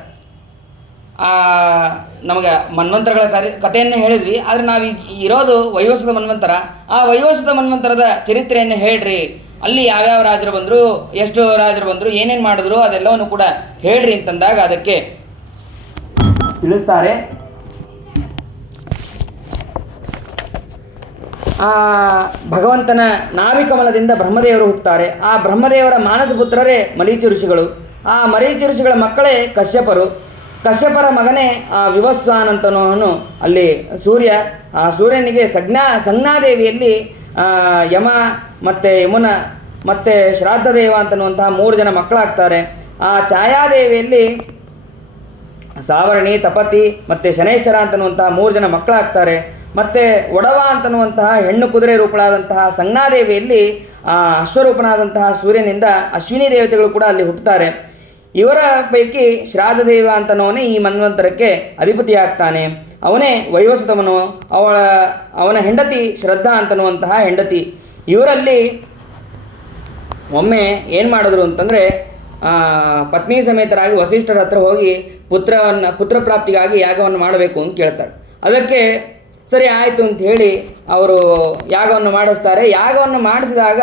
ನಮಗೆ ಮನ್ವಂತರಗಳ ಕಥೆಯನ್ನು ಹೇಳಿದ್ವಿ, ಆದರೆ ನಾವೀಗ ಇರೋದು ವೈವಸ್ವತ ಮನ್ವಂತರ. ಆ ವೈವಸ್ವತ ಮನ್ವಂತರದ ಚರಿತ್ರೆಯನ್ನು ಹೇಳ್ರಿ, ಅಲ್ಲಿ ಯಾವ್ಯಾವ ರಾಜರು ಬಂದರು, ಎಷ್ಟು ರಾಜರು ಬಂದರು, ಏನೇನು ಮಾಡಿದ್ರು, ಅದೆಲ್ಲವನ್ನು ಕೂಡ ಹೇಳ್ರಿ ಅಂತಂದಾಗ ಅದಕ್ಕೆ ತಿಳಿಸ್ತಾರೆ. ಭಗವಂತನ ನಾಭಿಕಮಲದಿಂದ ಬ್ರಹ್ಮದೇವರು ಹುಟ್ಟುತ್ತಾರೆ. ಆ ಬ್ರಹ್ಮದೇವರ ಮಾನಸ ಪುತ್ರರೇ ಮರೀಚಿ ಋಷಿಗಳು. ಆ ಮರೀಚಿ ಋಷಿಗಳ ಮಕ್ಕಳೇ ಕಶ್ಯಪರು. ಕಶ್ಯಪರ ಮಗನೇ ವಿವಸ್ವಾನ್ ಅಂತನವನು ಅಲ್ಲಿ ಸೂರ್ಯ. ಆ ಸೂರ್ಯನಿಗೆ ಸಂಜ್ಞಾದೇವಿಯಲ್ಲಿ ಯಮ ಮತ್ತು ಯಮುನ ಮತ್ತು ಶ್ರಾದ್ದದೇವ ಅಂತನ್ನುವಂತಹ 3 ಜನ ಮಕ್ಕಳಾಗ್ತಾರೆ. ಆ ಛಾಯಾದೇವಿಯಲ್ಲಿ ಸಾವರ್ಣಿ, ತಪತಿ ಮತ್ತು ಶನೇಶ್ವರ ಅಂತನ್ನುವಂತಹ 3 ಜನ ಮಕ್ಕಳಾಗ್ತಾರೆ. ಮತ್ತು ಒಡವ ಅಂತನ್ನುವಂತಹ ಹೆಣ್ಣು ಕುದುರೆ ರೂಪಳಾದಂತಹ ಸಂಜ್ಞಾದೇವಿಯಲ್ಲಿ ಅಶ್ವರೂಪನಾದಂತಹ ಸೂರ್ಯನಿಂದ ಅಶ್ವಿನಿ ದೇವತೆಗಳು ಕೂಡ ಅಲ್ಲಿ ಹುಟ್ಟುತ್ತಾರೆ. ಇವರ ಪೈಕಿ ಶ್ರಾದ್ದದೇವ ಅಂತನವನೇ ಈ ಮನ್ವಂತರಕ್ಕೆ ಅಧಿಪತಿಯಾಗ್ತಾನೆ. ಅವನೇ ವೈವಸ್ವತಮನು. ಅವನ ಹೆಂಡತಿ ಶ್ರದ್ಧಾ ಅಂತನ್ನುವಂತಹ ಹೆಂಡತಿ. ಇವರಲ್ಲಿ ಒಮ್ಮೆ ಏನು ಮಾಡಿದ್ರು ಅಂತಂದರೆ ಪತ್ನಿ ಸಮೇತರಾಗಿ ವಸಿಷ್ಠರ ಹತ್ರ ಹೋಗಿ ಪುತ್ರ ಪ್ರಾಪ್ತಿಗಾಗಿ ಯಾಗವನ್ನು ಮಾಡಬೇಕು ಅಂತ ಕೇಳ್ತಾರೆ. ಅದಕ್ಕೆ ಸರಿ ಆಯಿತು ಅಂತ ಹೇಳಿ ಅವರು ಯಾಗವನ್ನು ಮಾಡಿಸ್ತಾರೆ. ಯಾಗವನ್ನು ಮಾಡಿಸಿದಾಗ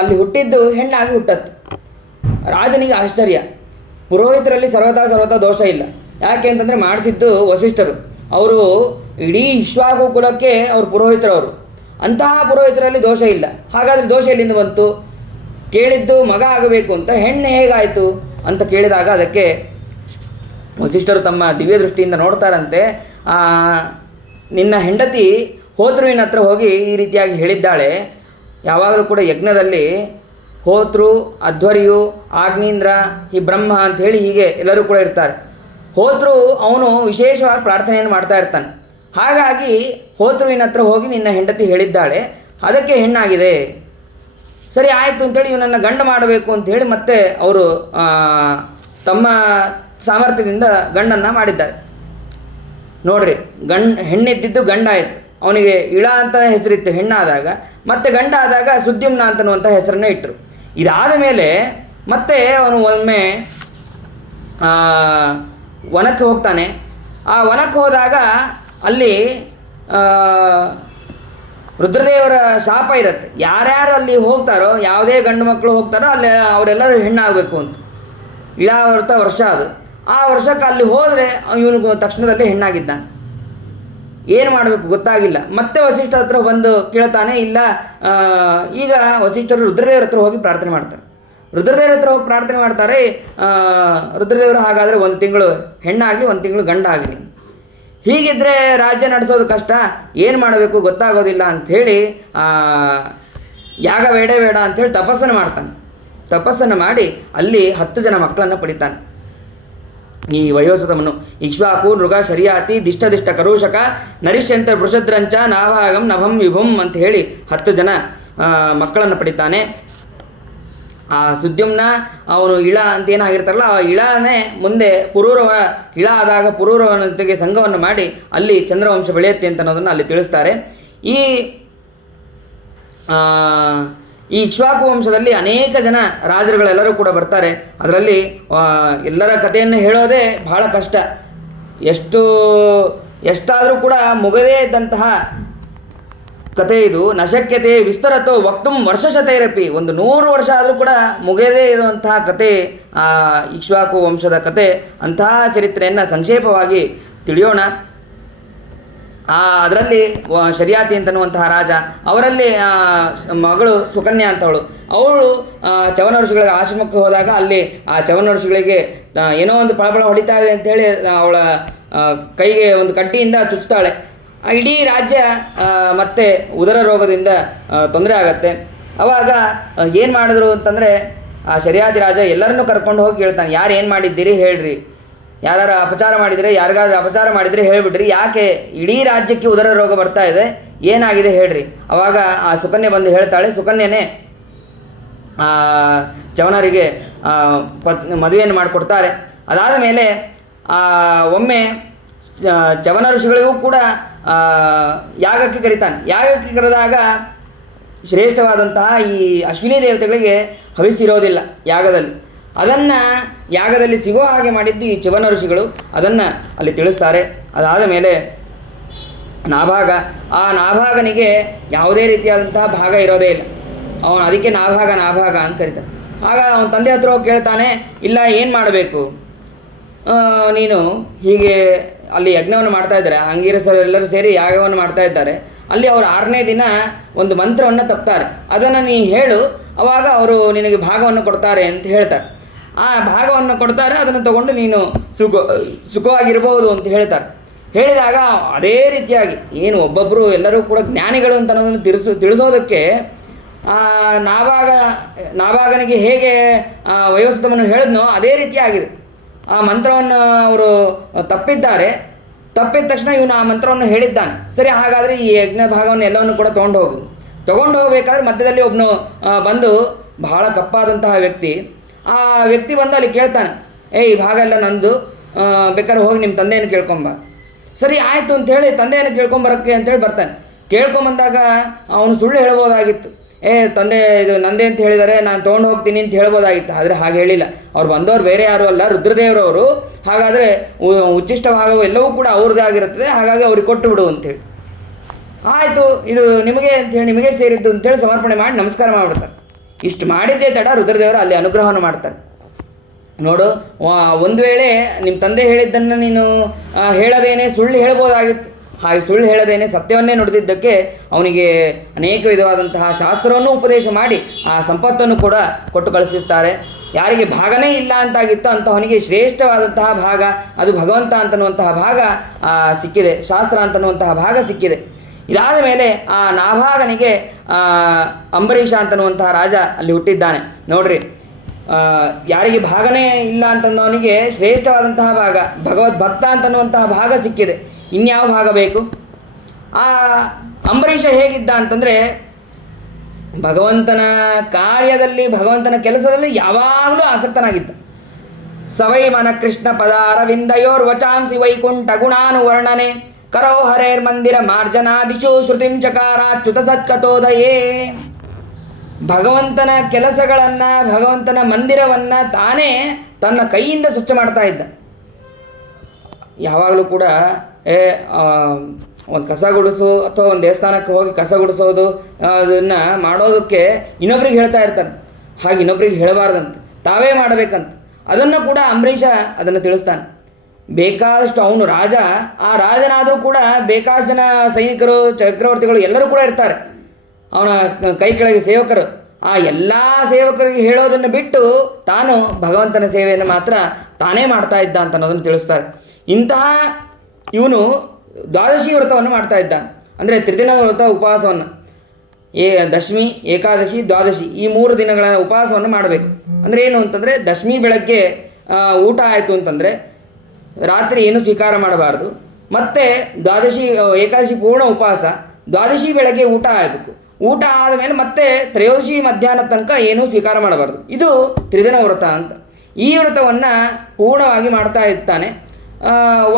ಅಲ್ಲಿ ಹುಟ್ಟಿದ್ದು ಹೆಣ್ಣಾಗಿ ಹುಟ್ಟತ್ತು. ರಾಜನಿಗೆ ಆಶ್ಚರ್ಯ. ಪುರೋಹಿತರಲ್ಲಿ ಸರ್ವತಾ ದೋಷ ಇಲ್ಲ. ಯಾಕೆ ಅಂತಂದರೆ ಮಾಡಿಸಿದ್ದು ವಸಿಷ್ಠರು. ಅವರು ಇಡೀ ಇಕ್ಷ್ವಾಕು ಕುಲಕ್ಕೆ ಅವರು ಪುರೋಹಿತರವರು. ಅಂತಹ ಪುರೋಹಿತರಲ್ಲಿ ದೋಷ ಇಲ್ಲ. ಹಾಗಾದರೆ ದೋಷ ಎಲ್ಲಿಂದ ಬಂತು? ಕೇಳಿದ್ದು ಮಗ ಆಗಬೇಕು ಅಂತ, ಹೆಣ್ಣು ಹೇಗಾಯಿತು ಅಂತ ಕೇಳಿದಾಗ ಅದಕ್ಕೆ ವಸಿಷ್ಠರು ತಮ್ಮ ದಿವ್ಯ ದೃಷ್ಟಿಯಿಂದ ನೋಡ್ತಾರಂತೆ. ನಿನ್ನ ಹೆಂಡತಿ ಹೋತೃವಿನ ಹತ್ರ ಹೋಗಿ ಈ ರೀತಿಯಾಗಿ ಹೇಳಿದ್ದಾಳೆ. ಯಾವಾಗಲೂ ಕೂಡ ಯಜ್ಞದಲ್ಲಿ ಹೋತೃ, ಅಧ್ವರ್ಯು, ಆಗ್ನೇಂದ್ರ, ಈ ಬ್ರಹ್ಮ ಅಂಥೇಳಿ ಹೀಗೆ ಎಲ್ಲರೂ ಕೂಡ ಇರ್ತಾರೆ. ಹೋತೃ ಅವನು ವಿಶೇಷವಾಗಿ ಪ್ರಾರ್ಥನೆಯನ್ನು ಮಾಡ್ತಾ ಇರ್ತಾನೆ. ಹಾಗಾಗಿ ಹೋತೃವಿನ ಹತ್ರ ಹೋಗಿ ನಿನ್ನ ಹೆಂಡತಿ ಹೇಳಿದ್ದಾಳೆ, ಅದಕ್ಕೆ ಹೆಣ್ಣಾಗಿದೆ. ಸರಿ ಆಯಿತು ಅಂತೇಳಿ ಇವನನ್ನು ಗಂಡ ಮಾಡಬೇಕು ಅಂಥೇಳಿ ಮತ್ತೆ ಅವರು ತಮ್ಮ ಸಾಮರ್ಥ್ಯದಿಂದ ಗಂಡನ್ನು ಮಾಡಿದ್ದಾರೆ. ನೋಡ್ರಿ, ಹೆಣ್ಣಿದ್ದಿದ್ದು ಗಂಡ ಆಯಿತು. ಅವನಿಗೆ ಇಳ ಅಂತ ಹೆಸರಿತ್ತು ಹೆಣ್ಣಾದಾಗ. ಮತ್ತೆ ಗಂಡ ಆದಾಗ ಸುದ್ಯುಮ್ನ ಅಂತನ್ನುವಂಥ ಹೆಸರನ್ನೇ ಇಟ್ಟರು. ಇದಾದ ಮೇಲೆ ಮತ್ತೆ ಅವನು ಒಮ್ಮೆ ವನಕ್ಕೆ ಹೋಗ್ತಾನೆ. ಆ ವನಕ್ಕೆ ಹೋದಾಗ ಅಲ್ಲಿ ರುದ್ರದೇವರ ಶಾಪ ಇರುತ್ತೆ. ಯಾರ್ಯಾರು ಅಲ್ಲಿ ಹೋಗ್ತಾರೋ, ಯಾವುದೇ ಗಂಡು ಮಕ್ಕಳು ಹೋಗ್ತಾರೋ ಅಲ್ಲಿ ಅವರೆಲ್ಲರೂ ಹೆಣ್ಣಾಗಬೇಕು ಅಂತ ಇಳಾವರ್ತ ವರ್ಷ ಅದು. ಆ ವರ್ಷಕ್ಕೆ ಅಲ್ಲಿ ಹೋದರೆ ಇವನಿಗೆ ತಕ್ಷಣದಲ್ಲಿ ಹೆಣ್ಣಾಗಿದ್ದಾನೆ. ಏನು ಮಾಡಬೇಕು ಗೊತ್ತಾಗಿಲ್ಲ. ಮತ್ತೆ ವಸಿಷ್ಠರ ಹತ್ರ ಬಂದು ಕೇಳ್ತಾನೆ. ಇಲ್ಲ, ಈಗ ವಸಿಷ್ಠರು ರುದ್ರದೇವರ ಹತ್ರ ಹೋಗಿ ಪ್ರಾರ್ಥನೆ ಮಾಡ್ತಾರೆ. ರುದ್ರದೇವರ ಹತ್ರ ಹೋಗಿ ಪ್ರಾರ್ಥನೆ ಮಾಡ್ತಾರೆ. ರುದ್ರದೇವರು ಹಾಗಾದರೆ 1 ತಿಂಗಳು ಹೆಣ್ಣಾಗಲಿ 1 ತಿಂಗಳು ಗಂಡ ಆಗಲಿ, ಹೀಗಿದ್ದರೆ ರಾಜ್ಯ ನಡೆಸೋದು ಕಷ್ಟ, ಏನು ಮಾಡಬೇಕು ಗೊತ್ತಾಗೋದಿಲ್ಲ ಅಂಥೇಳಿ ಯಾಗ ಬೇಡ ಅಂಥೇಳಿ ತಪಸ್ಸನ್ನು ಮಾಡ್ತಾನೆ. ತಪಸ್ಸನ್ನು ಮಾಡಿ ಅಲ್ಲಿ 10 ಜನ ಮಕ್ಕಳನ್ನು ಪಡಿತಾನೆ. ಈ ವಯೋಸತಮನು ಇಕ್ಷ್ವಾಕು, ನೃಗ, ಶರಿಯಾತಿ, ದಿಷ್ಟ ಕರುಷಕ, ನರಿಷ್ಯಂತ ವೃಷದ್ರಂಚ, ನಾಭಾಗಂ ನಭಂ ವಿಭುಂ ಅಂತ ಹೇಳಿ 10 ಜನ ಮಕ್ಕಳನ್ನು ಪಡಿತಾನೆ. ಆ ಸುದ್ಯುಮ್ನ ಅವನು ಇಳ ಅಂತ ಏನಾಗಿರ್ತಾರಲ್ಲ, ಆ ಇಳನೇ ಮುಂದೆ ಇಳ ಆದಾಗ ಪುರೂರವನ ಜೊತೆಗೆ ಸಂಘವನ್ನು ಮಾಡಿ ಅಲ್ಲಿ ಚಂದ್ರವಂಶ ಬೆಳೆಯುತ್ತೆ ಅಂತ ಅನ್ನೋದನ್ನು ಅಲ್ಲಿ ತಿಳಿಸ್ತಾರೆ. ಈ ಇಕ್ಷ್ವಾಕು ವಂಶದಲ್ಲಿ ಅನೇಕ ಜನ ರಾಜರುಗಳೆಲ್ಲರೂ ಕೂಡ ಬರ್ತಾರೆ. ಅದರಲ್ಲಿ ಎಲ್ಲರ ಕಥೆಯನ್ನು ಹೇಳೋದೇ ಬಹಳ ಕಷ್ಟ. ಎಷ್ಟಾದರೂ ಕೂಡ ಮುಗದೇ ಇದ್ದಂತಹ ಕಥೆ ಇದು. ನಶಕ್ಯತೆ ವಿಸ್ತರತೋ ವಕ್ತುಂ ವರ್ಷಶತೈರಪಿ. ಒಂದು 100 ವರ್ಷ ಆದರೂ ಕೂಡ ಮುಗಿಯದೇ ಇರುವಂತಹ ಕತೆ ಆ ಇಕ್ಷ್ವಾಕು ವಂಶದ ಕತೆ. ಅಂತಹ ಚರಿತ್ರೆಯನ್ನು ಸಂಕ್ಷೇಪವಾಗಿ ತಿಳಿಯೋಣ. ಅದರಲ್ಲಿ ಶರ್ಯಾತಿ ಅಂತನ್ನುವಂತಹ ರಾಜ, ಅವರಲ್ಲಿ ಮಗಳು ಸುಕನ್ಯಾ ಅಂತವಳು. ಅವಳು ಚವನ ಋಷಿಗಳಿಗೆ ಆಶ್ರಮಕ್ಕೆ ಹೋದಾಗ ಅಲ್ಲಿ ಆ ಚವನ ಋಷಿಗಳಿಗೆ ಏನೋ ಒಂದು ಫಳಫಳ ಹೊಡಿತಾ ಇದೆ ಅಂಥೇಳಿ ಅವಳ ಕೈಗೆ ಒಂದು ಕಡ್ಡಿಯಿಂದ ಚುಚ್ತಾಳೆ. ಇಡೀ ರಾಜ್ಯ ಮತ್ತೆ ಉದರ ರೋಗದಿಂದ ತೊಂದರೆ ಆಗತ್ತೆ. ಅವಾಗ ಏನು ಮಾಡಿದ್ರು ಅಂತಂದರೆ ಆ ಶರ್ಯಾತಿ ರಾಜ ಎಲ್ಲರನ್ನೂ ಕರ್ಕೊಂಡು ಹೋಗಿ ಕೇಳ್ತಾನೆ, ಯಾರು ಏನು ಮಾಡಿದ್ದೀರಿ ಹೇಳ್ರಿ, ಯಾರು ಅಪಚಾರ ಮಾಡಿದರೆ, ಯಾರಿಗಾದ್ರೂ ಅಪಚಾರ ಮಾಡಿದರೆ ಹೇಳಿಬಿಡ್ರಿ, ಯಾಕೆ ಇಡೀ ರಾಜ್ಯಕ್ಕೆ ಉದರ ರೋಗ ಬರ್ತಾ ಇದೆ, ಏನಾಗಿದೆ ಹೇಳ್ರಿ. ಅವಾಗ ಆ ಸುಕನ್ಯೆ ಬಂದು ಹೇಳ್ತಾಳೆ. ಸುಕನ್ಯನೇ ಚವನರಿಗೆ ಮದುವೆಯನ್ನು ಮಾಡಿಕೊಡ್ತಾರೆ. ಅದಾದ ಮೇಲೆ ಒಮ್ಮೆ ಚವನ ಋಷಿಗಳಿಗೂ ಕೂಡ ಯಾಗಕ್ಕೆ ಕರೀತಾನೆ. ಯಾಗಕ್ಕೆ ಕರೆದಾಗ ಶ್ರೇಷ್ಠವಾದಂತಹ ಈ ಅಶ್ವಿನಿ ದೇವತೆಗಳಿಗೆ ಹವಿಸಿರೋದಿಲ್ಲ ಯಾಗದಲ್ಲಿ. ಅದನ್ನು ಯಾಗದಲ್ಲಿ ಸಿಗೋ ಹಾಗೆ ಮಾಡಿದ್ದು ಈ ಚವನ ಋಷಿಗಳು. ಅದನ್ನು ಅಲ್ಲಿ ತಿಳಿಸ್ತಾರೆ. ಅದಾದ ಮೇಲೆ ನಾಭಾಗ, ಆ ನಾಭಾಗನಿಗೆ ಯಾವುದೇ ರೀತಿಯಾದಂತಹ ಭಾಗ ಇರೋದೇ ಇಲ್ಲ. ಅವನು ಅದಕ್ಕೆ ನಾಭಾಗ ಅಂತ ಕರೀತಾನೆ. ಆಗ ಅವನ ತಂದೆ ಹತ್ರ ಹೋಗಿ ಕೇಳ್ತಾನೆ, ಇಲ್ಲ ಏನು ಮಾಡಬೇಕು, ನೀನು ಹೀಗೆ ಅಲ್ಲಿ ಯಜ್ಞವನ್ನು ಮಾಡ್ತಾ ಇದ್ದಾರೆ, ಅಂಗೀರಸರೆಲ್ಲರೂ ಸೇರಿ ಯಾಗವನ್ನು ಮಾಡ್ತಾ ಇದ್ದಾರೆ. ಅಲ್ಲಿ ಅವರು 6ನೇ ದಿನ ಒಂದು ಮಂತ್ರವನ್ನು ತಪ್ತಾರೆ, ಅದನ್ನು ನೀ ಹೇಳು, ಅವಾಗ ಅವರು ನಿನಗೆ ಭಾಗವನ್ನು ಕೊಡ್ತಾರೆ ಅಂತ ಹೇಳ್ತಾರೆ. ಆ ಭಾಗವನ್ನು ಕೊಡ್ತಾರೆ, ಅದನ್ನು ತಗೊಂಡು ನೀನು ಸುಖವಾಗಿರ್ಬೋದು ಅಂತ ಹೇಳ್ತಾರೆ. ಹೇಳಿದಾಗ ಅದೇ ರೀತಿಯಾಗಿ ಏನು ಒಬ್ಬೊಬ್ಬರು ಎಲ್ಲರೂ ಕೂಡ ಜ್ಞಾನಿಗಳು ಅಂತ ಅನ್ನೋದನ್ನು ತಿಳಿಸೋದಕ್ಕೆ ನಾಭಾಗನಿಗೆ ಹೇಗೆ ವಯೋಸ್ಥವನ್ನು ಹೇಳಿದ್ನೋ ಅದೇ ರೀತಿಯಾಗಿದೆ. ಆ ಮಂತ್ರವನ್ನು ಅವರು ತಪ್ಪಿದ್ದಾರೆ. ತಪ್ಪಿದ ತಕ್ಷಣ ಇವನು ಆ ಮಂತ್ರವನ್ನು ಹೇಳಿದ್ದಾನೆ. ಸರಿ, ಹಾಗಾದರೆ ಈ ಯಜ್ಞ ಭಾಗವನ್ನು ಎಲ್ಲವನ್ನು ಕೂಡ ತೊಗೊಂಡು ಹೋಗಬೇಕಾದ್ರೆ ಮಧ್ಯದಲ್ಲಿ ಒಬ್ಬನು ಬಂದು, ಬಹಳ ಕಪ್ಪಾದಂತಹ ವ್ಯಕ್ತಿ, ಆ ವ್ಯಕ್ತಿ ಬಂದು ಅಲ್ಲಿ ಕೇಳ್ತಾನೆ, ಈ ಭಾಗ ಎಲ್ಲ ನಂದು, ಬೇಕಾದ್ರೆ ಹೋಗಿ ನಿಮ್ಮ ತಂದೆಯನ್ನು ಕೇಳ್ಕೊಂಬ. ಸರಿ ಆಯಿತು ಅಂಥೇಳಿ ತಂದೆಯನ್ನು ಕೇಳ್ಕೊಂಬರೋಕ್ಕೆ ಅಂತೇಳಿ ಬರ್ತಾನೆ. ಕೇಳ್ಕೊಂಬಂದಾಗ ಅವನು ಸುಳ್ಳು ಹೇಳ್ಬೋದಾಗಿತ್ತು. ತಂದೆ ಇದು ನಂದೇ ಅಂತ ಹೇಳಿದ್ದಾರೆ, ನಾನು ತೊಗೊಂಡು ಹೋಗ್ತೀನಿ ಅಂತ ಹೇಳ್ಬೋದಾಗಿತ್ತು. ಆದರೆ ಹಾಗೆ ಹೇಳಿಲ್ಲ. ಅವ್ರು ಬಂದವರು ಬೇರೆ ಯಾರೂ ಅಲ್ಲ, ರುದ್ರದೇವರವರು. ಹಾಗಾದರೆ ಉಚ್ಚಿಷ್ಟ ಭಾಗವು ಎಲ್ಲವೂ ಕೂಡ ಅವ್ರದ್ದೇ ಆಗಿರುತ್ತದೆ, ಹಾಗಾಗಿ ಅವ್ರಿಗೆ ಕೊಟ್ಟು ಬಿಡು ಅಂಥೇಳಿ. ಆಯಿತು, ಇದು ನಿಮಗೆ ಅಂಥೇಳಿ, ನಿಮಗೆ ಸೇರಿದ್ದು ಅಂತೇಳಿ ಸಮರ್ಪಣೆ ಮಾಡಿ ನಮಸ್ಕಾರ ಮಾಡಿಬಿಡ್ತಾರೆ. ಇಷ್ಟು ಮಾಡಿದ್ದೇ ತಡ ರುದ್ರದೇವರು ಅಲ್ಲಿ ಅನುಗ್ರಹವನ್ನು ಮಾಡ್ತಾರೆ. ನೋಡು, ಒಂದು ವೇಳೆ ನಿಮ್ಮ ತಂದೆ ಹೇಳಿದ್ದನ್ನು ನೀನು ಹೇಳದೇನೆ ಸುಳ್ಳು ಹೇಳ್ಬೋದಾಗಿತ್ತು. ಹಾಗೆ ಸುಳ್ಳು ಹೇಳದೇನೆ ಸತ್ಯವನ್ನೇ ನುಡಿದಿದ್ದಕ್ಕೆ ಅವನಿಗೆ ಅನೇಕ ವಿಧವಾದಂತಹ ಶಾಸ್ತ್ರವನ್ನು ಉಪದೇಶ ಮಾಡಿ ಆ ಸಂಪತ್ತನ್ನು ಕೂಡ ಕೊಟ್ಟು ಕಳಿಸಿರ್ತಾರೆ. ಯಾರಿಗೆ ಭಾಗನೇ ಇಲ್ಲ ಅಂತಾಗಿತ್ತು ಅಂಥವನಿಗೆ ಶ್ರೇಷ್ಠವಾದಂತಹ ಭಾಗ, ಅದು ಭಗವಂತ ಅಂತನ್ನುವಂತಹ ಭಾಗ ಸಿಕ್ಕಿದೆ, ಶಾಸ್ತ್ರ ಅಂತನ್ನುವಂತಹ ಭಾಗ ಸಿಕ್ಕಿದೆ. ಇದಾದ ಮೇಲೆ ಆ ನಾಭಾಗನಿಗೆ ಅಂಬರೀಷ ಅಂತನ್ನುವಂತಹ ರಾಜ ಅಲ್ಲಿ ಹುಟ್ಟಿದ್ದಾನೆ. ನೋಡ್ರಿ, ಯಾರಿಗೆ ಭಾಗನೇ ಇಲ್ಲ ಅಂತಂದವನಿಗೆ ಶ್ರೇಷ್ಠವಾದಂತಹ ಭಾಗ, ಭಗವದ್ಭಕ್ತ ಅಂತನ್ನುವಂತಹ ಭಾಗ ಸಿಕ್ಕಿದೆ. ಇನ್ಯಾವ ಭಾಗ ಬೇಕು? ಆ ಅಂಬರೀಷ ಹೇಗಿದ್ದ ಅಂತಂದರೆ, ಭಗವಂತನ ಕಾರ್ಯದಲ್ಲಿ, ಭಗವಂತನ ಕೆಲಸದಲ್ಲಿ ಯಾವಾಗಲೂ ಆಸಕ್ತನಾಗಿದ್ದ. ಸವೈ ಮನ ಕೃಷ್ಣ ಪದಾರವಿಂದಯೋರ್ ವಚಾಂಸಿ ವೈಕುಂಠ ಗುಣಾನುವರ್ಣನೆ ಕರೋ ಹರೇರ್ ಮಂದಿರ ಮಾರ್ಜನಾದಿಶು ಶ್ರುತಿಂ ಚಕಾರಾಚ್ಯುತ ಸತ್ಕತೋದಯೇ. ಭಗವಂತನ ಕೆಲಸಗಳನ್ನು, ಭಗವಂತನ ಮಂದಿರವನ್ನು ತಾನೇ ತನ್ನ ಕೈಯಿಂದ ಸ್ವಚ್ಛ ಮಾಡ್ತಾ ಇದ್ದ. ಯಾವಾಗಲೂ ಕೂಡ ಒಂದು ಕಸ ಗುಡಿಸು ಅಥವಾ ಒಂದು ದೇವಸ್ಥಾನಕ್ಕೆ ಹೋಗಿ ಕಸ ಗುಡಿಸೋದು ಅದನ್ನು ಮಾಡೋದಕ್ಕೆ ಇನ್ನೊಬ್ರಿಗೆ ಹೇಳ್ತಾ ಇರ್ತಾರೆ. ಹಾಗೆ ಇನ್ನೊಬ್ರಿಗೆ ಹೇಳಬಾರ್ದಂತೆ, ತಾವೇ ಮಾಡಬೇಕಂತ. ಅದನ್ನು ಕೂಡ ಅಂಬರೀಷ ಅದನ್ನು ತಿಳಿಸ್ತಾನೆ. ಬೇಕಾದಷ್ಟು ಅವನು ರಾಜ, ಆ ರಾಜನಾದರೂ ಕೂಡ ಬೇಕಾದಷ್ಟು ಜನ ಸೈನಿಕರು, ಚಕ್ರವರ್ತಿಗಳು ಎಲ್ಲರೂ ಕೂಡ ಇರ್ತಾರೆ. ಅವನ ಕೈ ಕೆಳಗೆ ಸೇವಕರು. ಆ ಎಲ್ಲ ಸೇವಕರಿಗೆ ಹೇಳೋದನ್ನು ಬಿಟ್ಟು ತಾನು ಭಗವಂತನ ಸೇವೆಯನ್ನು ಮಾತ್ರ ತಾನೇ ಮಾಡ್ತಾ ಇದ್ದ ಅಂತ ಅನ್ನೋದನ್ನು ತಿಳಿಸ್ತಾರೆ. ಇಂತಹ ಇವನು ದ್ವಾದಶಿ ವ್ರತವನ್ನು ಮಾಡ್ತಾ ಇದ್ದಾನೆ. ಅಂದರೆ ತ್ರಿದಿನ ವ್ರತ ಉಪವಾಸವನ್ನು, ದಶಮಿ, ಏಕಾದಶಿ, ದ್ವಾದಶಿ ಈ 3 ದಿನಗಳ ಉಪವಾಸವನ್ನು ಮಾಡಬೇಕು. ಅಂದರೆ ಏನು ಅಂತಂದರೆ, ದಶಮಿ ಬೆಳಗ್ಗೆ ಊಟ ಆಯಿತು ಅಂತಂದರೆ ರಾತ್ರಿ ಏನು ಸ್ವೀಕಾರ ಮಾಡಬಾರ್ದು. ಮತ್ತು ಏಕಾದಶಿ ಪೂರ್ಣ ಉಪವಾಸ, ದ್ವಾದಶಿ ಬೆಳಗ್ಗೆ ಊಟ ಆಗಬೇಕು. ಊಟ ಆದಮೇಲೆ ಮತ್ತೆ ತ್ರಯೋದಶಿ ಮಧ್ಯಾಹ್ನ ತನಕ ಏನೂ ಸ್ವೀಕಾರ ಮಾಡಬಾರ್ದು. ಇದು ತ್ರಿದಿನ ವ್ರತ ಅಂತ. ಈ ವ್ರತವನ್ನು ಪೂರ್ಣವಾಗಿ ಮಾಡ್ತಾ ಇರ್ತಾನೆ.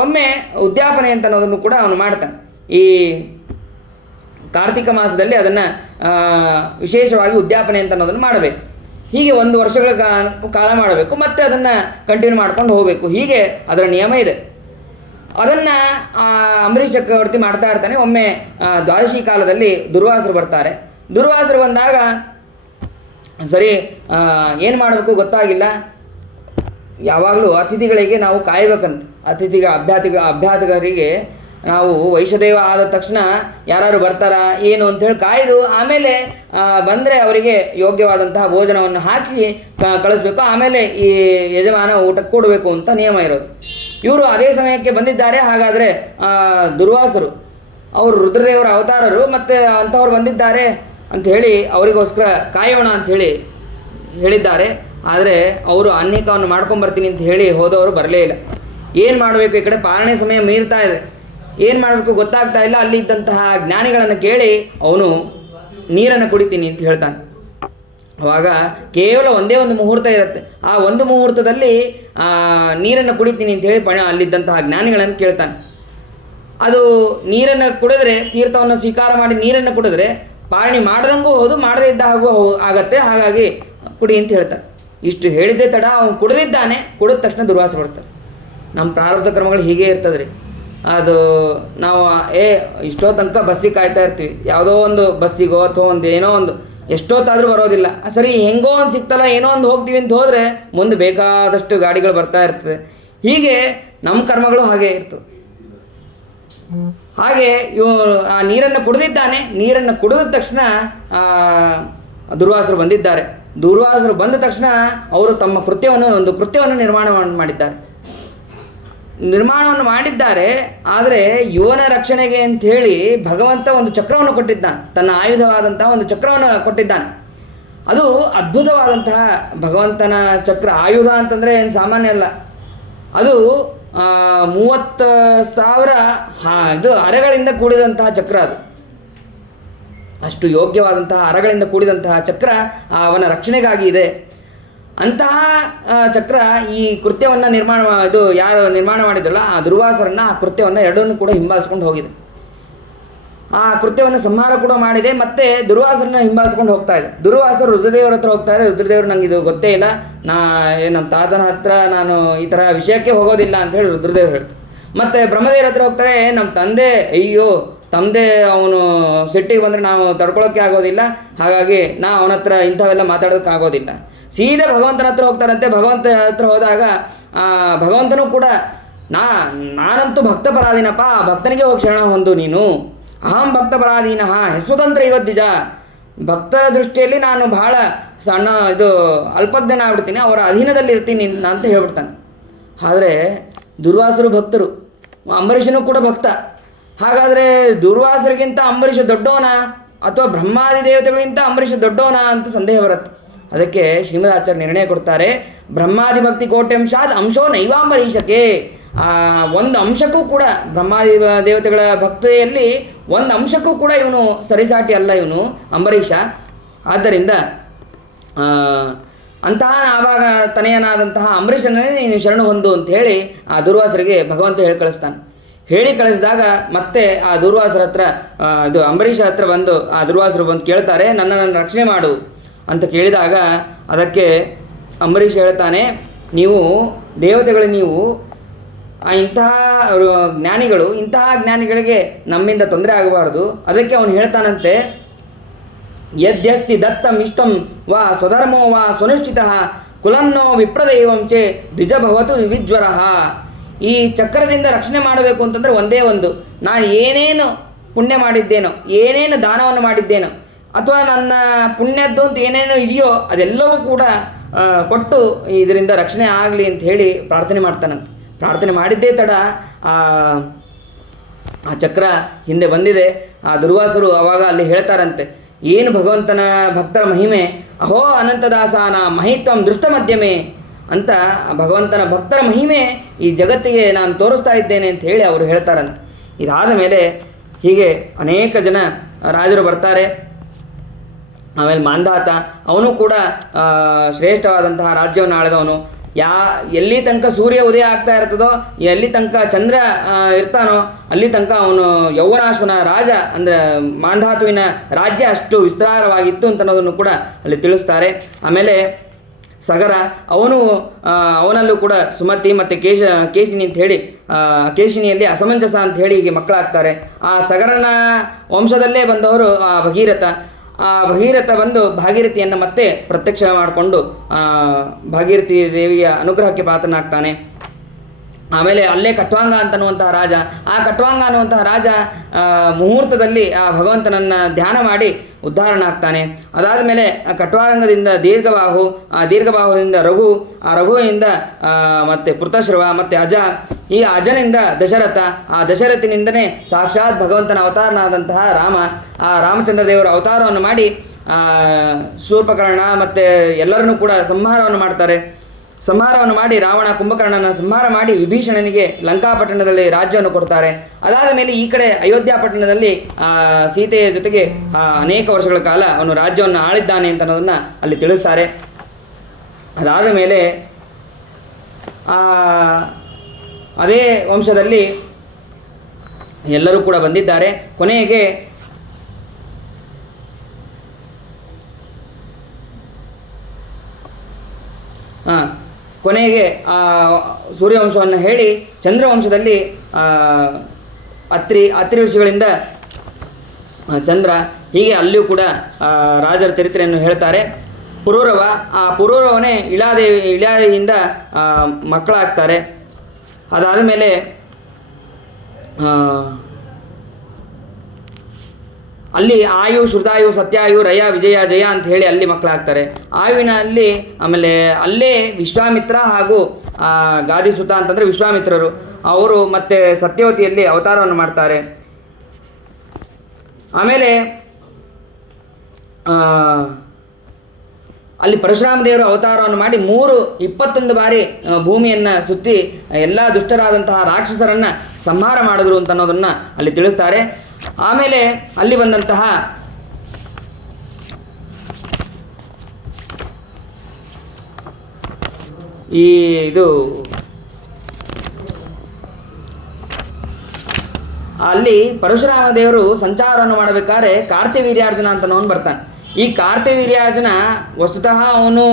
ಒಮ್ಮೆ ಉದ್ಯಾಪನೆ ಅಂತ ಅನ್ನೋದನ್ನು ಕೂಡ ಅವನು ಮಾಡ್ತಾನೆ. ಈ ಕಾರ್ತಿಕ ಮಾಸದಲ್ಲಿ ಅದನ್ನು ವಿಶೇಷವಾಗಿ ಉದ್ಯಾಪನೆ ಅಂತ ಅನ್ನೋದನ್ನು ಮಾಡಬೇಕು. ಹೀಗೆ 1 ವರ್ಷಗಳ ಕಾಲ ಮಾಡಬೇಕು, ಮತ್ತು ಅದನ್ನು ಕಂಟಿನ್ಯೂ ಮಾಡ್ಕೊಂಡು ಹೋಗಬೇಕು. ಹೀಗೆ ಅದರ ನಿಯಮ ಇದೆ. ಅದನ್ನು ಅಂಬರೀಷ್ ಚಕ್ರವರ್ತಿ ಮಾಡ್ತಾ ಇರ್ತಾನೆ. ಒಮ್ಮೆ ದ್ವಾದಶಿ ಕಾಲದಲ್ಲಿ ದುರ್ವಾಸರು ಬರ್ತಾರೆ. ದುರ್ವಾಸರು ಬಂದಾಗ ಸರಿ ಏನು ಮಾಡಬೇಕು ಗೊತ್ತಾಗಿಲ್ಲ. ಯಾವಾಗಲೂ ಅತಿಥಿಗಳಿಗೆ ನಾವು ಕಾಯಬೇಕಂತ. ಅಭ್ಯಾಗತರಿಗೆ ನಾವು ವೈಶ್ಯದೇವ ಆದ ತಕ್ಷಣ ಯಾರು ಬರ್ತಾರಾ ಏನು ಅಂಥೇಳಿ ಕಾಯ್ದು ಆಮೇಲೆ ಬಂದರೆ ಅವರಿಗೆ ಯೋಗ್ಯವಾದಂತಹ ಭೋಜನವನ್ನು ಹಾಕಿ ಕಳಿಸ್ಬೇಕು. ಆಮೇಲೆ ಈ ಯಜಮಾನ ಊಟಕ್ಕೆ ಕೊಡಬೇಕು ಅಂತ ನಿಯಮ ಇರೋದು. ಇವರು ಅದೇ ಸಮಯಕ್ಕೆ ಬಂದಿದ್ದಾರೆ. ಹಾಗಾದರೆ ದುರ್ವಾಸರು ಅವರು ರುದ್ರದೇವರ ಅವತಾರರು ಮತ್ತು ಅಂಥವ್ರು ಬಂದಿದ್ದಾರೆ ಅಂಥೇಳಿ ಅವರಿಗೋಸ್ಕರ ಕಾಯೋಣ ಅಂಥೇಳಿ ಹೇಳಿದ್ದಾರೆ. ಆದರೆ ಅವರು ಅನ್ನಿಕವನ್ನು ಮಾಡ್ಕೊಂಬರ್ತೀನಿ ಅಂತ ಹೇಳಿ ಹೋದವರು ಬರಲೇ ಇಲ್ಲ. ಏನು ಮಾಡಬೇಕು, ಈ ಕಡೆ ಪಾಲನೆ ಸಮಯ ಮೀರ್ತಾ ಇದೆ, ಏನು ಮಾಡಬೇಕು ಗೊತ್ತಾಗ್ತಾ ಇಲ್ಲ. ಅಲ್ಲಿ ಇದ್ದಂತಹ ಜ್ಞಾನಿಗಳನ್ನು ಕೇಳಿ ಅವನು ನೀರನ್ನು ಕುಡಿತೀನಿ ಅಂತ ಹೇಳ್ತಾನೆ. ಆವಾಗ ಕೇವಲ ಒಂದೇ ಒಂದು ಮುಹೂರ್ತ ಇರುತ್ತೆ. ಆ ಒಂದು ಮುಹೂರ್ತದಲ್ಲಿ ನೀರನ್ನು ಕುಡಿತೀನಿ ಅಂತ ಹೇಳಿ ಅಲ್ಲಿದ್ದಂತಹ ಜ್ಞಾನಿಗಳನ್ನು ಕೇಳ್ತಾನೆ. ಅದು ನೀರನ್ನು ಕುಡಿದ್ರೆ, ತೀರ್ಥವನ್ನು ಸ್ವೀಕಾರ ಮಾಡಿ ನೀರನ್ನು ಕುಡಿದ್ರೆ ಪಾರಣಿ ಮಾಡ್ದಂಗೂ ಹೌದು, ಮಾಡದೇ ಇದ್ದ ಹಾಗೂ ಆಗತ್ತೆ, ಹಾಗಾಗಿ ಕುಡಿ ಅಂತ ಹೇಳ್ತಾನೆ. ಇಷ್ಟು ಹೇಳಿದ್ದೇ ತಡ ಅವನು ಕುಡಿದಿದ್ದಾನೆ. ಕುಡಿದ ತಕ್ಷಣ ದುರ್ವಾಸರು ಬರ್ತಾರೆ. ನಮ್ಮ ಪ್ರಾರಬ್ಧ ಕ್ರಮಗಳು ಹೀಗೆ ಇರ್ತದೆ ರೀ. ಅದು ನಾವು ಇಷ್ಟೋ ತನಕ ಬಸ್ಸಿಗೆ ಕಾಯ್ತಾ ಇರ್ತೀವಿ, ಯಾವುದೋ ಒಂದು ಬಸ್ಸಿಗೋ ಅಥವಾ ಒಂದು ಏನೋ ಒಂದು ಎಷ್ಟೊತ್ತಾದರೂ ಬರೋದಿಲ್ಲ. ಸರಿ ಹೆಂಗೋ ಒಂದು ಸಿಕ್ತಲ್ಲ, ಏನೋ ಒಂದು ಹೋಗ್ತೀವಿ ಅಂತ ಹೋದರೆ ಮುಂದೆ ಬೇಕಾದಷ್ಟು ಗಾಡಿಗಳು ಬರ್ತಾ ಇರ್ತದೆ. ಹೀಗೆ ನಮ್ಮ ಕರ್ಮಗಳು ಹಾಗೆ ಇರ್ತದೆ. ಹಾಗೆ ಆ ನೀರನ್ನು ಕುಡಿದಿದ್ದಾನೆ. ನೀರನ್ನು ಕುಡಿದ ತಕ್ಷಣ ದುರ್ವಾಸರು ಬಂದಿದ್ದಾರೆ. ದುರ್ವಾಸರು ಬಂದ ತಕ್ಷಣ ಅವರು ತಮ್ಮ ಕೃತ್ಯವನ್ನು ನಿರ್ಮಾಣವನ್ನು ಮಾಡಿದ್ದಾರೆ. ಆದರೆ ಇವನ ರಕ್ಷಣೆಗೆ ಅಂಥೇಳಿ ಭಗವಂತ ಒಂದು ಚಕ್ರವನ್ನು ಕೊಟ್ಟಿದ್ದಾನೆ. ತನ್ನ ಆಯುಧವಾದಂತಹ ಒಂದು ಚಕ್ರವನ್ನು ಕೊಟ್ಟಿದ್ದಾನೆ. ಅದು ಅದ್ಭುತವಾದಂತಹ ಭಗವಂತನ ಚಕ್ರ. ಆಯುಧ ಅಂತಂದರೆ ಏನು ಸಾಮಾನ್ಯ ಅಲ್ಲ. ಅದು 30,000 ಇದು ಅರೆಗಳಿಂದ ಕೂಡಿದಂತಹ ಚಕ್ರ. ಅದು ಅಷ್ಟು ಯೋಗ್ಯವಾದಂತಹ ಅರಗಳಿಂದ ಕೂಡಿದಂತಹ ಚಕ್ರ ಅವನ ರಕ್ಷಣೆಗಾಗಿ ಇದೆ. ಅಂತಹ ಚಕ್ರ ಈ ಕೃತ್ಯವನ್ನು ಯಾರು ನಿರ್ಮಾಣ ಮಾಡಿದ್ರಲ್ಲ ಆ ದುರ್ವಾಸರನ್ನ, ಆ ಕೃತ್ಯವನ್ನು ಎರಡನ್ನೂ ಕೂಡ ಹಿಂಬಾಲಿಸ್ಕೊಂಡು ಹೋಗಿದೆ. ಆ ಕೃತ್ಯವನ್ನು ಸಂಹಾರ ಕೂಡ ಮಾಡಿದೆ. ಮತ್ತೆ ದುರ್ವಾಸರನ್ನ ಹಿಂಬಾಲಿಸ್ಕೊಂಡು ಹೋಗ್ತಾ ಇದೆ. ದುರ್ವಾಸರು ರುದ್ರದೇವರ ಹತ್ರ ಹೋಗ್ತಾರೆ. ರುದ್ರದೇವರು ನಂಗೆ ಇದು ಗೊತ್ತೇ ಇಲ್ಲ, ನಮ್ಮ ತಾತನ ಹತ್ರ ನಾನು ಈ ಥರ ವಿಷಯಕ್ಕೆ ಹೋಗೋದಿಲ್ಲ ಅಂತ ಹೇಳಿ ರುದ್ರದೇವರು ಹೇಳ್ತಾರೆ. ಮತ್ತು ಬ್ರಹ್ಮದೇವರ ಹತ್ರ ಹೋಗ್ತಾರೆ. ನಮ್ಮ ತಂದೆ ತಮ್ಮದೇ ಅವನು ಸಿಟ್ಟಿಗೆ ಬಂದರೆ ನಾವು ತಡ್ಕೊಳ್ಳೋಕ್ಕೆ ಆಗೋದಿಲ್ಲ, ಹಾಗಾಗಿ ಅವನ ಹತ್ರ ಇಂಥವೆಲ್ಲ ಮಾತಾಡೋಕ್ಕೆ ಆಗೋದಿಲ್ಲ. ಸೀದಾ ಭಗವಂತನ ಹತ್ರ ಹೋಗ್ತಾರಂತೆ. ಭಗವಂತನ ಹತ್ರ ಹೋದಾಗ ಭಗವಂತನೂ ಕೂಡ ನಾನಂತೂ ಭಕ್ತಪರಾಧೀನಪ್ಪ, ಭಕ್ತನಿಗೆ ಹೋಗಿ ಶರಣ ಹೊಂದು ನೀನು. ಅಹಂ ಭಕ್ತಪರಾಧೀನಃ ಸ್ವತಂತ್ರ ಇವದ್ವಿಜ. ಭಕ್ತರ ದೃಷ್ಟಿಯಲ್ಲಿ ನಾನು ಬಹಳ ಅಲ್ಪಜ್ಞನ ಆಗ್ಬಿಡ್ತೀನಿ, ಅವರ ಅಧೀನದಲ್ಲಿ ಇರ್ತೀನಿ ಅಂತ ಹೇಳ್ಬಿಡ್ತಾನೆ. ಆದರೆ ದುರ್ವಾಸರು ಭಕ್ತರು, ಅಂಬರೀಷನೂ ಕೂಡ ಭಕ್ತ. ಹಾಗಾದರೆ ದುರ್ವಾಸರಿಗಿಂತ ಅಂಬರೀಷ ದೊಡ್ಡವನ ಅಥವಾ ಬ್ರಹ್ಮಾದಿ ದೇವತೆಗಳಿಗಿಂತ ಅಂಬರೀಷ ದೊಡ್ಡವನ ಅಂತ ಸಂದೇಹ ಬರುತ್ತೆ. ಅದಕ್ಕೆ ಶ್ರೀಮದಾಚಾರ್ಯ ನಿರ್ಣಯ ಕೊಡ್ತಾರೆ, ಬ್ರಹ್ಮಾದಿ ಭಕ್ತಿ ಕೋಟ್ಯಂಶಾದ್ ಅಂಶೋ ನೈವಾಂಬರೀಷಕ್ಕೆ. ಒಂದು ಅಂಶಕ್ಕೂ ಕೂಡ ಬ್ರಹ್ಮಾದಿ ದೇವತೆಗಳ ಭಕ್ತಿಯಲ್ಲಿ ಒಂದು ಅಂಶಕ್ಕೂ ಕೂಡ ಇವನು ಸರಿಸಾಟಿ ಅಲ್ಲ, ಇವನು ಅಂಬರೀಷ. ಆದ್ದರಿಂದ ಅಂತಹ ಆವಾಗ ತನೆಯನಾದಂತಹ ಅಂಬರೀಷನೇ ನೀನು ಶರಣು ಹೊಂದು ಅಂತ ಹೇಳಿ ಆ ದುರ್ವಾಸರಿಗೆ ಭಗವಂತ ಹೇಳಿ ಕಳಿಸಿದಾಗ ಮತ್ತೆ ಆ ದುರ್ವಾಸರ ಹತ್ರ ಅಂಬರೀಷ ಹತ್ರ ಬಂದು ಆ ದುರ್ವಾಸರು ಬಂದು ಕೇಳ್ತಾರೆ, ನನ್ನನ್ನು ರಕ್ಷಣೆ ಮಾಡು ಅಂತ ಕೇಳಿದಾಗ ಅದಕ್ಕೆ ಅಂಬರೀಷ ಹೇಳ್ತಾನೆ, ನೀವು ದೇವತೆಗಳು, ನೀವು ಇಂತಹ ಜ್ಞಾನಿಗಳಿಗೆ ನಮ್ಮಿಂದ ತೊಂದರೆ ಆಗಬಾರ್ದು. ಅದಕ್ಕೆ ಅವನು ಹೇಳ್ತಾನಂತೆ, ಯದ್ಯಸ್ತಿ ದತ್ತಂ ಇಷ್ಟಂ ವಾ ಸ್ವಧರ್ಮೋ ವಾ ಸ್ವನುಷ್ಠಿತಃ ಕುಲನ್ನೋ ವಿಪ್ರದೈವಂಚೆ ದ್ವಿಜಭವತು ವಿವಿಜ್ವರಃ. ಈ ಚಕ್ರದಿಂದ ರಕ್ಷಣೆ ಮಾಡಬೇಕು ಅಂತಂದರೆ ಒಂದೇ ಒಂದು, ನಾನು ಏನೇನು ಪುಣ್ಯ ಮಾಡಿದ್ದೇನೋ, ಏನೇನು ದಾನವನ್ನು ಮಾಡಿದ್ದೇನೋ, ಅಥವಾ ನನ್ನ ಪುಣ್ಯದ್ದು ಅಂತ ಏನೇನೋ ಇದೆಯೋ ಅದೆಲ್ಲವೂ ಕೂಡ ಕೊಟ್ಟು ಇದರಿಂದ ರಕ್ಷಣೆ ಆಗಲಿ ಅಂತ ಹೇಳಿ ಪ್ರಾರ್ಥನೆ ಮಾಡ್ತಾನಂತೆ. ಪ್ರಾರ್ಥನೆ ಮಾಡಿದ್ದೇ ತಡ ಆ ಚಕ್ರ ಹಿಂದೆ ಬಂದಿದೆ. ಆ ದುರ್ವಾಸರು ಆವಾಗ ಅಲ್ಲಿ ಹೇಳ್ತಾರಂತೆ, ಏನು ಭಗವಂತನ ಭಕ್ತರ ಮಹಿಮೆ, ಅಹೋ ಅನಂತದಾಸಾನ ಮಹಿತ್ವಂ ದೃಷ್ಟ ಮಧ್ಯಮೆ ಅಂತ ಭಗವಂತನ ಭಕ್ತರ ಮಹಿಮೆ ಈ ಜಗತ್ತಿಗೆ ನಾನು ತೋರಿಸ್ತಾ ಇದ್ದೇನೆ ಅಂತ ಹೇಳಿ ಅವರು ಹೇಳ್ತಾರಂತೆ. ಇದಾದ ಮೇಲೆ ಹೀಗೆ ಅನೇಕ ಜನ ರಾಜರು ಬರ್ತಾರೆ. ಆಮೇಲೆ ಮಾಂಧಾತ ಅವನು ಕೂಡ ಶ್ರೇಷ್ಠವಾದಂತಹ ರಾಜ್ಯವನ್ನು ಆಳಿದವನು. ಎಲ್ಲಿ ತನಕ ಸೂರ್ಯ ಉದಯ ಆಗ್ತಾ ಇರ್ತದೋ, ಎಲ್ಲಿ ತನಕ ಚಂದ್ರ ಇರ್ತಾನೋ ಅಲ್ಲಿ ತನಕ ಅವನು ಯೌವನಾಶ್ವನ ರಾಜ, ಅಂದರೆ ಮಾಂಧಾತುವಿನ ರಾಜ್ಯ ಅಷ್ಟು ವಿಸ್ತಾರವಾಗಿತ್ತು ಅಂತ ಅನ್ನೋದನ್ನು ಕೂಡ ಅಲ್ಲಿ ತಿಳಿಸ್ತಾರೆ. ಆಮೇಲೆ ಸಗರ, ಅವನಲ್ಲೂ ಕೂಡ ಸುಮತಿ ಮತ್ತು ಕೇಶಿನಿ ಅಂತ ಹೇಳಿ ಕೇಶಿನಿಯಲ್ಲಿ ಅಸಮಂಜಸ ಅಂತ ಹೇಳಿ ಹೀಗೆ ಮಕ್ಕಳಾಗ್ತಾರೆ. ಆ ಸಗರನ ವಂಶದಲ್ಲೇ ಬಂದವರು ಭಗೀರಥ. ಆ ಭಗೀರಥ ಬಂದು ಭಾಗೀರಥಿಯನ್ನು ಮತ್ತೆ ಪ್ರತ್ಯಕ್ಷ ಮಾಡಿಕೊಂಡು ಭಾಗೀರಥಿ ದೇವಿಯ ಅನುಗ್ರಹಕ್ಕೆ ಪಾತ್ರನಾಗ್ತಾನೆ. ಆಮೇಲೆ ಅಲ್ಲೇ ಕಟ್ವಾಂಗ ಅಂತನ್ನುವಂತಹ ರಾಜ, ಆ ಕಟ್ವಾಂಗ ಅನ್ನುವಂತಹ ರಾಜ ಮುಹೂರ್ತದಲ್ಲಿ ಆ ಭಗವಂತನನ್ನು ಧ್ಯಾನ ಮಾಡಿ ಉದ್ಧಾರನಾಗ್ತಾನೆ. ಅದಾದ ಮೇಲೆ ಆ ಕಟ್ವಾಂಗದಿಂದ ದೀರ್ಘಬಾಹು, ಆ ದೀರ್ಘಬಾಹುವಿಂದ ರಘು, ಆ ರಘುವಿನಿಂದ ಮತ್ತು ಪೃತಶ್ರವ ಮತ್ತು ಅಜ, ಈ ಅಜನಿಂದ ದಶರಥ, ಆ ದಶರಥಿನಿಂದನೇ ಸಾಕ್ಷಾತ್ ಭಗವಂತನ ಅವತಾರನಾದಂತಹ ರಾಮ. ಆ ರಾಮಚಂದ್ರ ದೇವರ ಅವತಾರವನ್ನು ಮಾಡಿ ಶೂರ್ಪಕರ್ಣ ಮತ್ತು ಎಲ್ಲರನ್ನೂ ಕೂಡ ಸಂಹಾರವನ್ನು ಮಾಡಿ ರಾವಣ ಕುಂಭಕರ್ಣನ ಸಂಹಾರ ಮಾಡಿ ವಿಭೀಷಣನಿಗೆ ಲಂಕಾಪಟ್ಟಣದಲ್ಲಿ ರಾಜ್ಯವನ್ನು ಕೊಡ್ತಾರೆ. ಅದಾದ ಮೇಲೆ ಈ ಕಡೆ ಅಯೋಧ್ಯ ಪಟ್ಟಣದಲ್ಲಿ ಸೀತೆಯ ಜೊತೆಗೆ ಅನೇಕ ವರ್ಷಗಳ ಕಾಲ ಅವನು ರಾಜ್ಯವನ್ನು ಆಳಿದ್ದಾನೆ ಅಂತ ಅನ್ನೋದನ್ನು ಅಲ್ಲಿ ತಿಳಿಸ್ತಾರೆ. ಅದಾದ ಮೇಲೆ ಅದೇ ವಂಶದಲ್ಲಿ ಎಲ್ಲರೂ ಕೂಡ ಬಂದಿದ್ದಾರೆ. ಕೊನೆಗೆ ಸೂರ್ಯವಂಶವನ್ನು ಹೇಳಿ ಚಂದ್ರವಂಶದಲ್ಲಿ ಅತ್ರಿ ಋಷಿಗಳಿಂದ ಚಂದ್ರ, ಹೀಗೆ ಅಲ್ಲಿಯೂ ಕೂಡ ರಾಜರ ಚರಿತ್ರೆಯನ್ನು ಹೇಳ್ತಾರೆ. ಪುರೂರವ, ಆ ಪುರೂರವನೇ ಇಳಾದಿಯಿಂದ ಮಕ್ಕಳಾಗ್ತಾರೆ. ಅದಾದ ಮೇಲೆ ಅಲ್ಲಿ ಆಯು, ಶ್ರುತಾಯು, ಸತ್ಯಾಯು, ರಯ, ವಿಜಯ, ಜಯ ಅಂತ ಹೇಳಿ ಅಲ್ಲಿ ಮಕ್ಕಳಾಗ್ತಾರೆ. ಆಯುವಿನಲ್ಲಿ ಆಮೇಲೆ ಅಲ್ಲೇ ವಿಶ್ವಾಮಿತ್ರ ಹಾಗೂ ಗಾದಿಸುತ ಅಂತಂದರೆ ವಿಶ್ವಾಮಿತ್ರರು, ಅವರು ಮತ್ತು ಸತ್ಯವತಿಯಲ್ಲಿ ಅವತಾರವನ್ನು ಮಾಡ್ತಾರೆ. ಆಮೇಲೆ ಅಲ್ಲಿ ಪರಶುರಾಮ ದೇವರು ಅವತಾರವನ್ನು ಮಾಡಿ 21 ಬಾರಿ ಭೂಮಿಯನ್ನು ಸುತ್ತಿ ಎಲ್ಲ ದುಷ್ಟರಾದಂತಹ ರಾಕ್ಷಸರನ್ನು ಸಂಹಾರ ಮಾಡಿದ್ರು ಅಂತ ಅನ್ನೋದನ್ನು ಅಲ್ಲಿ ತಿಳಿಸ್ತಾರೆ. ಆಮೇಲೆ ಅಲ್ಲಿ ಬಂದಂತಹ ಅಲ್ಲಿ ಪರಶುರಾಮ ದೇವರು ಸಂಚಾರವನ್ನು ಮಾಡಬೇಕಾದ್ರೆ ಕಾರ್ತಿವೀರ್ಯಾರ್ಜುನ ಅಂತನವನು ಬರ್ತಾನೆ. ಈ ಕಾರ್ತಿವೀರ್ಯಾರ್ಜುನ ವಸ್ತುತಃ ಅವನು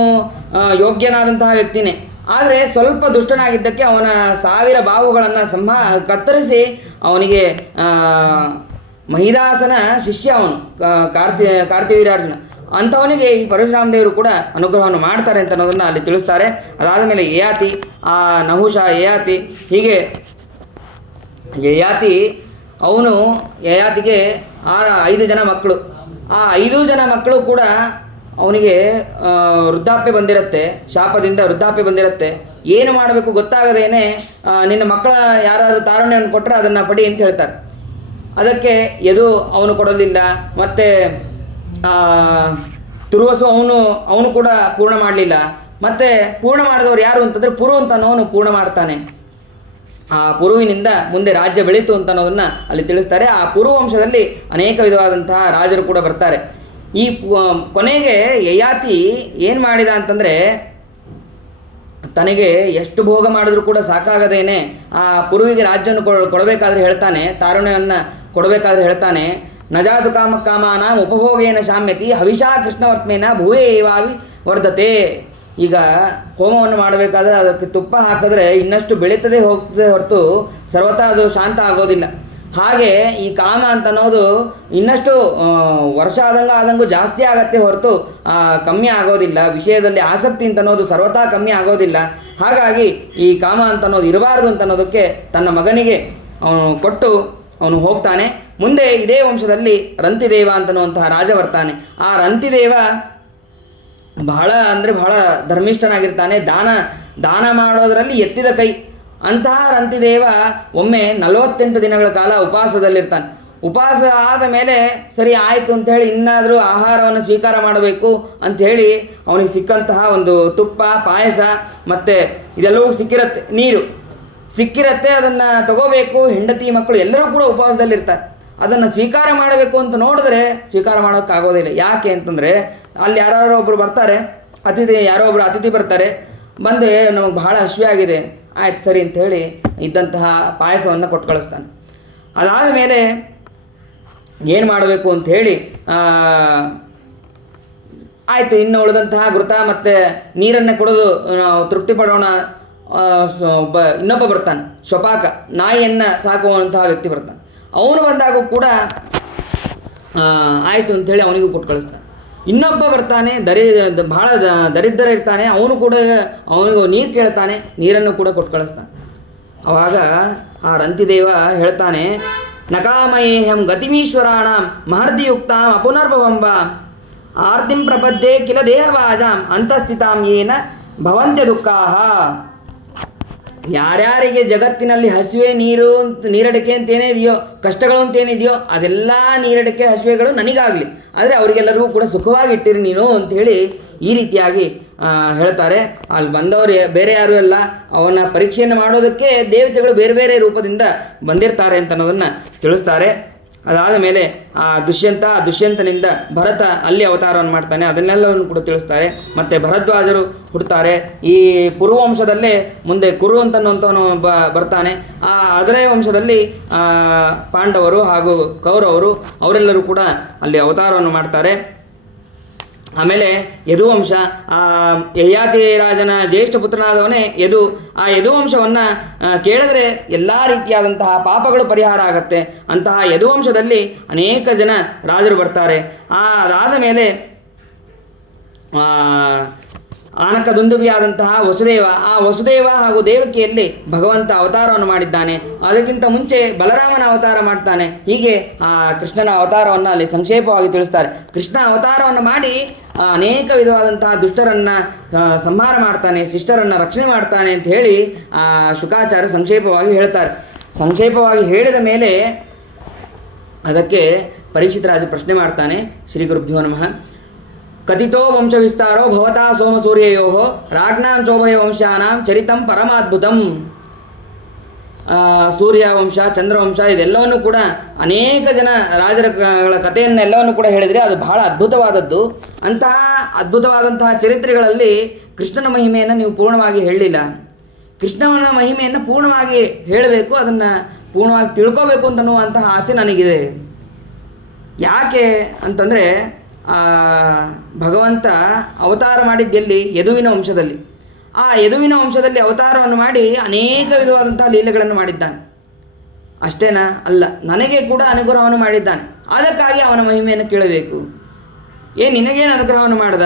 ಯೋಗ್ಯನಾದಂತಹ ವ್ಯಕ್ತಿನೇ, ಆದರೆ ಸ್ವಲ್ಪ ದುಷ್ಟನಾಗಿದ್ದಕ್ಕೆ ಅವನ 1000 ಬಾಹುಗಳನ್ನು ಕತ್ತರಿಸಿ ಅವನಿಗೆ ಮಹಿದಾಸನ ಶಿಷ್ಯ ಅವನು ಕಾರ್ತಿವೀರ್ಯಾರ್ಜುನ. ಅಂಥವನಿಗೆ ಈ ಪರಶುರಾಮ ದೇವರು ಕೂಡ ಅನುಗ್ರಹವನ್ನು ಮಾಡ್ತಾರೆ ಅಂತ ಅನ್ನೋದನ್ನು ಅಲ್ಲಿ ತಿಳಿಸ್ತಾರೆ. ಅದಾದ ಮೇಲೆ ಯಯಾತಿ, ಆ ನಹುಷ, ಯಯಾತಿ, ಹೀಗೆ ಯಯಾತಿಗೆ 5 ಜನ ಮಕ್ಕಳು. ಆ 5 ಜನ ಮಕ್ಕಳು ಕೂಡ ಅವನಿಗೆ ವೃದ್ಧಾಪ್ಯ ಬಂದಿರುತ್ತೆ, ಶಾಪದಿಂದ ವೃದ್ಧಾಪ್ಯ ಬಂದಿರುತ್ತೆ. ಏನು ಮಾಡಬೇಕು ಗೊತ್ತಾಗದೇನೆ ನಿನ್ನ ಮಕ್ಕಳ ಯಾರಾದರೂ ತಾರುಣ್ಯವನ್ನು ಕೊಟ್ಟರೆ ಅದನ್ನು ಪಡಿ ಅಂತ ಹೇಳ್ತಾರೆ. ಅದಕ್ಕೆ ಅವನು ಕೊಡೋದಿಲ್ಲ. ಮತ್ತು ತುರ್ವಸು ಅವನು ಕೂಡ ಪೂರ್ಣ ಮಾಡಲಿಲ್ಲ. ಮತ್ತು ಪೂರ್ಣ ಮಾಡಿದವರು ಯಾರು ಅಂತಂದರೆ ಪುರು ಅಂತ ಅನ್ನೋನು ಪೂರ್ಣ ಮಾಡ್ತಾನೆ. ಆ ಪುರುವಿನಿಂದ ಮುಂದೆ ರಾಜ್ಯ ಬೆಳೀತು ಅಂತ ಅನ್ನೋದನ್ನು ಅಲ್ಲಿ ತಿಳಿಸ್ತಾರೆ. ಆ ಪುರುವಂಶದಲ್ಲಿ ಅನೇಕ ವಿಧವಾದಂತಹ ರಾಜರು ಕೂಡ ಬರ್ತಾರೆ. ಈ ಕೊನೆಗೆ ಯಯಾತಿ ಏನು ಮಾಡಿದ ಅಂತಂದರೆ, ತನಗೆ ಎಷ್ಟು ಭೋಗ ಮಾಡಿದ್ರೂ ಕೂಡ ಸಾಕಾಗದೇನೆ ಆ ಪುರುವಿಗೆ ರಾಜ್ಯವನ್ನು ಕೊಡಬೇಕಾದ್ರೆ ಹೇಳ್ತಾನೆ, ತಾರುಣ್ಯವನ್ನು ಕೊಡಬೇಕಾದ್ರೆ ಹೇಳ್ತಾನೆ, ನಜಾತು ಕಾಮಾನಾಂ ಉಪಭೋಗೇನ ಶಾಮ್ಯತಿ ಹವಿಷಾ ಕೃಷ್ಣವರ್ತ್ಮೇನ ಭೂಯೇ ಏವಾವಿ ವರ್ಧತೆ. ಈಗ ಹೋಮವನ್ನು ಮಾಡಬೇಕಾದ್ರೆ ಅದಕ್ಕೆ ತುಪ್ಪ ಹಾಕಿದ್ರೆ ಇನ್ನಷ್ಟು ಬೆಳೀತದೆ ಹೋಗ್ತದೆ ಹೊರತು ಸರ್ವತಾ ಅದು ಶಾಂತ ಆಗೋದಿಲ್ಲ. ಹಾಗೆ ಈ ಕಾಮ ಅಂತ ಅನ್ನೋದು ಇನ್ನಷ್ಟು ವರ್ಷ ಆದಂಗೂ ಜಾಸ್ತಿ ಆಗತ್ತೆ ಹೊರತು ಕಮ್ಮಿ ಆಗೋದಿಲ್ಲ. ವಿಷಯದಲ್ಲಿ ಆಸಕ್ತಿ ಅಂತ ಅನ್ನೋದು ಸರ್ವತಾ ಕಮ್ಮಿ ಆಗೋದಿಲ್ಲ. ಹಾಗಾಗಿ ಈ ಕಾಮ ಅಂತ ಅನ್ನೋದು ಇರಬಾರ್ದು ಅಂತ ಅನ್ನೋದಕ್ಕೆ ತನ್ನ ಮಗನಿಗೆ ಅವನು ಕೊಟ್ಟು ಅವನು ಹೋಗ್ತಾನೆ. ಮುಂದೆ ಇದೇ ವಂಶದಲ್ಲಿ ರಂತಿದೇವ ಅಂತನ್ನುವಂತಹ ರಾಜ ಬರ್ತಾನೆ. ಆ ರಂತಿದೇವ ಬಹಳ ಧರ್ಮಿಷ್ಠನಾಗಿರ್ತಾನೆ. ದಾನ ಮಾಡೋದರಲ್ಲಿ ಎತ್ತಿದ ಕೈ. ಅಂತಹ ರಂತಿದೇವ ಒಮ್ಮೆ 48 ದಿನಗಳ ಕಾಲ ಉಪವಾಸದಲ್ಲಿರ್ತಾನೆ. ಉಪವಾಸ ಆದ ಮೇಲೆ ಸರಿ ಆಯಿತು ಅಂಥೇಳಿ ಇನ್ನಾದರೂ ಆಹಾರವನ್ನು ಸ್ವೀಕಾರ ಮಾಡಬೇಕು ಅಂಥೇಳಿ ಅವನಿಗೆ ಸಿಕ್ಕಂತಹ ಒಂದು ತುಪ್ಪ, ಪಾಯಸ ಮತ್ತು ಇದೆಲ್ಲವೂ ಸಿಕ್ಕಿರತ್ತೆ, ನೀರು ಸಿಕ್ಕಿರತ್ತೆ. ಅದನ್ನು ತಗೋಬೇಕು. ಹೆಂಡತಿ ಮಕ್ಕಳು ಎಲ್ಲರೂ ಕೂಡ ಉಪವಾಸದಲ್ಲಿರ್ತಾರೆ. ಅದನ್ನು ಸ್ವೀಕಾರ ಮಾಡಬೇಕು ಅಂತ ನೋಡಿದ್ರೆ ಸ್ವೀಕಾರ ಮಾಡೋಕ್ಕಾಗೋದಿಲ್ಲ. ಯಾಕೆ ಅಂತಂದರೆ ಅಲ್ಲಿ ಯಾರೋ ಒಬ್ಬರು ಬರ್ತಾರೆ, ಅತಿಥಿ ಬರ್ತಾರೆ. ಬಂದು ನಮಗೆ ಬಹಳ ಹಸಿವೆ ಆಗಿದೆ, ಆಯ್ತು ಸರಿ ಅಂಥೇಳಿ ಇದ್ದಂತಹ ಪಾಯಸವನ್ನು ಕೊಟ್ಟು ಕಳಿಸ್ತಾನೆ. ಅದಾದ ಮೇಲೆ ಏನು ಮಾಡಬೇಕು ಅಂಥೇಳಿ ಆಯಿತು, ಇನ್ನು ಉಳಿದಂತಹ ಘೃತ ಮತ್ತು ನೀರನ್ನು ಕುಡಿದು ನಾವು ತೃಪ್ತಿ ಪಡೋಣ. ಇನ್ನೊಬ್ಬ ಬರ್ತಾನೆ, ಶ್ವಪಾಕ, ನಾಯಿಯನ್ನು ಸಾಕುವಂತಹ ವ್ಯಕ್ತಿ ಬರ್ತಾನೆ. ಅವನು ಬಂದಾಗೂ ಕೂಡ ಆಯಿತು ಅಂಥೇಳಿ ಅವನಿಗೂ ಕೊಟ್ಟು ಕಳಿಸ್ತಾನೆ. ಇನ್ನೊಬ್ಬ ಬರ್ತಾನೆ, ಭಾಳ ದರಿದ್ರ ಇರ್ತಾನೆ, ಅವನು ಕೂಡ ಅವನಿಗೂ ನೀರು ಕೇಳ್ತಾನೆ, ನೀರನ್ನು ಕೂಡ ಕೊಟ್ಟು ಕಳಿಸ್ತಾನೆ. ಆವಾಗ ಆ ರಂತಿದೇವ ಹೇಳ್ತಾನೆ, ನಕಾಮಯೇಹಂ ಗತಿಮೀಶ್ವರಾಣ ಮಹರ್ದಿಯುಕ್ತಾಂ ಅಪುನರ್ಭವಂಬ ಆರ್ತಿಂ ಪ್ರಪದ್ಯೆ ಕಿಲ ದೇಹವಾಜಾಂ ಅಂತಸ್ಥಿತಾಂ ಯೇನ ಭವಂತ್ಯ ದುಃಖಾಹ. ಯಾರ್ಯಾರಿಗೆ ಜಗತ್ತಿನಲ್ಲಿ ಹಸಿವೆ, ನೀರಡಿಕೆ ಅಂತೇನಿದೆಯೋ, ಕಷ್ಟಗಳು ಅಂತೇನಿದೆಯೋ ಅದೆಲ್ಲ ನೀರಡಿಕೆ ಹಸಿವೆಗಳು ನನಗಾಗಲಿ, ಆದರೆ ಅವರಿಗೆಲ್ಲರಿಗೂ ಕೂಡ ಸುಖವಾಗಿ ಇಟ್ಟಿರಿ ನೀನು ಅಂಥೇಳಿ ಈ ರೀತಿಯಾಗಿ ಹೇಳ್ತಾರೆ. ಅಲ್ಲಿ ಬಂದವರು ಬೇರೆ ಯಾರೂ ಅಲ್ಲ, ಅವನ ಪರೀಕ್ಷೆಯನ್ನು ಮಾಡೋದಕ್ಕೆ ದೇವತೆಗಳು ಬೇರೆ ಬೇರೆ ರೂಪದಿಂದ ಬಂದಿರ್ತಾರೆ ಅಂತ ಅನ್ನೋದನ್ನು ತಿಳಿಸ್ತಾರೆ. ಅದಾದ ಮೇಲೆ ದುಷ್ಯಂತನಿಂದ ಭರತ ಅಲ್ಲಿ ಅವತಾರವನ್ನು ಮಾಡ್ತಾನೆ, ಅದನ್ನೆಲ್ಲವನ್ನು ಕೂಡ ತಿಳಿಸ್ತಾರೆ. ಮತ್ತು ಭರದ್ವಾಜರು ಹುಡ್ತಾರೆ. ಈ ಪುರುವಂಶದಲ್ಲೇ ಮುಂದೆ ಕುರು ಅಂತನ್ನುವಂಥವನು ಬರ್ತಾನೆ. ಅದರೇ ವಂಶದಲ್ಲಿ ಪಾಂಡವರು ಹಾಗೂ ಕೌರವರು ಅವರೆಲ್ಲರೂ ಕೂಡ ಅಲ್ಲಿ ಅವತಾರವನ್ನು ಮಾಡ್ತಾರೆ. ಆಮೇಲೆ ಯದುವಂಶ, ಯಯಾತಿ ರಾಜನ ಜ್ಯೇಷ್ಠ ಪುತ್ರನಾದವನೇ ಯದು. ಆ ಯದುವಂಶವನ್ನು ಕೇಳಿದ್ರೆ ಎಲ್ಲ ರೀತಿಯಾದಂತಹ ಪಾಪಗಳು ಪರಿಹಾರ ಆಗತ್ತೆ. ಅಂತಹ ಯದುವಂಶದಲ್ಲಿ ಅನೇಕ ಜನ ರಾಜರು ಬರ್ತಾರೆ. ಅದಾದ ಮೇಲೆ ಆನಕದುಂದುಬಿಯಾದಂತಹ ವಸುದೇವ, ಆ ವಸುದೇವ ಹಾಗೂ ದೇವಕಿಯಲ್ಲಿ ಭಗವಂತ ಅವತಾರವನ್ನು ಮಾಡಿದ್ದಾನೆ. ಅದಕ್ಕಿಂತ ಮುಂಚೆ ಬಲರಾಮನ ಅವತಾರ ಮಾಡ್ತಾನೆ. ಹೀಗೆ ಆ ಕೃಷ್ಣನ ಅವತಾರವನ್ನು ಅಲ್ಲಿ ಸಂಕ್ಷೇಪವಾಗಿ ತಿಳಿಸ್ತಾರೆ. ಕೃಷ್ಣ ಅವತಾರವನ್ನು ಮಾಡಿ ಅನೇಕ ವಿಧವಾದಂತಹ ದುಷ್ಟರನ್ನು ಸಂಹಾರ ಮಾಡ್ತಾನೆ, ಶಿಷ್ಟರನ್ನು ರಕ್ಷಣೆ ಮಾಡ್ತಾನೆ ಅಂತ ಹೇಳಿ ಶುಕಾಚಾರ್ಯ ಸಂಕ್ಷೇಪವಾಗಿ ಹೇಳ್ತಾರೆ. ಸಂಕ್ಷೇಪವಾಗಿ ಹೇಳಿದ ಮೇಲೆ ಅದಕ್ಕೆ ಪರೀಕ್ಷಿತ ರಾಜ ಪ್ರಶ್ನೆ ಮಾಡ್ತಾನೆ. ಶ್ರೀ ಗುರುಭ್ಯೋ ನಮಃ. ಕಥಿತೋ ವಂಶ ವಿಸ್ತಾರೋ ಭವತಾ ಸೋಮಸೂರ್ಯಯೋ ರಾಜ್ಞಾಂ ಚೋಭಯ ವಂಶಾನಾಂ ಚರಿತಂ ಪರಮಾದ್ಭುತಂ. ಸೂರ್ಯವಂಶ, ಚಂದ್ರವಂಶ ಇದೆಲ್ಲವನ್ನು ಕೂಡ ಅನೇಕ ಜನ ರಾಜರ ಕಥೆಯನ್ನೆಲ್ಲವನ್ನು ಕೂಡ ಹೇಳಿದರೆ ಅದು ಬಹಳ ಅದ್ಭುತವಾದದ್ದು. ಅಂತಹ ಅದ್ಭುತವಾದಂತಹ ಚರಿತ್ರೆಗಳಲ್ಲಿ ಕೃಷ್ಣನ ಮಹಿಮೆಯನ್ನು ನೀವು ಪೂರ್ಣವಾಗಿ ಹೇಳಲಿಲ್ಲ. ಕೃಷ್ಣನ ಮಹಿಮೆಯನ್ನು ಪೂರ್ಣವಾಗಿ ಹೇಳಬೇಕು, ಅದನ್ನು ಪೂರ್ಣವಾಗಿ ತಿಳ್ಕೋಬೇಕು ಅಂತನ್ನುವಂತಹ ಆಸೆ ನನಗಿದೆ. ಯಾಕೆ ಅಂತಂದರೆ ಭಗವಂತ ಅವತಾರ ಮಾಡಿದ್ದೆಲ್ಲಿ? ಯದುವಿನ ವಂಶದಲ್ಲಿ. ಆ ಯದುವಿನ ವಂಶದಲ್ಲಿ ಅವತಾರವನ್ನು ಮಾಡಿ ಅನೇಕ ವಿಧವಾದಂತಹ ಲೀಲೆಗಳನ್ನು ಮಾಡಿದ್ದಾನೆ. ಅಷ್ಟೇನಾ? ಅಲ್ಲ, ನನಗೆ ಕೂಡ ಅನುಗ್ರಹವನ್ನು ಮಾಡಿದ್ದಾನೆ. ಅದಕ್ಕಾಗಿ ಅವನ ಮಹಿಮೆಯನ್ನು ಕೇಳಬೇಕು. ನಿನಗೇನು ಅನುಗ್ರಹವನ್ನು ಮಾಡ್ದ?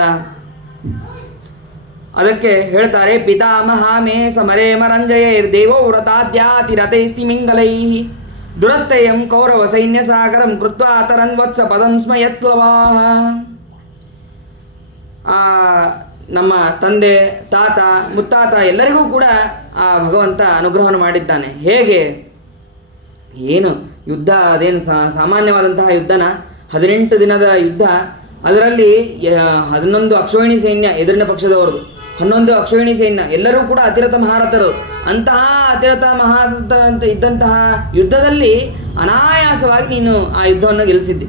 ಅದಕ್ಕೆ ಹೇಳ್ತಾರೆ, ಪಿತಾಮಹ ಮೇ ಸಮರೇ ಮರಂಜಯೈರ್ದೇವೋ ವ್ರತಾದ್ಯಾತಿರತೈಸ್ತಿ ಮಿಂಗಲೈ ದುರತ್ತಯಂ ಕೌರವ ಸೈನ್ಯ ಸಾಗರಂ ಕೃತ್ವಾ ತರನ್ ವತ್ಸ ಪದಂ ಸ್ಮಯತ್ಲವಾಹ. ನಮ್ಮ ತಂದೆ, ತಾತ, ಮುತ್ತಾತ ಎಲ್ಲರಿಗೂ ಕೂಡ ಆ ಭಗವಂತ ಅನುಗ್ರಹವನ್ನು ಮಾಡಿದ್ದಾನೆ. ಹೇಗೆ? ಏನು ಯುದ್ಧ ಅದೇನು ಸಾಮಾನ್ಯವಾದಂತಹ ಯುದ್ಧನ? 18 ದಿನದ ಯುದ್ಧ. ಅದರಲ್ಲಿ 11 ಅಕ್ಷೋಹಿಣಿ ಸೈನ್ಯ ಎದುರಿನ ಪಕ್ಷದವರದು, 11 ಅಕ್ಷೋಹಿಣಿ ಸೈನ್ಯ, ಎಲ್ಲರೂ ಕೂಡ ಅತಿರಥ ಮಹಾರಥರು. ಅಂತಹ ಅತಿರಥ ಮಹಾರಥ ಅಂತ ಇದ್ದಂತಹ ಯುದ್ಧದಲ್ಲಿ ಅನಾಯಾಸವಾಗಿ ನೀನು ಆ ಯುದ್ಧವನ್ನು ಗೆಲ್ಲಿಸಿದ್ದಿ.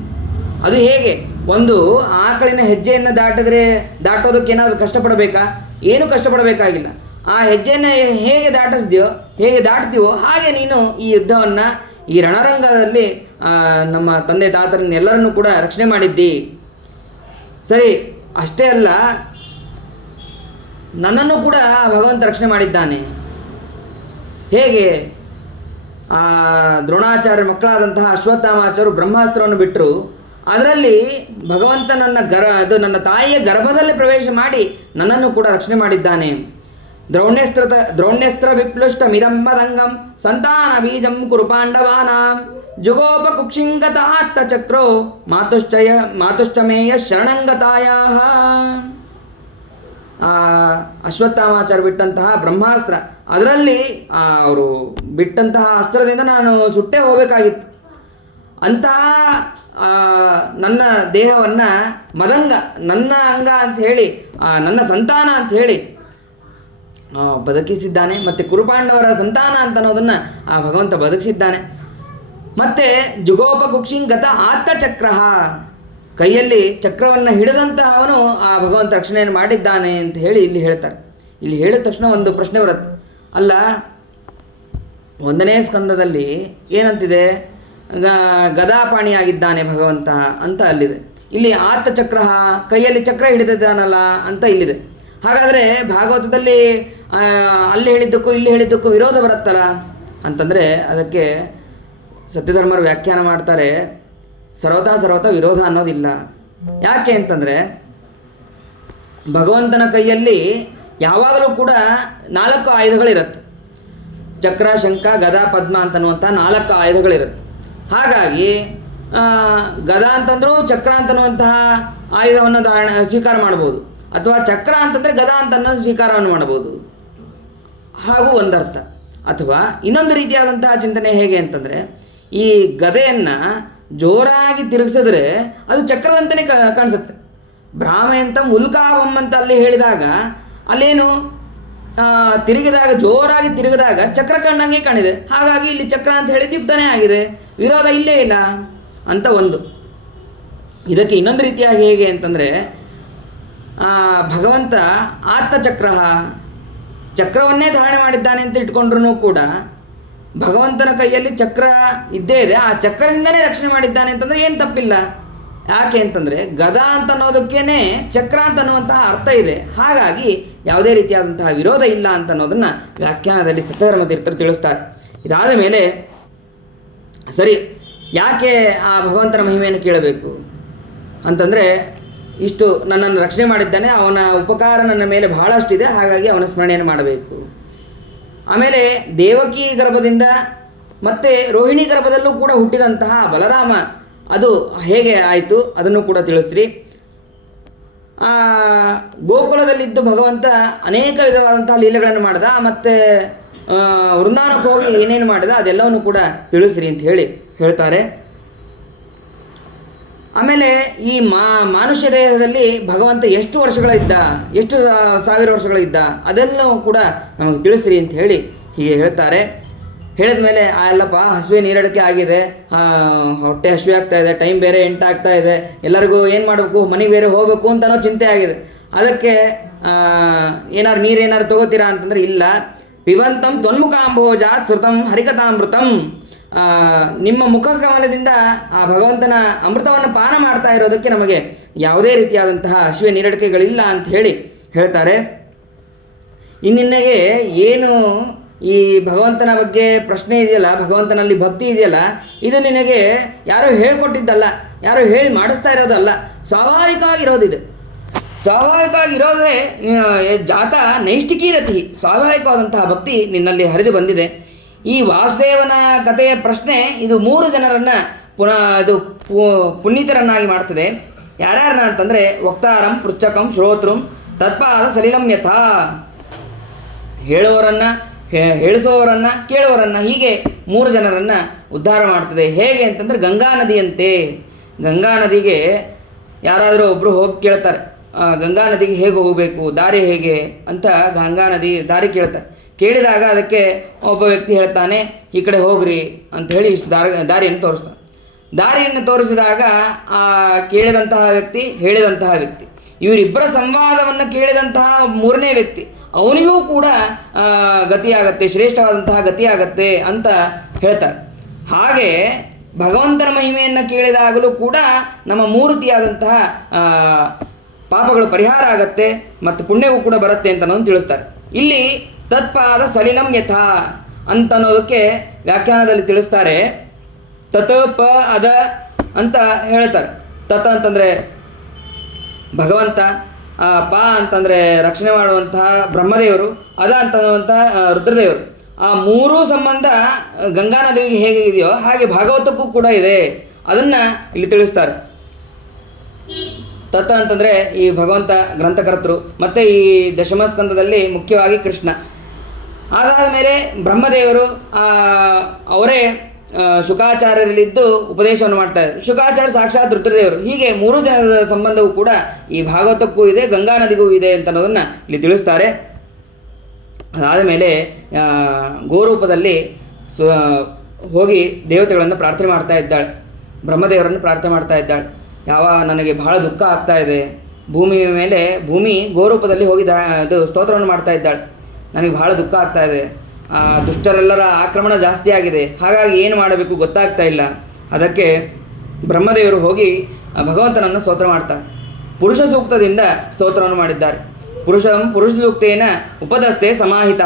ಅದು ಹೇಗೆ? ಒಂದು ಆಕಳಿನ ಹೆಜ್ಜೆಯನ್ನು ದಾಟೋದಕ್ಕೆ ಏನಾದರೂ ಕಷ್ಟಪಡಬೇಕಾ? ಏನು ಕಷ್ಟಪಡಬೇಕಾಗಿಲ್ಲ. ಆ ಹೆಜ್ಜೆಯನ್ನು ಹೇಗೆ ಹೇಗೆ ದಾಟ್ತೀವೋ ಹಾಗೆ ನೀನು ಈ ಯುದ್ಧವನ್ನು, ಈ ರಣರಂಗದಲ್ಲಿ ನಮ್ಮ ತಂದೆ ತಾತರನ್ನ ಎಲ್ಲರನ್ನೂ ಕೂಡ ರಕ್ಷಣೆ ಮಾಡಿದ್ದಿ. ಸರಿ, ಅಷ್ಟೇ ಅಲ್ಲ, ನನ್ನನ್ನು ಕೂಡ ಭಗವಂತ ರಕ್ಷಣೆ ಮಾಡಿದ್ದಾನೆ. ಹೇಗೆ? ದ್ರೋಣಾಚಾರ್ಯ ಮಕ್ಕಳಾದಂತಹ ಅಶ್ವತ್ಥಾಮಾಚಾರ್ಯರು ಬ್ರಹ್ಮಾಸ್ತ್ರವನ್ನು ಬಿಟ್ಟರು. ಅದರಲ್ಲಿ ಭಗವಂತ ನನ್ನ ತಾಯಿಯ ಗರ್ಭದಲ್ಲಿ ಪ್ರವೇಶ ಮಾಡಿ ನನ್ನನ್ನು ಕೂಡ ರಕ್ಷಣೆ ಮಾಡಿದ್ದಾನೆ. ದ್ರೋಣ್ಯಸ್ತ್ರ ವಿಪ್ಲುಷ್ಟ ಮಿದಂಬದಂಗಂ ಸಂತಾನ ಬೀಜಂ ಕುರು ಪಾಂಡವಾನಾಂ ಜುಗೋಪ ಕುಕ್ಷಿಂಗತ ಆತ್ತಚಕ್ರೋ ಮಾತುಶ್ಚಮೇಯ ಶರಣಂಗತಾಯಾಹ. ಅಶ್ವತ್ಥಾಮಾಚಾರ್ಯ ಬಿಟ್ಟಂತಹ ಬ್ರಹ್ಮಾಸ್ತ್ರ, ಅದರಲ್ಲಿ ಅವರು ಬಿಟ್ಟಂತಹ ಅಸ್ತ್ರದಿಂದ ನಾನು ಸುಟ್ಟೇ ಹೋಗಬೇಕಾಗಿತ್ತು. ಅಂತಹ ನನ್ನ ದೇಹವನ್ನು ಮದಂಗ, ನನ್ನ ಅಂಗ ಅಂಥೇಳಿ, ನನ್ನ ಸಂತಾನ ಅಂಥೇಳಿ ಬದುಕಿಸಿದ್ದಾನೆ. ಮತ್ತು ಕುರುಪಾಂಡವರ ಸಂತಾನ ಅಂತ ಅನ್ನೋದನ್ನು ಆ ಭಗವಂತ ಬದುಕಿಸಿದ್ದಾನೆ. ಮತ್ತು ಜುಗೋಪ ಕುಕ್ಷಿಂಗತ ಆತ್ತಚಕ್ರ, ಕೈಯಲ್ಲಿ ಚಕ್ರವನ್ನು ಹಿಡಿದಂತಹ ಅವನು ಆ ಭಗವಂತ ರಕ್ಷಣೆಯನ್ನು ಮಾಡಿದ್ದಾನೆ ಅಂತ ಹೇಳಿ ಇಲ್ಲಿ ಹೇಳ್ತಾರೆ. ಇಲ್ಲಿ ಹೇಳಿದ ತಕ್ಷಣ ಒಂದು ಪ್ರಶ್ನೆ ಬರುತ್ತೆ. ಅಲ್ಲ, 1ನೇ ಸ್ಕಂದದಲ್ಲಿ ಏನಂತಿದೆ? ಗದಾಪಾಣಿಯಾಗಿದ್ದಾನೆ ಭಗವಂತ ಅಂತ ಅಲ್ಲಿದೆ. ಇಲ್ಲಿ ಆತ್ತ ಚಕ್ರ, ಕೈಯಲ್ಲಿ ಚಕ್ರ ಹಿಡಿದಿದ್ದಾನಲ್ಲ ಅಂತ ಇಲ್ಲಿದೆ. ಹಾಗಾದರೆ ಭಾಗವತದಲ್ಲಿ ಅಲ್ಲಿ ಹೇಳಿದ್ದಕ್ಕೂ ಇಲ್ಲಿ ಹೇಳಿದ್ದಕ್ಕೂ ವಿರೋಧ ಬರುತ್ತಲ್ಲ ಅಂತಂದರೆ ಅದಕ್ಕೆ ಸತ್ಯಧರ್ಮರು ವ್ಯಾಖ್ಯಾನ ಮಾಡ್ತಾರೆ, ಸರ್ವತಾ ವಿರೋಧ ಅನ್ನೋದಿಲ್ಲ. ಯಾಕೆ ಅಂತಂದರೆ ಭಗವಂತನ ಕೈಯಲ್ಲಿ ಯಾವಾಗಲೂ ಕೂಡ 4 ಆಯುಧಗಳಿರುತ್ತೆ. ಚಕ್ರ, ಶಂಖ, ಗದಾ, ಪದ್ಮ ಅಂತನ್ನುವಂಥ 4 ಆಯುಧಗಳಿರುತ್ತೆ. ಹಾಗಾಗಿ ಗದಾ ಅಂತಂದರೂ ಚಕ್ರ ಅಂತನ್ನುವಂತಹ ಆಯುಧವನ್ನು ಸ್ವೀಕಾರ ಮಾಡ್ಬೋದು, ಅಥವಾ ಚಕ್ರ ಅಂತಂದರೆ ಗದಾ ಅಂತನ್ನೋ ಸ್ವೀಕಾರವನ್ನು ಮಾಡ್ಬೋದು, ಹಾಗೂ ಒಂದರ್ಥ. ಅಥವಾ ಇನ್ನೊಂದು ರೀತಿಯಾದಂತಹ ಚಿಂತನೆ ಹೇಗೆ ಅಂತಂದರೆ, ಈ ಗದೆಯನ್ನು ಜೋರಾಗಿ ತಿರುಗಿಸಿದ್ರೆ ಅದು ಚಕ್ರದಂತಲೇ ಕಾಣಿಸುತ್ತೆ. ಭ್ರಾಮೆಯಂತ ಉಲ್ಕಾವಂ ಅಂತ ಅಲ್ಲಿ ಹೇಳಿದಾಗ ಅಲ್ಲೇನು ತಿರುಗಿದಾಗ, ಜೋರಾಗಿ ತಿರುಗಿದಾಗ ಚಕ್ರ ಕಂಡಂಗೆ ಕಾಣಿದೆ. ಹಾಗಾಗಿ ಇಲ್ಲಿ ಚಕ್ರ ಅಂತ ಹೇಳಿದ್ದು ಯುಕ್ತನೇ ಆಗಿದೆ, ವಿರೋಧ ಇಲ್ಲೇ ಇಲ್ಲ ಅಂತ ಒಂದು. ಇದಕ್ಕೆ ಇನ್ನೊಂದು ರೀತಿಯಾಗಿ ಹೇಗೆ ಅಂತಂದರೆ, ಭಗವಂತ ಆತ್ತ ಚಕ್ರ, ಚಕ್ರವನ್ನೇ ಧಾರಣೆ ಮಾಡಿದ್ದಾನೆ ಅಂತ ಇಟ್ಕೊಂಡ್ರೂ ಕೂಡ ಭಗವಂತನ ಕೈಯಲ್ಲಿ ಚಕ್ರ ಇದ್ದೇ ಇದೆ, ಆ ಚಕ್ರದಿಂದನೇ ರಕ್ಷಣೆ ಮಾಡಿದ್ದಾನೆ ಅಂತಂದರೆ ಏನು ತಪ್ಪಿಲ್ಲ. ಯಾಕೆ ಅಂತಂದರೆ ಗದಾ ಅಂತ ಅನ್ನೋದಕ್ಕೇ ಚಕ್ರ ಅಂತ ಅನ್ನುವಂತಹ ಅರ್ಥ ಇದೆ. ಹಾಗಾಗಿ ಯಾವುದೇ ರೀತಿಯಾದಂತಹ ವಿರೋಧ ಇಲ್ಲ ಅಂತ ಅನ್ನೋದನ್ನು ವ್ಯಾಖ್ಯಾನದಲ್ಲಿ ಸತ್ಯಧರ್ಮ ತೀರ್ಥರು ತಿಳಿಸ್ತಾರೆ. ಇದಾದ ಮೇಲೆ ಸರಿ, ಯಾಕೆ ಆ ಭಗವಂತನ ಮಹಿಮೆಯನ್ನು ಕೇಳಬೇಕು ಅಂತಂದರೆ, ಇಷ್ಟು ನನ್ನನ್ನು ರಕ್ಷಣೆ ಮಾಡಿದ್ದಾನೆ, ಅವನ ಉಪಕಾರ ನನ್ನ ಮೇಲೆ ಬಹಳಷ್ಟಿದೆ, ಹಾಗಾಗಿ ಅವನ ಸ್ಮರಣೆಯನ್ನು ಮಾಡಬೇಕು. ಆಮೇಲೆ ದೇವಕಿ ಗರ್ಭದಿಂದ ಮತ್ತು ರೋಹಿಣಿ ಗರ್ಭದಲ್ಲೂ ಕೂಡ ಹುಟ್ಟಿದಂತಹ ಬಲರಾಮ ಅದು ಹೇಗೆ ಆಯಿತು ಅದನ್ನು ಕೂಡ ತಿಳಿಸ್ರಿ. ಗೋಕುಲದಲ್ಲಿದ್ದು ಭಗವಂತ ಅನೇಕ ವಿಧವಾದಂತಹ ಲೀಲೆಗಳನ್ನು ಮಾಡಿದ, ಮತ್ತು ವೃಂದಾವನಕ್ಕೆ ಹೋಗಿ ಏನೇನು ಮಾಡಿದ ಅದೆಲ್ಲವನ್ನೂ ಕೂಡ ತಿಳಿಸ್ರಿ ಅಂತ ಹೇಳ್ತಾರೆ. ಆಮೇಲೆ ಈ ಮಾನುಷ್ಯ ದೇಹದಲ್ಲಿ ಭಗವಂತ ಎಷ್ಟು ವರ್ಷಗಳಿದ್ದ, ಎಷ್ಟು 1000 ವರ್ಷಗಳಿದ್ದ ಅದೆಲ್ಲವೂ ಕೂಡ ನಮಗೆ ತಿಳಿಸ್ರಿ ಅಂತ ಹೀಗೆ ಹೇಳ್ತಾರೆ. ಹೇಳಿದ ಮೇಲೆ ಅಲ್ಲಪ್ಪ ಹಸುವೆ ನೀರಡಿಕೆ ಆಗಿದೆ, ಹೊಟ್ಟೆ ಹಸುವೆ ಆಗ್ತಾ ಇದೆ, ಟೈಮ್ ಬೇರೆ 8 ಆಗ್ತಾ ಇದೆ, ಎಲ್ಲರಿಗೂ ಏನು ಮಾಡಬೇಕು, ಮನೆಗೆ ಬೇರೆ ಹೋಗಬೇಕು ಅಂತನೋ ಚಿಂತೆ ಆಗಿದೆ. ಅದಕ್ಕೆ ನೀರೇನಾರು ತಗೋತೀರಾ ಅಂತಂದರೆ ಇಲ್ಲ. ಪಿಬಂತಂ ತ್ವನ್ಮುಖಾಂಬೋಜಾತ್ ಶ್ರುತಂ ಹರಿಕಥಾಮೃತಂ, ನಿಮ್ಮ ಮುಖಕಮಲದಿಂದ ಆ ಭಗವಂತನ ಅಮೃತವನ್ನು ಪಾನ ಮಾಡ್ತಾ ಇರೋದಕ್ಕೆ ನಮಗೆ ಯಾವುದೇ ರೀತಿಯಾದಂತಹ ಹಸುವೆ ನೀರಡಿಕೆಗಳಿಲ್ಲ ಅಂತ ಹೇಳ್ತಾರೆ. ಇನ್ನಿನ್ನೆಗೆ ಏನು ಈ ಭಗವಂತನ ಬಗ್ಗೆ ಪ್ರಶ್ನೆ ಇದೆಯಲ್ಲ, ಭಗವಂತನಲ್ಲಿ ಭಕ್ತಿ ಇದೆಯಲ್ಲ, ಇದು ನಿನಗೆ ಯಾರೋ ಹೇಳ್ಕೊಟ್ಟಿದ್ದಲ್ಲ, ಯಾರೋ ಹೇಳಿ ಮಾಡಿಸ್ತಾ ಇರೋದಲ್ಲ, ಸ್ವಾಭಾವಿಕವಾಗಿರೋದಿದೆ. ಸ್ವಾಭಾವಿಕವಾಗಿರೋದೇ ಜಾತ ನೈಷ್ಠಿಕೀ ರತಿ, ಸ್ವಾಭಾವಿಕವಾದಂತಹ ಭಕ್ತಿ ನಿನ್ನಲ್ಲಿ ಹರಿದು ಬಂದಿದೆ. ಈ ವಾಸುದೇವನ ಕಥೆಯ ಪ್ರಶ್ನೆ ಇದು 3 ಜನರನ್ನು ಇದು ಪುನೀತರನ್ನಾಗಿ ಮಾಡ್ತದೆ. ಯಾರ್ಯಾರನ್ನ ಅಂತಂದರೆ ವಕ್ತಾರಂ, ಪೃಚ್ಛಕಂ, ಶ್ರೋತೃಂ, ತತ್ಪಾದ ಸಲಿಲಂ ಯಥಾ, ಹೇಳುವವರನ್ನು, ಹೇಳಿಸೋವರನ್ನು, ಕೇಳುವವರನ್ನು, ಹೀಗೆ 3 ಜನರನ್ನು ಉದ್ಧಾರ ಮಾಡ್ತದೆ. ಹೇಗೆ ಅಂತಂದರೆ ಗಂಗಾ ನದಿಯಂತೆ. ಗಂಗಾ ನದಿಗೆ ಯಾರಾದರೂ ಒಬ್ಬರು ಹೋಗಿ ಕೇಳ್ತಾರೆ, ಗಂಗಾ ನದಿಗೆ ಹೇಗೆ ಹೋಗಬೇಕು, ದಾರಿ ಹೇಗೆ ಅಂತ ಗಂಗಾ ನದಿ ದಾರಿ ಕೇಳ್ತಾರೆ. ಕೇಳಿದಾಗ ಅದಕ್ಕೆ ಒಬ್ಬ ವ್ಯಕ್ತಿ ಹೇಳ್ತಾನೆ, ಈ ಕಡೆ ಹೋಗ್ರಿ ಅಂಥೇಳಿ ಇಷ್ಟು ದಾರಿಯನ್ನು ತೋರಿಸ್ತಾನೆ. ದಾರಿಯನ್ನು ತೋರಿಸಿದಾಗ ಆ ಕೇಳಿದಂತಹ ವ್ಯಕ್ತಿ, ಹೇಳಿದಂತಹ ವ್ಯಕ್ತಿ, ಇವರಿಬ್ಬರ ಸಂವಾದವನ್ನು ಕೇಳಿದಂತಹ 3ನೇ ವ್ಯಕ್ತಿ, ಅವನಿಗೂ ಕೂಡ ಗತಿಯಾಗತ್ತೆ, ಶ್ರೇಷ್ಠವಾದಂತಹ ಗತಿಯಾಗತ್ತೆ ಅಂತ ಹೇಳ್ತಾರೆ. ಹಾಗೆ ಭಗವಂತನ ಮಹಿಮೆಯನ್ನು ಕೇಳಿದಾಗಲೂ ಕೂಡ ನಮ್ಮ 3 ರೀತಿಯಾದಂತಹ ಪಾಪಗಳು ಪರಿಹಾರ ಆಗತ್ತೆ ಮತ್ತು ಪುಣ್ಯವೂ ಕೂಡ ಬರುತ್ತೆ ಅಂತ ಅನ್ನೋದು ತಿಳಿಸ್ತಾರೆ. ಇಲ್ಲಿ ತತ್ಪಾದ ಸಲಿಲಂ ಯಥಾ ಅಂತನ್ನೋದಕ್ಕೆ ವ್ಯಾಖ್ಯಾನದಲ್ಲಿ ತಿಳಿಸ್ತಾರೆ. ತತ್ ಪ ಅದ ಅಂತ ಹೇಳ್ತಾರೆ. ತತ್ ಅಂತಂದರೆ ಭಗವಂತ, ಪ ಅಂತಂದರೆ ರಕ್ಷಣೆ ಮಾಡುವಂತಹ ಬ್ರಹ್ಮದೇವರು, ಅದ ಅಂತನ್ನುವಂಥ ರುದ್ರದೇವರು. ಆ 3 ಸಂಬಂಧ ಗಂಗಾ ನದಿಗೆ ಹೇಗೆ ಇದೆಯೋ ಹಾಗೆ ಭಾಗವತಕ್ಕೂ ಕೂಡ ಇದೆ. ಅದನ್ನು ಇಲ್ಲಿ ತಿಳಿಸ್ತಾರೆ. ತತ್ ಅಂತಂದರೆ ಈ ಭಗವಂತ ಗ್ರಂಥಕರ್ತೃ, ಮತ್ತು ಈ ದಶಮಸ್ಕಂದದಲ್ಲಿ ಮುಖ್ಯವಾಗಿ ಕೃಷ್ಣ. ಅದಾದ ಮೇಲೆ ಬ್ರಹ್ಮದೇವರು ಅವರೇ ಶುಕಾಚಾರ್ಯರಲ್ಲಿದ್ದು ಉಪದೇಶವನ್ನು ಮಾಡ್ತಾರೆ. ಶುಕಾಚಾರ್ಯ ಸಾಕ್ಷಾತ್ ರುದ್ರದೇವರು. ಹೀಗೆ 3 ಜನರ ಸಂಬಂಧವೂ ಕೂಡ ಈ ಭಾಗವತಕ್ಕೂ ಇದೆ, ಗಂಗಾ ನದಿಗೂ ಇದೆ ಅಂತ ಅನ್ನೋದನ್ನು ಇಲ್ಲಿ ತಿಳಿಸ್ತಾರೆ. ಅದಾದ ಮೇಲೆ ಗೋರೂಪದಲ್ಲಿ ಹೋಗಿ ದೇವತೆಗಳನ್ನು ಪ್ರಾರ್ಥನೆ ಮಾಡ್ತಾ ಇದ್ದಾಳೆ, ಬ್ರಹ್ಮದೇವರನ್ನು ಪ್ರಾರ್ಥನೆ ಮಾಡ್ತಾ ಇದ್ದಾಳೆ. ನನಗೆ ಬಹಳ ದುಃಖ ಆಗ್ತಾ ಇದೆ, ಭೂಮಿಯ ಮೇಲೆ ಗೋರೂಪದಲ್ಲಿ ಹೋಗಿ ಅದು ಸ್ತೋತ್ರವನ್ನು ಮಾಡ್ತಾ ಇದ್ದಾಳೆ. ನನಗೆ ಬಹಳ ದುಃಖ ಆಗ್ತಾ ಇದೆ, ದುಷ್ಟರೆಲ್ಲರ ಆಕ್ರಮಣ ಜಾಸ್ತಿ ಆಗಿದೆ, ಹಾಗಾಗಿ ಏನು ಮಾಡಬೇಕು ಗೊತ್ತಾಗ್ತಾ ಇಲ್ಲ. ಅದಕ್ಕೆ ಬ್ರಹ್ಮದೇವರು ಹೋಗಿ ಭಗವಂತನನ್ನು ಸ್ತೋತ್ರ ಮಾಡ್ತಾರೆ. ಪುರುಷ ಸೂಕ್ತದಿಂದ ಸ್ತೋತ್ರವನ್ನು ಮಾಡಿದ್ದಾರೆ. ಪುರುಷ ಸೂಕ್ತೇನ ಉಪದಸ್ಥೆ ಸಮಾಹಿತ.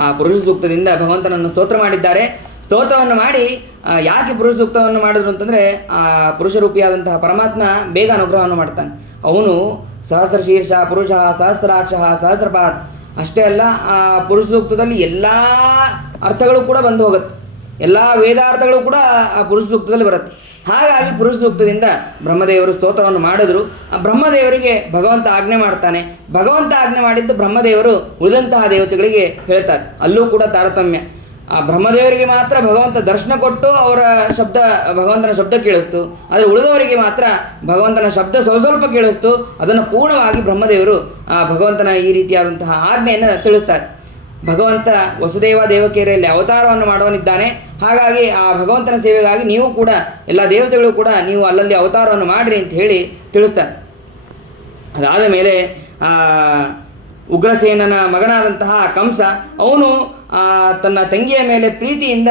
ಆ ಪುರುಷ ಸೂಕ್ತದಿಂದ ಭಗವಂತನನ್ನು ಸ್ತೋತ್ರ ಮಾಡಿದ್ದಾರೆ. ಸ್ತೋತ್ರವನ್ನು ಮಾಡಿ ಯಾಕೆ ಪುರುಷ ಸೂಕ್ತವನ್ನು ಮಾಡಿದ್ರು ಅಂತಂದರೆ, ಆ ಪುರುಷರೂಪಿಯಾದಂತಹ ಪರಮಾತ್ಮ ಬೇಗ ಅನುಗ್ರಹವನ್ನು ಮಾಡ್ತಾನೆ. ಅವನು ಸಹಸ್ರ ಶೀರ್ಷ ಪುರುಷ ಸಹಸ್ರಾಕ್ಷ ಸಹಸ್ರಪಾತ್. ಅಷ್ಟೇ ಅಲ್ಲ, ಆ ಪುರುಷ ಸೂಕ್ತದಲ್ಲಿ ಎಲ್ಲ ಅರ್ಥಗಳು ಕೂಡ ಬಂದು ಹೋಗುತ್ತೆ. ಎಲ್ಲ ವೇದಾರ್ಥಗಳು ಕೂಡ ಆ ಪುರುಷ ಸೂಕ್ತದಲ್ಲಿ ಬರುತ್ತೆ. ಹಾಗಾಗಿ ಪುರುಷ ಸೂಕ್ತದಿಂದ ಬ್ರಹ್ಮದೇವರು ಸ್ತೋತ್ರವನ್ನು ಮಾಡಿದ್ರು. ಆ ಬ್ರಹ್ಮದೇವರಿಗೆ ಭಗವಂತ ಆಜ್ಞೆ ಮಾಡ್ತಾನೆ. ಭಗವಂತ ಆಜ್ಞೆ ಮಾಡಿದ್ದು ಬ್ರಹ್ಮದೇವರು ಉಳಿದಂತಹ ದೇವತೆಗಳಿಗೆ ಹೇಳ್ತಾರೆ. ಅಲ್ಲೂ ಕೂಡ ತಾರತಮ್ಯ. ಆ ಬ್ರಹ್ಮದೇವರಿಗೆ ಮಾತ್ರ ಭಗವಂತ ದರ್ಶನ ಕೊಟ್ಟು ಅವರ ಶಬ್ದ, ಭಗವಂತನ ಶಬ್ದ ಕೇಳಿಸ್ತು. ಆದರೆ ಉಳಿದವರಿಗೆ ಮಾತ್ರ ಭಗವಂತನ ಶಬ್ದ ಸ್ವಲ್ಪ ಕೇಳಿಸ್ತು. ಅದನ್ನು ಪೂರ್ಣವಾಗಿ ಬ್ರಹ್ಮದೇವರು ಆ ಭಗವಂತನ ಈ ರೀತಿಯಾದಂತಹ ಆಜ್ಞೆಯನ್ನು ತಿಳಿಸ್ತಾರೆ. ಭಗವಂತ ವಸುದೇವ ದೇವಕಿಯರಲ್ಲಿ ಅವತಾರವನ್ನು ಮಾಡುವನಿದ್ದಾನೆ. ಹಾಗಾಗಿ ಆ ಭಗವಂತನ ಸೇವೆಗಾಗಿ ನೀವು ಕೂಡ, ಎಲ್ಲ ದೇವತೆಗಳು ಕೂಡ ನೀವು ಅಲ್ಲಲ್ಲಿ ಅವತಾರವನ್ನು ಮಾಡಿರಿ ಅಂತ ಹೇಳಿ ತಿಳಿಸ್ತಾರೆ. ಅದಾದ ಮೇಲೆ ಉಗ್ರಸೇನನ ಮಗನಾದಂತಹ ಕಂಸ, ಅವನು ತನ್ನ ತಂಗಿಯ ಮೇಲೆ ಪ್ರೀತಿಯಿಂದ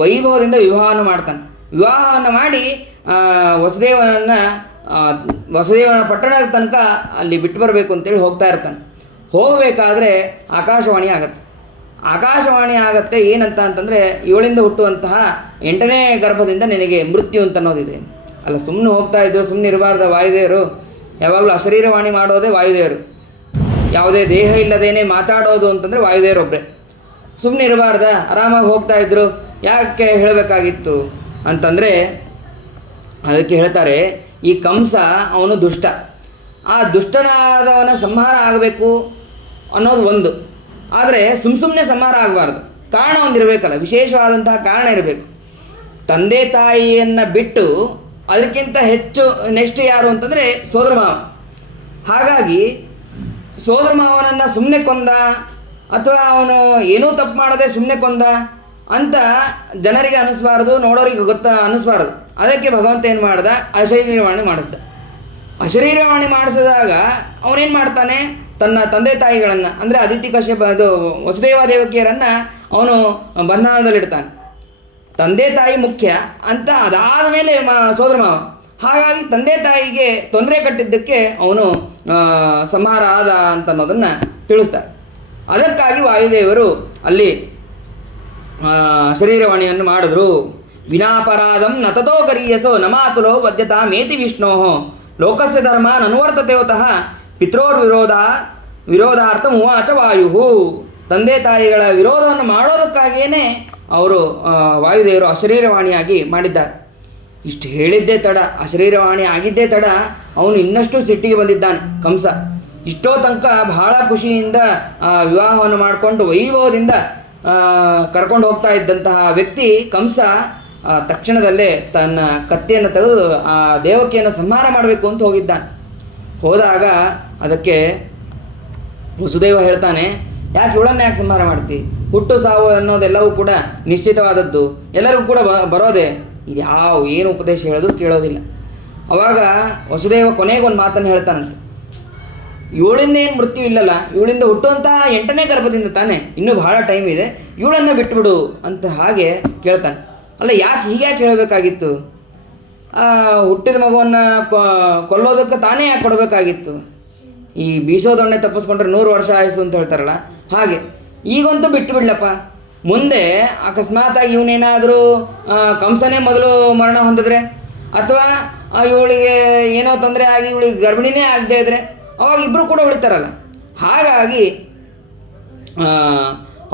ವೈಭವದಿಂದ ವಿವಾಹವನ್ನು ಮಾಡ್ತಾನೆ. ವಿವಾಹವನ್ನು ಮಾಡಿ ವಸುದೇವನ ಪಟ್ಟಣದ ತನಕ ಅಲ್ಲಿ ಬಿಟ್ಟು ಬರಬೇಕು ಅಂತೇಳಿ ಹೋಗ್ತಾ ಇರ್ತಾನೆ. ಹೋಗಬೇಕಾದ್ರೆ ಆಕಾಶವಾಣಿ ಆಗತ್ತೆ. ಏನಂತ ಅಂತಂದರೆ, ಇವಳಿಂದ ಹುಟ್ಟುವಂತಹ 8ನೇ ಗರ್ಭದಿಂದ ನಿನಗೆ ಮೃತ್ಯು ಅಂತ ಅನ್ನೋದಿದೆ. ಅಲ್ಲ, ಸುಮ್ಮನೆ ಹೋಗ್ತಾ ಇದ್ರು, ಸುಮ್ಮನೆ ಇರಬಾರ್ದ ವಾಯುದೇವರು. ಯಾವಾಗಲೂ ಅಶರೀರವಾಣಿ ಮಾಡೋದೇ ವಾಯುದೇವರು. ಯಾವುದೇ ದೇಹ ಇಲ್ಲದೇನೆ ಮಾತಾಡೋದು ಅಂತಂದರೆ ವಾಯುದೇವರೊಬ್ಬರೇ. ಸುಮ್ಮನೆ ಇರಬಾರ್ದ, ಆರಾಮಾಗಿ ಹೋಗ್ತಾ ಇದ್ರು, ಯಾಕೆ ಹೇಳಬೇಕಾಗಿತ್ತು ಅಂತಂದರೆ, ಅದಕ್ಕೆ ಹೇಳ್ತಾರೆ, ಈ ಕಂಸ ಅವನು ದುಷ್ಟ. ಆ ದುಷ್ಟನಾದವನ ಸಂಹಾರ ಆಗಬೇಕು ಅನ್ನೋದು ಒಂದು. ಆದರೆ ಸುಮ್ಮನೆ ಸಂಹಾರ ಆಗಬಾರ್ದು. ಕಾರಣ ಒಂದಿರಬೇಕಲ್ಲ, ವಿಶೇಷವಾದಂತಹ ಕಾರಣ ಇರಬೇಕು. ತಂದೆ ತಾಯಿಯನ್ನು ಬಿಟ್ಟು ಅದಕ್ಕಿಂತ ಹೆಚ್ಚು ನೆಕ್ಸ್ಟ್ ಯಾರು ಅಂತಂದರೆ ಸೋದರ ಮಾವ. ಹಾಗಾಗಿ ಸೋದರ ಮಾವನನ್ನು ಸುಮ್ಮನೆ ಕೊಂದ, ಅಥವಾ ಅವನು ಏನೂ ತಪ್ಪು ಮಾಡದೆ ಸುಮ್ಮನೆ ಕೊಂದ ಅಂತ ಜನರಿಗೆ ಅನ್ನಿಸ್ಬಾರ್ದು, ನೋಡೋರಿಗೆ ಅನ್ನಿಸ್ಬಾರ್ದು. ಅದಕ್ಕೆ ಭಗವಂತ ಏನು ಮಾಡ್ದ, ಅಶರೀರವಾಣಿ ಮಾಡಿಸ್ದ. ಅಶರೀರವಾಣಿ ಮಾಡಿಸಿದಾಗ ಅವನೇನು ಮಾಡ್ತಾನೆ, ತನ್ನ ತಂದೆ ತಾಯಿಗಳನ್ನು ಅಂದರೆ ಅದಿತಿ ಕಶ್ಯಪ, ವಸುದೇವ ದೇವಕಿಯರನ್ನು ಅವನು ಬಂಧನದಲ್ಲಿಡ್ತಾನೆ. ತಂದೆ ತಾಯಿ ಮುಖ್ಯ ಅಂತ ಅದಾದ ಮೇಲೆ ಸೋದರ ಮಾವ. ಹಾಗಾಗಿ ತಂದೆ ತಾಯಿಗೆ ತೊಂದರೆ ಕಟ್ಟಿದ್ದಕ್ಕೆ ಅವನು ಸಂಹಾರ ಆದ ಅಂತ ಅನ್ನೋದನ್ನು ತಿಳಿಸ್ತಾರೆ. ಅದಕ್ಕಾಗಿ ವಾಯುದೇವರು ಅಲ್ಲಿ ಶರೀರವಾಣಿಯನ್ನು ಮಾಡಿದ್ರು. ವಿನಾಪರಾಧಂ ನತತೋ ಗರೀಯಸೋ ನಮಾತುಲೋ ವದ್ಯತಾ ಮೇತಿ ವಿಷ್ಣೋ ಲೋಕಸ್ಯ ಧರ್ಮ ನನುವರ್ತತೆಯತಃ ವಿರೋಧಾರ್ಥ ಉವಾಚ ವಾಯು. ತಂದೆ ತಾಯಿಗಳ ವಿರೋಧವನ್ನು ಮಾಡೋದಕ್ಕಾಗಿಯೇ ಅವರು ವಾಯುದೇವರು ಅಶರೀರವಾಣಿಯಾಗಿ ಮಾಡಿದ್ದಾರೆ. ಇಷ್ಟು ಹೇಳಿದ್ದೇ ತಡ, ಅಶರೀರವಾಣಿ ಆಗಿದ್ದೇ ತಡ, ಅವನು ಇನ್ನಷ್ಟು ಸಿಟ್ಟಿಗೆ ಬಂದಿದ್ದಾನೆ ಕಂಸ. ಇಷ್ಟೋ ತನಕ ಬಹಳ ಖುಷಿಯಿಂದ ವಿವಾಹವನ್ನು ಮಾಡಿಕೊಂಡು ವೈಭವದಿಂದ ಕರ್ಕೊಂಡು ಹೋಗ್ತಾ ಇದ್ದಂತಹ ವ್ಯಕ್ತಿ ಕಂಸ ತಕ್ಷಣದಲ್ಲೇ ತನ್ನ ಕತ್ತಿಯನ್ನು ತೆಗೆದು ಆ ದೇವಕಿಯನ್ನು ಸಂಹಾರ ಮಾಡಬೇಕು ಅಂತ ಹೋಗಿದ್ದಾನೆ. ಹೋದಾಗ ಅದಕ್ಕೆ ವಸುದೇವ ಹೇಳ್ತಾನೆ, ಯಾಕೆ ಇವಳನ್ನು ಯಾಕೆ ಸಂಹಾರ ಮಾಡ್ತಿ? ಹುಟ್ಟು ಸಾವು ಅನ್ನೋದೆಲ್ಲವೂ ಕೂಡ ನಿಶ್ಚಿತವಾದದ್ದು, ಎಲ್ಲರಿಗೂ ಕೂಡ ಬರೋದೆ. ಇದು ಏನು ಉಪದೇಶ ಹೇಳಿದ್ರು ಕೇಳೋದಿಲ್ಲ. ಅವಾಗ ವಸುದೇವ ಕೊನೆಗೊಂದು ಮಾತನ್ನು ಹೇಳ್ತಾನಂತೆ, ಇವಳಿಂದ ಏನು ಮೃತ್ಯು ಇಲ್ಲಲ್ಲ, ಇವಳಿಂದ ಹುಟ್ಟುವಂತಹ 8ನೇ ಗರ್ಭದಿಂದ ತಾನೆ, ಇನ್ನೂ ಬಹಳ ಟೈಮ್ ಇದೆ, ಇವಳನ್ನು ಬಿಟ್ಬಿಡು ಅಂತ ಹಾಗೆ ಕೇಳ್ತಾನೆ. ಅಲ್ಲ, ಹೀಗ್ಯಾಕೆ ಹೇಳಬೇಕಾಗಿತ್ತು? ಹುಟ್ಟಿದ ಮಗುವನ್ನು ಕೊಲ್ಲೋದಕ್ಕೆ ತಾನೇ ಯಾಕೆ ಕೊಡಬೇಕಾಗಿತ್ತು? ಈ ಬೀಸೋದೊಣ್ಣೆ ತಪ್ಪಿಸ್ಕೊಂಡ್ರೆ 100 ವರ್ಷ ಆಯಿತು ಅಂತ ಹೇಳ್ತಾರಲ್ಲ ಹಾಗೆ. ಈಗಂತೂ ಬಿಟ್ಟು ಬಿಡ್ಲಪ್ಪ, ಮುಂದೆ ಅಕಸ್ಮಾತಾಗಿ ಇವನೇನಾದರೂ ಕಂಸನೇ ಮೊದಲು ಮರಣ ಹೊಂದಿದ್ರೆ, ಅಥವಾ ಇವಳಿಗೆ ಏನೋ ತೊಂದರೆ ಆಗಿ ಇವಳಿಗೆ ಗರ್ಭಿಣಿನೇ ಆಗದೆ ಇದ್ರೆ ಅವಾಗ ಇಬ್ಬರು ಕೂಡ ಉಳಿತಾರಲ್ಲ. ಹಾಗಾಗಿ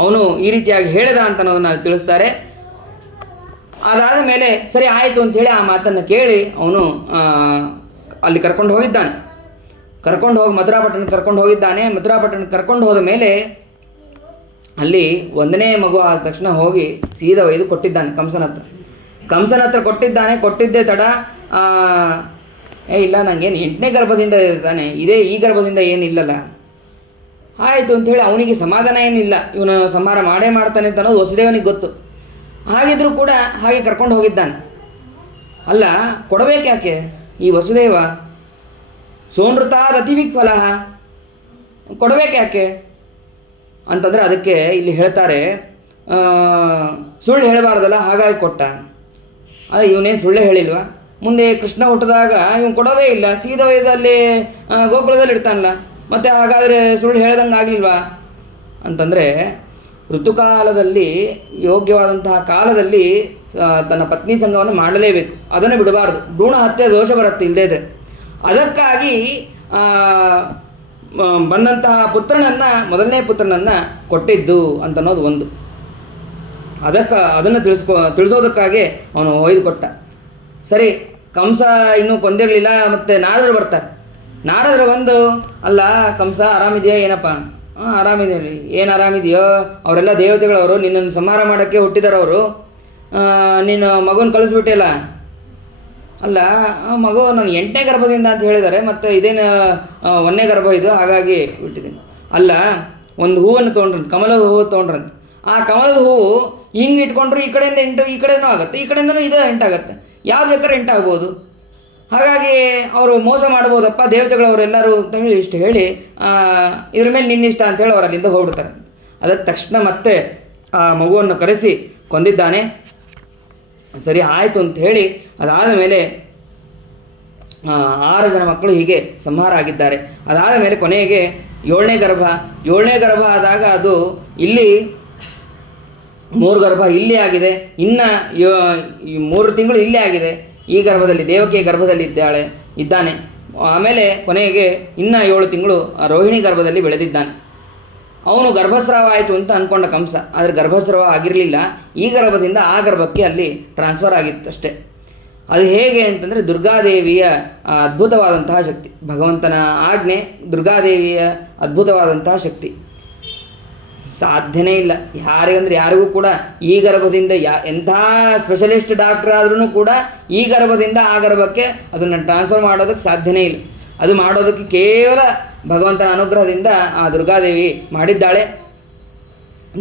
ಅವನು ಈ ರೀತಿಯಾಗಿ ಹೇಳಿದ ಅಂತ ಅನ್ನೋದನ್ನು ತಿಳಿಸ್ತಾರೆ. ಅದಾದ ಮೇಲೆ ಸರಿ ಆಯಿತು ಅಂಥೇಳಿ ಆ ಮಾತನ್ನು ಕೇಳಿ ಅವನು ಅಲ್ಲಿ ಕರ್ಕೊಂಡು ಹೋಗಿದ್ದಾನೆ. ಮಥುರಾಪಟ್ಟಣಕ್ಕೆ ಕರ್ಕೊಂಡು ಹೋಗಿದ್ದಾನೆ. ಮಥುರಾಪಟ್ಟಣಕ್ಕೆ ಕರ್ಕೊಂಡು ಹೋದ ಮೇಲೆ ಅಲ್ಲಿ 1ನೇ ಮಗು ಆದ ತಕ್ಷಣ ಹೋಗಿ ಸೀದಾ ಒಯ್ದು ಕೊಟ್ಟಿದ್ದಾನೆ ಕಂಸನ ಹತ್ರ ಕೊಟ್ಟಿದ್ದೇ ತಡ, ಇಲ್ಲ ನನಗೇನು 8ನೇ ಗರ್ಭದಿಂದ ಇರ್ತಾನೆ, ಈ ಗರ್ಭದಿಂದ ಏನಿಲ್ಲಲ್ಲ, ಆಯಿತು ಅಂಥೇಳಿ ಅವನಿಗೆ ಸಮಾಧಾನ ಏನಿಲ್ಲ. ಇವನು ಸಂಹಾರ ಮಾಡೇ ಮಾಡ್ತಾನೆ ಅಂತ ಅನ್ನೋದು ವಸುದೇವನಿಗೆ ಗೊತ್ತು. ಹಾಗಿದ್ರೂ ಕೂಡ ಹಾಗೆ ಕರ್ಕೊಂಡು ಹೋಗಿದ್ದಾನೆ. ಅಲ್ಲ, ಕೊಡಬೇಕು ಯಾಕೆ ಈ ವಸುದೇವ? ಸೋನೃತಾದತಿವಿಕ್ಫಲ, ಕೊಡಬೇಕು ಯಾಕೆ ಅಂತಂದರೆ ಅದಕ್ಕೆ ಇಲ್ಲಿ ಹೇಳ್ತಾರೆ, ಸುಳ್ಳು ಹೇಳಬಾರ್ದಲ್ಲ, ಹಾಗಾಗಿ ಕೊಟ್ಟ. ಇವನೇನು ಸುಳ್ಳೇ ಹೇಳಿಲ್ವ? ಮುಂದೆ ಕೃಷ್ಣ ಹುಟ್ಟಿದಾಗ ಇವನು ಕೊಡೋದೇ ಇಲ್ಲ, ಸೀದಾ ಅಲ್ಲಿ ಗೋಕುಲದಲ್ಲಿ ಇಡ್ತಾನಲ್ಲ, ಮತ್ತು ಹಾಗಾದರೆ ಸುಳ್ಳು ಹೇಳ್ದಂಗೆ ಆಗಲಿಲ್ವಾ ಅಂತಂದರೆ, ಋತುಕಾಲದಲ್ಲಿ ಯೋಗ್ಯವಾದಂತಹ ಕಾಲದಲ್ಲಿ ತನ್ನ ಪತ್ನಿ ಸಂಘವನ್ನು ಮಾಡಲೇಬೇಕು, ಅದನ್ನು ಬಿಡಬಾರ್ದು. ಭ್ರೂಣ ಹತ್ಯೆ ದೋಷ ಬರುತ್ತೆ ಇಲ್ಲದೇ ಇದ್ದರೆ. ಅದಕ್ಕಾಗಿ ಬಂದಂತಹ ಪುತ್ರನನ್ನು, ಮೊದಲನೇ ಪುತ್ರನನ್ನು ಕೊಟ್ಟಿದ್ದು ಅಂತನ್ನೋದು ಒಂದು. ಅದನ್ನು ತಿಳಿಸೋದಕ್ಕಾಗಿ ಅವನು ಒಯ್ದು ಕೊಟ್ಟ. ಸರಿ, ಕಂಸ ಇನ್ನೂ ಕೊಂದಿರಲಿಲ್ಲ, ಮತ್ತು ನಾರದರು ಬರ್ತಾರೆ. ನಾರದರು ಬಂದು, ಅಲ್ಲ ಕಂಸ ಆರಾಮಿದೆಯಾ ಏನಪ್ಪ? ಆರಾಮಿದೆ ರೀ. ಏನು ಆರಾಮಿದೆಯೋ? ಅವರೆಲ್ಲ ದೇವತೆಗಳವರು, ನಿನ್ನನ್ನು ಸಂಹಾರ ಮಾಡೋಕ್ಕೆ ಹುಟ್ಟಿದಾರವರು, ನೀನು ಮಗುನ ಕಳಿಸ್ಬಿಟ್ಟಿಲ್ಲ. ಅಲ್ಲ, ಮಗು ನಾನು 8ನೇ ಗರ್ಭದಿಂದ ಅಂತ ಹೇಳಿದ್ದಾರೆ, ಮತ್ತು ಇದೇನು 1ನೇ ಗರ್ಭ ಇದು, ಹಾಗಾಗಿ ಬಿಟ್ಟಿದ್ದೀನಿ. ಅಲ್ಲ, ಒಂದು ಹೂವನ್ನು ತೊಗೊಂಡ್ರಂತ, ಕಮಲದ ಹೂವು ತೊಗೊಂಡ್ರಂತ. ಆ ಕಮಲದ ಹೂವು ಹಿಂಗೆ ಇಟ್ಕೊಂಡ್ರು ಈ ಕಡೆಯಿಂದ 8, ಈ ಕಡೆಯೂ ಆಗುತ್ತೆ, ಈ ಕಡೆಯಿಂದನೂ ಇದು 8 ಆಗುತ್ತೆ, ಯಾವ್ದು ಬೇಕಾದ್ರೆ 8 ಆಗ್ಬೋದು. ಹಾಗಾಗಿ ಅವರು ಮೋಸ ಮಾಡ್ಬೋದಪ್ಪ ದೇವತೆಗಳವರೆಲ್ಲರೂ ಅಂತ ಹೇಳಿ ಇಷ್ಟು ಹೇಳಿ, ಇದ್ರ ಮೇಲೆ ನಿನ್ನಿಷ್ಟ ಅಂತೇಳಿ ಅವರು ಅಲ್ಲಿಂದ ಹೋಗ್ಬಿಡ್ತಾರೆ. ಅದಕ್ಕೆ ತಕ್ಷಣ ಮತ್ತೆ ಆ ಮಗುವನ್ನು ಕರೆಸಿ ಕೊಂದಿದ್ದಾನೆ. ಸರಿ ಆಯಿತು ಅಂತ ಹೇಳಿ ಅದಾದ ಮೇಲೆ 6 ಜನ ಮಕ್ಕಳು ಹೀಗೆ ಸಂಹಾರ ಆಗಿದ್ದಾರೆ. ಅದಾದ ಮೇಲೆ ಕೊನೆಗೆ 7ನೇ ಗರ್ಭ ಆದಾಗ ಅದು ಇಲ್ಲಿ 3 ಗರ್ಭ ಇಲ್ಲಿ ಆಗಿದೆ, ಇನ್ನು 3 ತಿಂಗಳು ಇಲ್ಲೇ ಆಗಿದೆ. ಈ ಗರ್ಭದಲ್ಲಿ ದೇವಕಿಯ ಗರ್ಭದಲ್ಲಿ ಇದ್ದಾನೆ. ಆಮೇಲೆ ಕೊನೆಗೆ ಇನ್ನು 7 ತಿಂಗಳು ರೋಹಿಣಿ ಗರ್ಭದಲ್ಲಿ ಬೆಳೆದಿದ್ದಾನೆ. ಅವನು ಗರ್ಭಸ್ರಾವ ಆಯಿತು ಅಂತ ಅಂದ್ಕೊಂಡ ಕಂಸ, ಆದರೆ ಗರ್ಭಸ್ರಾವ ಆಗಿರಲಿಲ್ಲ. ಈ ಗರ್ಭದಿಂದ ಆ ಗರ್ಭಕ್ಕೆ ಅಲ್ಲಿ ಟ್ರಾನ್ಸ್ಫರ್ ಆಗಿತ್ತಷ್ಟೆ. ಅದು ಹೇಗೆ ಅಂತಂದರೆ ದುರ್ಗಾದೇವಿಯ ಅದ್ಭುತವಾದಂತಹ ಶಕ್ತಿ, ಭಗವಂತನ ಆಜ್ಞೆ, ದುರ್ಗಾದೇವಿಯ ಅದ್ಭುತವಾದಂತಹ ಶಕ್ತಿ. ಸಾಧ್ಯನೇ ಇಲ್ಲ ಯಾರಿಗೂ ಕೂಡ ಈ ಗರ್ಭದಿಂದ ಎಂಥ ಸ್ಪೆಷಲಿಸ್ಟ್ ಡಾಕ್ಟರ್ ಆದ್ರೂ ಕೂಡ ಈ ಗರ್ಭದಿಂದ ಆ ಗರ್ಭಕ್ಕೆ ಅದನ್ನು ಟ್ರಾನ್ಸ್ಫರ್ ಮಾಡೋದಕ್ಕೆ ಸಾಧ್ಯನೇ ಇಲ್ಲ. ಅದು ಮಾಡೋದಕ್ಕೆ ಕೇವಲ ಭಗವಂತನ ಅನುಗ್ರಹದಿಂದ ಆ ದುರ್ಗಾದೇವಿ ಮಾಡಿದ್ದಾಳೆ.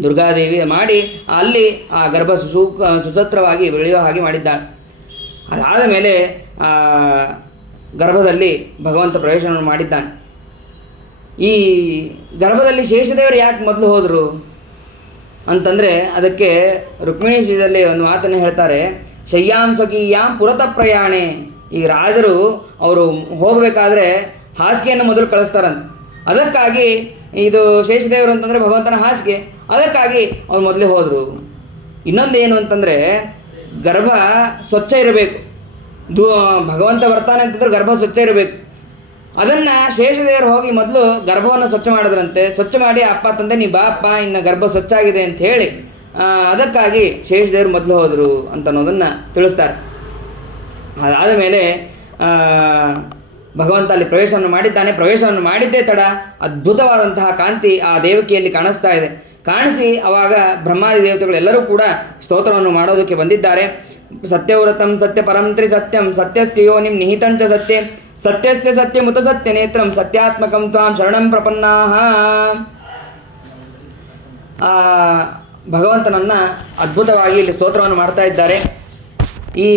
ದುರ್ಗಾದೇವಿ ಮಾಡಿ ಅಲ್ಲಿ ಆ ಗರ್ಭ ಸುಸೂತ್ರವಾಗಿ ಬೆಳೆಯೋ ಹಾಗೆ ಮಾಡಿದ್ದಾಳೆ. ಅದಾದ ಮೇಲೆ ಗರ್ಭದಲ್ಲಿ ಭಗವಂತ ಪ್ರವೇಶವನ್ನು ಮಾಡಿದ್ದಾನೆ. ಈ ಗರ್ಭದಲ್ಲಿ ಶೇಷದೇವರು ಯಾಕೆ ಮೊದಲು ಹೋದರು ಅಂತಂದರೆ, ಅದಕ್ಕೆ ರುಕ್ಮಿಣಿ ಶ್ರೀದಲ್ಲಿ ಒಂದು ಮಾತನ್ನು ಹೇಳ್ತಾರೆ, ಶಯ್ಯಾಂ ಸ್ವಕೀಯಾಂ ಪುರತಃ ಪ್ರಯಾಣೆ. ಈ ರಾಜರು ಅವರು ಹೋಗಬೇಕಾದ್ರೆ ಹಾಸಿಗೆಯನ್ನು ಮೊದಲು ಕಳಿಸ್ತಾರಂತ. ಅದಕ್ಕಾಗಿ ಇದು ಶೇಷದೇವರು ಅಂತಂದರೆ ಭಗವಂತನ ಹಾಸಿಗೆ, ಅದಕ್ಕಾಗಿ ಅವ್ರು ಮೊದಲೇ ಹೋದರು. ಇನ್ನೊಂದೇನು ಅಂತಂದರೆ, ಗರ್ಭ ಸ್ವಚ್ಛ ಇರಬೇಕು. ಭಗವಂತ ಬರ್ತಾನೆ ಅಂತಂದ್ರೆ ಗರ್ಭ ಸ್ವಚ್ಛ ಇರಬೇಕು. ಅದನ್ನು ಶೇಷದೇವರು ಹೋಗಿ ಮೊದಲು ಗರ್ಭವನ್ನು ಸ್ವಚ್ಛ ಮಾಡಿದ್ರಂತೆ. ಸ್ವಚ್ಛ ಮಾಡಿ, ಅಪ್ಪ ತಂದೆ ನೀ ಬಾ ಅಪ್ಪ, ಇನ್ನು ಗರ್ಭ ಸ್ವಚ್ಛ ಆಗಿದೆ ಅಂತ ಹೇಳಿ ಅದಕ್ಕಾಗಿ ಶೇಷದೇವರು ಮೊದಲು ಹೋದರು ಅಂತ ಅನ್ನೋದನ್ನು ತಿಳಿಸ್ತಾರೆ. ಅದಾದ ಮೇಲೆ ಭಗವಂತ ಅಲ್ಲಿ ಪ್ರವೇಶವನ್ನು ಮಾಡಿದ್ದಾನೆ. ಪ್ರವೇಶವನ್ನು ಮಾಡಿದ್ದೇ ತಡ ಅದ್ಭುತವಾದಂತಹ ಕಾಂತಿ ಆ ದೇವಕಿಯಲ್ಲಿ ಕಾಣಿಸ್ತಾ ಇದೆ. ಕಾಣಿಸಿ ಅವಾಗ ಬ್ರಹ್ಮಾದಿ ದೇವತೆಗಳೆಲ್ಲರೂ ಕೂಡ ಸ್ತೋತ್ರವನ್ನು ಮಾಡೋದಕ್ಕೆ ಬಂದಿದ್ದಾರೆ. ಸತ್ಯವ್ರತಂ ಸತ್ಯ ಪರಂತ್ರಿ ಸತ್ಯಂ ಸತ್ಯಸ್ಯ ಯೋನಿಂ ನಿಹಿತಂಚ ಸತ್ಯೆ ಸತ್ಯಸ್ಯ ಸತ್ಯಮುತ ಸತ್ಯ ನೇತ್ರಂ ಸತ್ಯಾತ್ಮಕಂ ತ್ವಾಂ ಶರಣಂ ಪ್ರಪನ್ನಾಹ. ಭಗವಂತನನ್ನು ಅದ್ಭುತವಾಗಿ ಇಲ್ಲಿ ಸ್ತೋತ್ರವನ್ನು ಮಾಡ್ತಾ ಇದ್ದಾರೆ. ಈ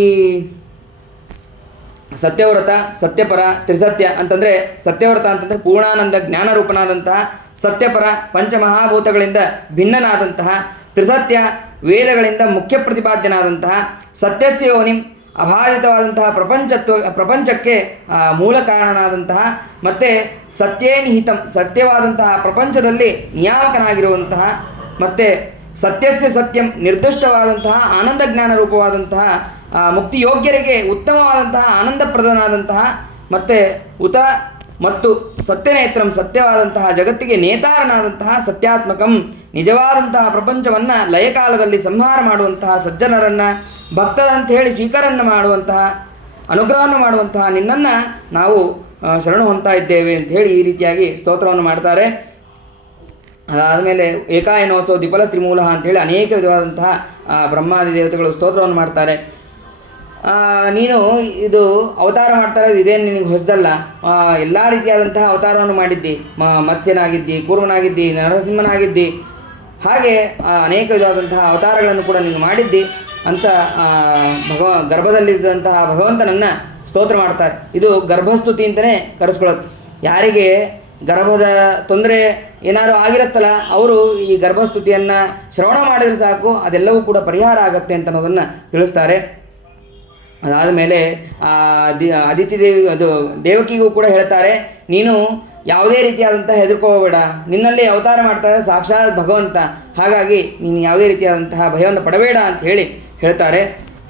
ಸತ್ಯವ್ರತ, ಸತ್ಯಪರ, ತ್ರಿಸತ್ಯ ಅಂತಂದರೆ, ಸತ್ಯವ್ರತ ಅಂತಂದರೆ ಪೂರ್ಣಾನಂದ ಜ್ಞಾನರೂಪನಾದಂತಹ, ಸತ್ಯಪರ ಪಂಚಮಹಾಭೂತಗಳಿಂದ ಭಿನ್ನನಾದಂತಹ, ತ್ರಿಸತ್ಯ ವೇದಗಳಿಂದ ಮುಖ್ಯ ಪ್ರತಿಪಾದ್ಯನಾದಂತಹ, ಸತ್ಯಸ್ಯ ಯೋನಿಂ ಅಬಾಧಿತವಾದಂತಹ ಪ್ರಪಂಚಕ್ಕೆ ಮೂಲ ಕಾರಣನಾದಂತಹ, ಮತ್ತು ಸತ್ಯೇ ನಿಹಿತಂ ಸತ್ಯವಾದಂತಹ ಪ್ರಪಂಚದಲ್ಲಿ ನಿಯಾಮಕನಾಗಿರುವಂತಹ, ಮತ್ತು ಸತ್ಯಸ್ಯ ಸತ್ಯಂ ನಿರ್ದಿಷ್ಟವಾದಂತಹ ಆನಂದ ಜ್ಞಾನ ರೂಪವಾದಂತಹ ಮುಕ್ತಿಯೋಗ್ಯರಿಗೆ ಉತ್ತಮವಾದಂತಹ ಆನಂದಪ್ರದನಾದಂತಹ, ಮತ್ತು ಸತ್ಯನೇತ್ರಂ ಸತ್ಯವಾದಂತಹ ಜಗತ್ತಿಗೆ ನೇತಾರನಾದಂತಹ, ಸತ್ಯಾತ್ಮಕಂ ನಿಜವಾದಂತಹ ಪ್ರಪಂಚವನ್ನು ಲಯಕಾಲದಲ್ಲಿ ಸಂಹಾರ ಮಾಡುವಂತಹ, ಸಜ್ಜನರನ್ನು ಭಕ್ತರಂತ ಹೇಳಿ ಸ್ವೀಕಾರವನ್ನು ಮಾಡುವಂತಹ, ಅನುಗ್ರಹವನ್ನು ಮಾಡುವಂತಹ ನಿನ್ನನ್ನು ನಾವು ಶರಣು ಹೊಂತಾ ಇದ್ದೇವೆ ಅಂತ ಹೇಳಿ ಈ ರೀತಿಯಾಗಿ ಸ್ತೋತ್ರವನ್ನು ಮಾಡ್ತಾರೆ. ಅದಾದಮೇಲೆ ಏಕಾಯನೋತ್ಸವ ದ್ವಿಫಲ ತ್ರಿಮೂಲ ಅಂಥೇಳಿ ಅನೇಕ ವಿಧವಾದಂತಹ ಬ್ರಹ್ಮಾದಿ ದೇವತೆಗಳು ಸ್ತೋತ್ರವನ್ನು ಮಾಡ್ತಾರೆ. ನೀನು ಇದು ಅವತಾರ ಮಾಡ್ತಾರೆ, ಇದೇನು ನಿನಗೆ ಹೊಸದಲ್ಲ. ಎಲ್ಲ ರೀತಿಯಾದಂತಹ ಅವತಾರವನ್ನು ಮಾಡಿದ್ದಿ. ಮತ್ಸ್ಯನಾಗಿದ್ದಿ, ಕೂರ್ಮನಾಗಿದ್ದಿ, ನರಸಿಂಹನಾಗಿದ್ದಿ, ಹಾಗೆ ಅನೇಕ ವಿಧವಾದಂತಹ ಅವತಾರಗಳನ್ನು ಕೂಡ ನೀನು ಮಾಡಿದ್ದಿ ಅಂತ ಗರ್ಭದಲ್ಲಿದ್ದಂತಹ ಭಗವಂತನನ್ನು ಸ್ತೋತ್ರ ಮಾಡ್ತಾರೆ. ಇದು ಗರ್ಭಸ್ತುತಿ ಅಂತಲೇ ಕರೆಸ್ಕೊಳ್ಳುತ್ತೆ. ಯಾರಿಗೆ ಗರ್ಭದ ತೊಂದರೆ ಏನಾದರೂ ಆಗಿರುತ್ತಲ್ಲ, ಅವರು ಈ ಗರ್ಭಸ್ತುತಿಯನ್ನು ಶ್ರವಣ ಮಾಡಿದರೆ ಸಾಕು, ಅದೆಲ್ಲವೂ ಕೂಡ ಪರಿಹಾರ ಆಗುತ್ತೆ ಅಂತ ಅನ್ನೋದನ್ನು ತಿಳಿಸ್ತಾರೆ. ಅದಾದ ಮೇಲೆ ಅದಿತಿ ದೇವಿ ಅದು ದೇವಕಿಗೂ ಕೂಡ ಹೇಳ್ತಾರೆ, ನೀನು ಯಾವುದೇ ರೀತಿಯಾದಂಥ ಹೆದರ್ಕೋಬೇಡ, ನಿನ್ನಲ್ಲಿ ಅವತಾರ ಮಾಡ್ತಾರೆ ಸಾಕ್ಷಾತ್ ಭಗವಂತ, ಹಾಗಾಗಿ ನೀನು ಯಾವುದೇ ರೀತಿಯಾದಂತಹ ಭಯವನ್ನು ಪಡಬೇಡ ಅಂತ ಹೇಳಿ ಹೇಳ್ತಾರೆ.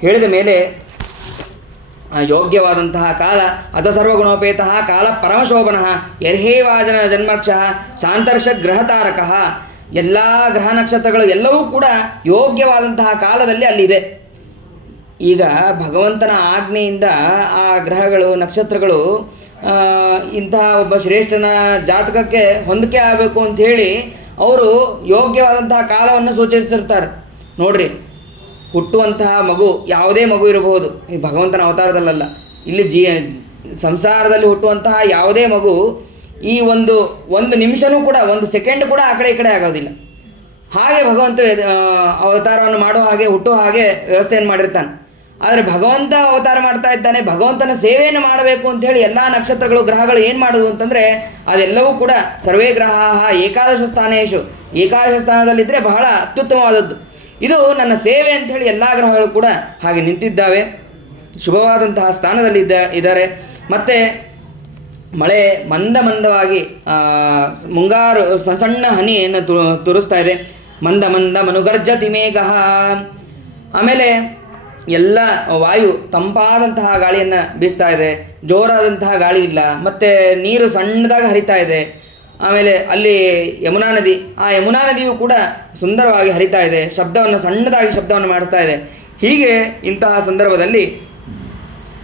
ಹೇಳಿದ ಮೇಲೆ ಯೋಗ್ಯವಾದಂತಹ ಕಾಲ ಅಥ ಸರ್ವಗುಣೋಪೇತಃ ಕಾಲ ಪರಮಶೋಭನಃ ಯರ್ಹೇವಾಜನ ಜನ್ಮಕ್ಷ ಶಾಂತರ್ಷ ಗ್ರಹತಾರಕಃ, ಎಲ್ಲ ಗ್ರಹ ನಕ್ಷತ್ರಗಳು ಎಲ್ಲವೂ ಕೂಡ ಯೋಗ್ಯವಾದಂತಹ ಕಾಲದಲ್ಲಿ ಅಲ್ಲಿದೆ. ಈಗ ಭಗವಂತನ ಆಜ್ಞೆಯಿಂದ ಆ ಗ್ರಹಗಳು ನಕ್ಷತ್ರಗಳು ಇಂತಹ ಒಬ್ಬ ಶ್ರೇಷ್ಠನ ಜಾತಕಕ್ಕೆ ಹೊಂದಿಕೆ ಆಗಬೇಕು ಅಂಥೇಳಿ ಅವರು ಯೋಗ್ಯವಾದಂತಹ ಕಾಲವನ್ನು ಸೂಚಿಸ್ತಿರ್ತಾರೆ. ನೋಡ್ರಿ, ಹುಟ್ಟುವಂತಹ ಮಗು ಯಾವುದೇ ಮಗು ಇರಬಹುದು, ಈ ಭಗವಂತನ ಅವತಾರದಲ್ಲ, ಇಲ್ಲಿ ಸಂಸಾರದಲ್ಲಿ ಹುಟ್ಟುವಂತಹ ಯಾವುದೇ ಮಗು ಈ ಒಂದು ನಿಮಿಷನೂ ಕೂಡ, ಒಂದು ಸೆಕೆಂಡ್ ಕೂಡ ಆ ಕಡೆ ಈ ಕಡೆ ಆಗೋದಿಲ್ಲ. ಹಾಗೆ ಭಗವಂತ ಅವತಾರವನ್ನು ಮಾಡೋ ಹಾಗೆ, ಹುಟ್ಟೋ ಹಾಗೆ ವ್ಯವಸ್ಥೆಯನ್ನು ಮಾಡಿರ್ತಾನೆ. ಆದರೆ ಭಗವಂತ ಅವತಾರ ಮಾಡ್ತಾ ಇದ್ದಾನೆ, ಭಗವಂತನ ಸೇವೆಯನ್ನು ಮಾಡಬೇಕು ಅಂಥೇಳಿ ಎಲ್ಲ ನಕ್ಷತ್ರಗಳು ಗ್ರಹಗಳು ಏನು ಮಾಡೋದು ಅಂತಂದರೆ ಅದೆಲ್ಲವೂ ಕೂಡ ಸರ್ವೇ ಗ್ರಹ ಏಕಾದಶ ಸ್ಥಾನೇಶು, ಏಕಾದಶ ಸ್ಥಾನದಲ್ಲಿದ್ದರೆ ಬಹಳ ಅತ್ಯುತ್ತಮವಾದದ್ದು, ಇದು ನನ್ನ ಸೇವೆ ಅಂಥೇಳಿ ಎಲ್ಲ ಗ್ರಹಗಳು ಕೂಡ ಹಾಗೆ ನಿಂತಿದ್ದಾವೆ, ಶುಭವಾದಂತಹ ಸ್ಥಾನದಲ್ಲಿ ಇದ್ದಾರೆ. ಮತ್ತು ಮಳೆ ಮಂದವಾಗಿ ಮುಂಗಾರು ಸಣ್ಣ ಹನಿಯನ್ನು ತುರಿಸ್ತಾ ಇದೆ. ಮಂದ ಮನುಗರ್ಜತಿ ಮೇಘ. ಆಮೇಲೆ ಎಲ್ಲ ವಾಯು ತಂಪಾದಂತಹ ಗಾಳಿಯನ್ನು ಬೀಸ್ತಾ ಇದೆ, ಜೋರಾದಂತಹ ಗಾಳಿ ಇಲ್ಲ, ಮತ್ತು ನೀರು ಸಣ್ಣದಾಗಿ ಹರಿತಾ ಇದೆ. ಆಮೇಲೆ ಅಲ್ಲಿ ಯಮುನಾ ನದಿ, ಆ ಯಮುನಾ ನದಿಯು ಕೂಡ ಸುಂದರವಾಗಿ ಹರಿತಾ ಇದೆ, ಸಣ್ಣದಾಗಿ ಶಬ್ದವನ್ನು ಮಾಡ್ತಾ ಇದೆ. ಹೀಗೆ ಇಂತಹ ಸಂದರ್ಭದಲ್ಲಿ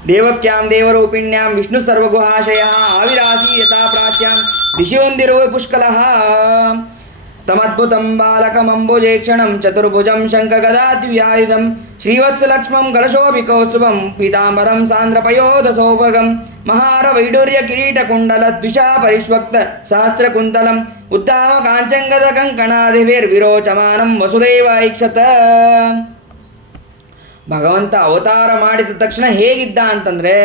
ದೇವಕ್ಯಾಂ ದೇವರೂಪಿಣ್ಯಾಂ ವಿಷ್ಣು ಸರ್ವಗುಹಾಶಯ ಆವಿರಾಸಿ ಯಥಾ ಪ್ರಾಚ್ಯಾಂ ದಿಶಿಯೊಂದಿರುವ ಪುಷ್ಕಲಃ ತಮದ್ಭುತಂ ಬಾಲಕಮಂಬುಜೇಕ್ಷಣಂ ಚತುರ್ಭುಜಂ ಶಂಖಗದಾದ್ವ್ಯಾಯುಧಂ ಶ್ರೀವತ್ಸಲಕ್ಷ್ಮಂ ಕಲಶೋಭಿಕೌಸ್ತುಭಂ ಪೀತಾಂಬರಂ ಸಾಂದ್ರಪಯೋಧಸೌಭಗಂ ಮಹಾರ ವೈಡೂರ್ಯ ಕಿರೀಟಕುಂಡಲ ದ್ವಿಷಾ ಪರಿಷ್ವಕ್ತ ಸಹಸ್ರಕುಂತಲಂ ಉದ್ದಾಮ ಕಾಂಚಂಗದ ಕಂಕಣಾದಿಭಿರ್ವಿರೋಚಮಾನಂ ವಸುದೇವ ಐಕ್ಷತ. ಭಗವಂತ ಅವತಾರ ಮಾಡಿದ ತಕ್ಷಣ ಹೇಗಿದ್ದ ಅಂತಂದರೆ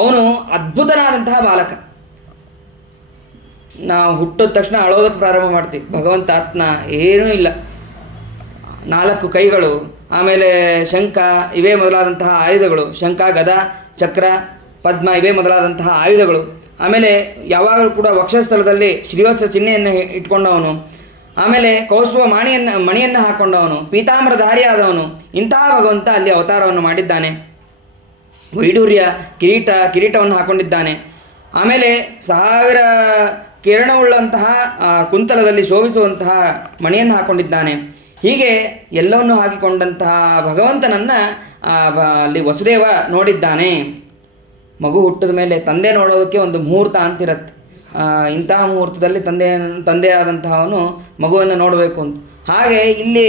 ಅವನು ಅದ್ಭುತನಾದಂತಹ ಬಾಲಕ. ನಾವು ಹುಟ್ಟಿದ ತಕ್ಷಣ ಅಳೋದಕ್ಕೆ ಪ್ರಾರಂಭ ಮಾಡ್ತೀವಿ. ಭಗವಂತ ಆತ್ಮ ಏನೂ ಇಲ್ಲ, 4 ಕೈಗಳು, ಆಮೇಲೆ ಶಂಖ ಇವೇ ಮೊದಲಾದಂತಹ ಆಯುಧಗಳು, ಶಂಖ ಗದ ಚಕ್ರ ಪದ್ಮ ಇವೇ ಮೊದಲಾದಂತಹ ಆಯುಧಗಳು. ಆಮೇಲೆ ಯಾವಾಗಲೂ ಕೂಡ ವಕ್ಷಸ್ಥಳದಲ್ಲಿ ಶ್ರೀವತ್ಸ ಚಿಹ್ನೆಯನ್ನು ಇಟ್ಕೊಂಡವನು, ಆಮೇಲೆ ಕೌಸ್ತುಭ ಮಣಿಯನ್ನು ಹಾಕ್ಕೊಂಡವನು, ಪೀತಾಂಬರಧಾರಿಯಾದವನು. ಇಂತಹ ಭಗವಂತ ಅಲ್ಲಿ ಅವತಾರವನ್ನು ಮಾಡಿದ್ದಾನೆ. ವೈಡೂರ್ಯ ಕಿರೀಟವನ್ನು ಹಾಕ್ಕೊಂಡಿದ್ದಾನೆ. ಆಮೇಲೆ 1000 ಕಿರಣವುಳ್ಳಂತಹ ಕುಂತಲದಲ್ಲಿ ಶೋಭಿಸುವಂತಹ ಮಣಿಯನ್ನು ಹಾಕ್ಕೊಂಡಿದ್ದಾನೆ. ಹೀಗೆ ಎಲ್ಲವನ್ನು ಹಾಕಿಕೊಂಡಂತಹ ಭಗವಂತನನ್ನು ಅಲ್ಲಿ ವಸುದೇವ ನೋಡಿದ್ದಾನೆ. ಮಗು ಹುಟ್ಟಿದ ಮೇಲೆ ತಂದೆ ನೋಡೋದಕ್ಕೆ ಒಂದು ಮುಹೂರ್ತ ಅಂತಿರತ್ತೆ. ಇಂತಹ ಮುಹೂರ್ತದಲ್ಲಿ ತಂದೆಯಾದಂತಹವನು ಮಗುವನ್ನು ನೋಡಬೇಕು ಅಂತ. ಹಾಗೆ ಇಲ್ಲಿ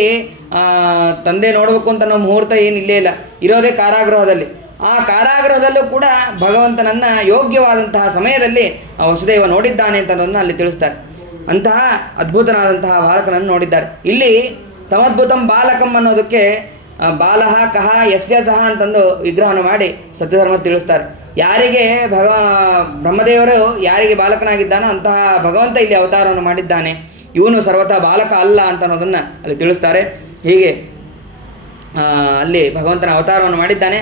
ತಂದೆ ನೋಡಬೇಕು ಅಂತ ಅನ್ನೋ ಮುಹೂರ್ತ ಏನು ಇಲ್ಲೇ ಇಲ್ಲ, ಇರೋದೇ ಕಾರಾಗೃಹದಲ್ಲಿ. ಆ ಕಾರಾಗೃಹದಲ್ಲೂ ಕೂಡ ಭಗವಂತನನ್ನು ಯೋಗ್ಯವಾದಂತಹ ಸಮಯದಲ್ಲಿ ವಸುದೇವ ನೋಡಿದ್ದಾನೆ ಅಂತ ಅನ್ನೋದನ್ನು ಅಲ್ಲಿ ತಿಳಿಸ್ತಾರೆ. ಅಂತಹ ಅದ್ಭುತನಾದಂತಹ ಬಾಲಕನನ್ನು ನೋಡಿದ್ದಾರೆ. ಇಲ್ಲಿ ತಮದ್ಭುತಂ ಬಾಲಕಂ ಅನ್ನೋದಕ್ಕೆ ಬಾಲಹ ಕಹ ಯಸ್ಯ ಸಹ ಅಂತಂದು ವಿಗ್ರಹವನ್ನು ಮಾಡಿ ಸತ್ಯಧರ್ಮ ತಿಳಿಸ್ತಾರೆ. ಯಾರಿಗೆ ಬ್ರಹ್ಮದೇವರು ಯಾರಿಗೆ ಬಾಲಕನಾಗಿದ್ದಾನೋ ಅಂತಹ ಭಗವಂತ ಇಲ್ಲಿ ಅವತಾರವನ್ನು ಮಾಡಿದ್ದಾನೆ, ಇವನು ಸರ್ವತಾ ಬಾಲಕ ಅಲ್ಲ ಅಂತ ಅನ್ನೋದನ್ನು ಅಲ್ಲಿ ತಿಳಿಸ್ತಾರೆ. ಹೀಗೆ ಅಲ್ಲಿ ಭಗವಂತನ ಅವತಾರವನ್ನು ಮಾಡಿದ್ದಾನೆ.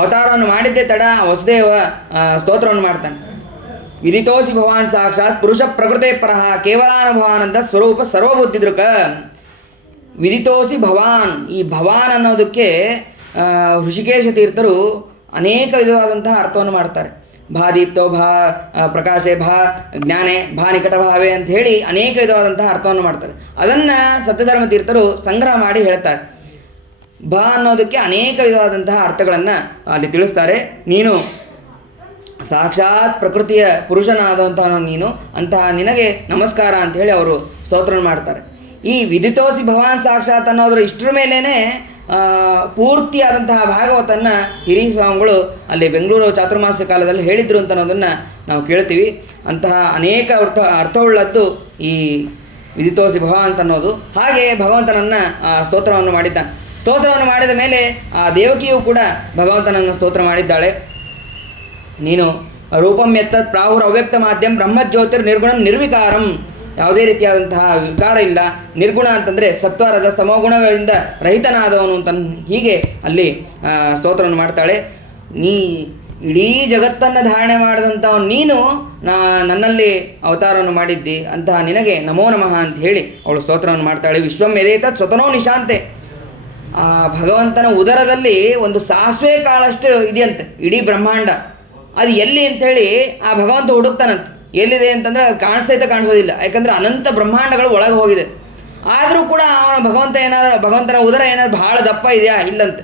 ಅವತಾರವನ್ನು ಮಾಡಿದ್ದೇ ತಡ ವಸುದೇವ ಸ್ತೋತ್ರವನ್ನು ಮಾಡ್ತಾನೆ. ವಿದಿತೋಸಿ ಭವಾನ್ ಸಾಕ್ಷಾತ್ ಪುರುಷ ಪ್ರಕೃತೆ ಪರಃ ಕೇವಲಾನುಭವಾನಂದ ಸ್ವರೂಪ ಸರ್ವಬುದ್ಧಿದೃಕ. ವಿದಿತೋಸಿ ಭವಾನ್, ಈ ಭವಾನ್ ಅನ್ನೋದಕ್ಕೆ ಋಷಿಕೇಶ ತೀರ್ಥರು ಅನೇಕ ವಿಧವಾದಂತಹ ಅರ್ಥವನ್ನು ಮಾಡ್ತಾರೆ. ಭಾದೀಪ್ತೋ ಪ್ರಕಾಶೆ ಜ್ಞಾನೆ ನಿಕಟ ಭಾವೆ ಅಂತ ಹೇಳಿ ಅನೇಕ ವಿಧವಾದಂತಹ ಅರ್ಥವನ್ನು ಮಾಡ್ತಾರೆ. ಅದನ್ನು ಸತ್ಯಧರ್ಮ ತೀರ್ಥರು ಸಂಗ್ರಹ ಮಾಡಿ ಹೇಳ್ತಾರೆ. ಅನ್ನೋದಕ್ಕೆ ಅನೇಕ ವಿಧವಾದಂತಹ ಅರ್ಥಗಳನ್ನು ಅಲ್ಲಿ ತಿಳಿಸ್ತಾರೆ. ನೀನು ಸಾಕ್ಷಾತ್ ಪ್ರಕೃತಿಯ ಪುರುಷನಾದಂತಹ ನೀನು, ಅಂತಹ ನಿನಗೆ ನಮಸ್ಕಾರ ಅಂಥೇಳಿ ಅವರು ಸ್ತೋತ್ರವನ್ನು ಮಾಡ್ತಾರೆ. ಈ ವಿದಿತೋಸಿ ಭವಾನ್ ಸಾಕ್ಷಾತ್ ಅನ್ನೋದ್ರ ಇಷ್ಟರ ಮೇಲೇ ಪೂರ್ತಿಯಾದಂತಹ ಭಾಗವತನ್ನು ಹಿರಿಯ ಸ್ವಾಮಿಗಳು ಅಲ್ಲಿ ಬೆಂಗಳೂರು ಚಾತುರ್ಮಾಸ್ಯ ಕಾಲದಲ್ಲಿ ಹೇಳಿದರು ಅಂತ ಅನ್ನೋದನ್ನು ನಾವು ಕೇಳ್ತೀವಿ. ಅಂತಹ ಅನೇಕ ಅರ್ಥವುಳ್ಳದ್ದು ಈ ವಿದಿತೋಸಿ ಭವ ಅಂತ ಅನ್ನೋದು. ಹಾಗೆ ಭಗವಂತನನ್ನು ಸ್ತೋತ್ರವನ್ನು ಮಾಡಿದ್ದಾನೆ. ಸ್ತೋತ್ರವನ್ನು ಮಾಡಿದ ಮೇಲೆ ಆ ದೇವಕಿಯು ಕೂಡ ಭಗವಂತನನ್ನು ಸ್ತೋತ್ರ ಮಾಡಿದ್ದಾಳೆ. ನೀನು ರೂಪಂ ಎತ್ತತ್ ಪ್ರಾಹುರ್ ಅವ್ಯಕ್ತ ಮಾಧ್ಯಮ ಬ್ರಹ್ಮಜ್ಯೋತಿರ್ ನಿರ್ಗುಣಂ ನಿರ್ವಿಕಾರಂ, ಯಾವುದೇ ರೀತಿಯಾದಂತಹ ವಿಕಾರ ಇಲ್ಲ. ನಿರ್ಗುಣ ಅಂತಂದರೆ ಸತ್ವ ರಜ ತಮೋಗುಣಗಳಿಂದ ರಹಿತನಾದವನು ಅಂತ ಹೀಗೆ ಅಲ್ಲಿ ಸ್ತೋತ್ರವನ್ನು ಮಾಡ್ತಾಳೆ. ನೀ ಇಡೀ ಜಗತ್ತನ್ನು ಧಾರಣೆ ಮಾಡಿದಂಥ ನೀನು ನನ್ನಲ್ಲಿ ಅವತಾರವನ್ನು ಮಾಡಿದ್ದಿ, ಅಂತಹ ನಿನಗೆ ನಮೋ ನಮಃ ಅಂತ ಹೇಳಿ ಅವಳು ಸ್ತೋತ್ರವನ್ನು ಮಾಡ್ತಾಳೆ. ವಿಶ್ವಂ ಯದೇತತ್ ಸ್ವತನೋ ನಿಶಾಂತೆ. ಆ ಭಗವಂತನ ಉದರದಲ್ಲಿ ಒಂದು ಸಾಸಿವೆ ಕಾಳಷ್ಟು ಇದೆಯಂತೆ ಇಡೀ ಬ್ರಹ್ಮಾಂಡ. ಅದು ಎಲ್ಲಿ ಅಂಥೇಳಿ ಆ ಭಗವಂತ ಹುಡುಕ್ತಾನಂತೆ. ಎಲ್ಲಿದೆ ಅಂತಂದರೆ ಅದು ಕಾಣಿಸೈತೆ ಕಾಣಿಸೋದಿಲ್ಲ, ಯಾಕಂದರೆ ಅನಂತ ಬ್ರಹ್ಮಾಂಡಗಳು ಒಳಗೆ ಹೋಗಿದೆ. ಆದರೂ ಕೂಡ ಅವನ ಭಗವಂತನ ಉದರ ಏನಾದ್ರು ಭಾಳ ದಪ್ಪ ಇದೆಯಾ? ಇಲ್ಲಂತೆ.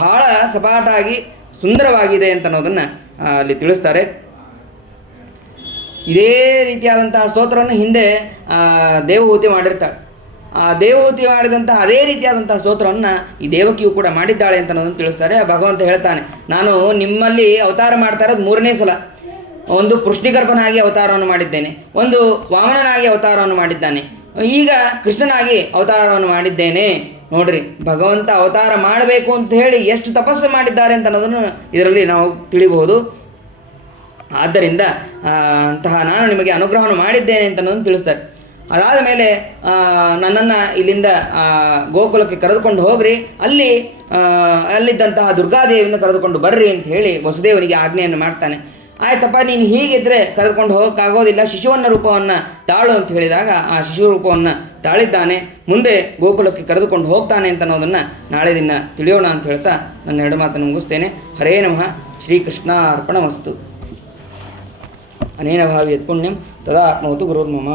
ಭಾಳ ಸಪಾಟಾಗಿ ಸುಂದರವಾಗಿದೆ ಅಂತ ಅನ್ನೋದನ್ನು ಅಲ್ಲಿ ತಿಳಿಸ್ತಾರೆ. ಇದೇ ರೀತಿಯಾದಂತಹ ಸ್ತೋತ್ರವನ್ನು ಹಿಂದೆ ದೇವಹೂತಿ ಮಾಡಿರ್ತಾಳೆ. ಆ ದೇವಹೂತಿ ಮಾಡಿದಂತಹ ಅದೇ ರೀತಿಯಾದಂತಹ ಸ್ತೋತ್ರವನ್ನು ಈ ದೇವಕಿಯು ಕೂಡ ಮಾಡಿದ್ದಾಳೆ ಅಂತ ಅನ್ನೋದನ್ನು ತಿಳಿಸ್ತಾರೆ. ಭಗವಂತ ಹೇಳ್ತಾನೆ, ನಾನು ನಿಮ್ಮಲ್ಲಿ ಅವತಾರ ಮಾಡ್ತಾ ಇರೋದು 3ನೇ ಸಲ. ಒಂದು ಪೃಷ್ಣಿಗರ್ಭನಾಗಿ ಅವತಾರವನ್ನು ಮಾಡಿದ್ದೇನೆ, ಒಂದು ವಾಮನನಾಗಿ ಅವತಾರವನ್ನು ಮಾಡಿದ್ದಾನೆ, ಈಗ ಕೃಷ್ಣನಾಗಿ ಅವತಾರವನ್ನು ಮಾಡಿದ್ದೇನೆ. ನೋಡ್ರಿ, ಭಗವಂತ ಅವತಾರ ಮಾಡಬೇಕು ಅಂತ ಹೇಳಿ ಎಷ್ಟು ತಪಸ್ಸು ಮಾಡಿದ್ದಾರೆ ಅಂತ ಅನ್ನೋದನ್ನು ಇದರಲ್ಲಿ ನಾವು ತಿಳಿಬಹುದು. ಆದ್ದರಿಂದ ಅಂತಹ ನಾನು ನಿಮಗೆ ಅನುಗ್ರಹವನ್ನು ಮಾಡಿದ್ದೇನೆ ಅಂತ ಅನ್ನೋದನ್ನು ತಿಳಿಸ್ತಾರೆ. ಅದಾದ ಮೇಲೆ ನನ್ನನ್ನು ಇಲ್ಲಿಂದ ಗೋಕುಲಕ್ಕೆ ಕರೆದುಕೊಂಡು ಹೋಗ್ರಿ, ಅಲ್ಲಿದ್ದಂತಹ ದುರ್ಗಾದೇವಿಯನ್ನು ಕರೆದುಕೊಂಡು ಬರ್ರಿ ಅಂತ ಹೇಳಿ ವಸುದೇವನಿಗೆ ಆಜ್ಞೆಯನ್ನು ಮಾಡ್ತಾನೆ. ಆಯ್ತಪ್ಪ, ನೀನು ಹೀಗಿದ್ದರೆ ಕರೆದುಕೊಂಡು ಹೋಗೋಕ್ಕಾಗೋದಿಲ್ಲ, ಶಿಶುವನ್ನ ರೂಪವನ್ನು ತಾಳು ಅಂತ ಹೇಳಿದಾಗ ಆ ಶಿಶು ರೂಪವನ್ನು ತಾಳಿದ್ದಾನೆ. ಮುಂದೆ ಗೋಕುಲಕ್ಕೆ ಕರೆದುಕೊಂಡು ಹೋಗ್ತಾನೆ ಅಂತ ಅನ್ನೋದನ್ನು ನಾಳೆ ದಿನ ತಿಳಿಯೋಣ ಅಂತ ಹೇಳ್ತಾ ನನ್ನ 2 ಮಾತನ್ನು ಮುಗಿಸ್ತೇನೆ. ಹರೇ ನಮಃ. ಶ್ರೀಕೃಷ್ಣ ಅರ್ಪಣಮಸ್ತು. ಅನೇನ ಭಾವಿ ಯತ್ಪುಣ್ಯಂ ತದಾ ಆಪ್ನೋತು ಗುರುರ್ಮಮ.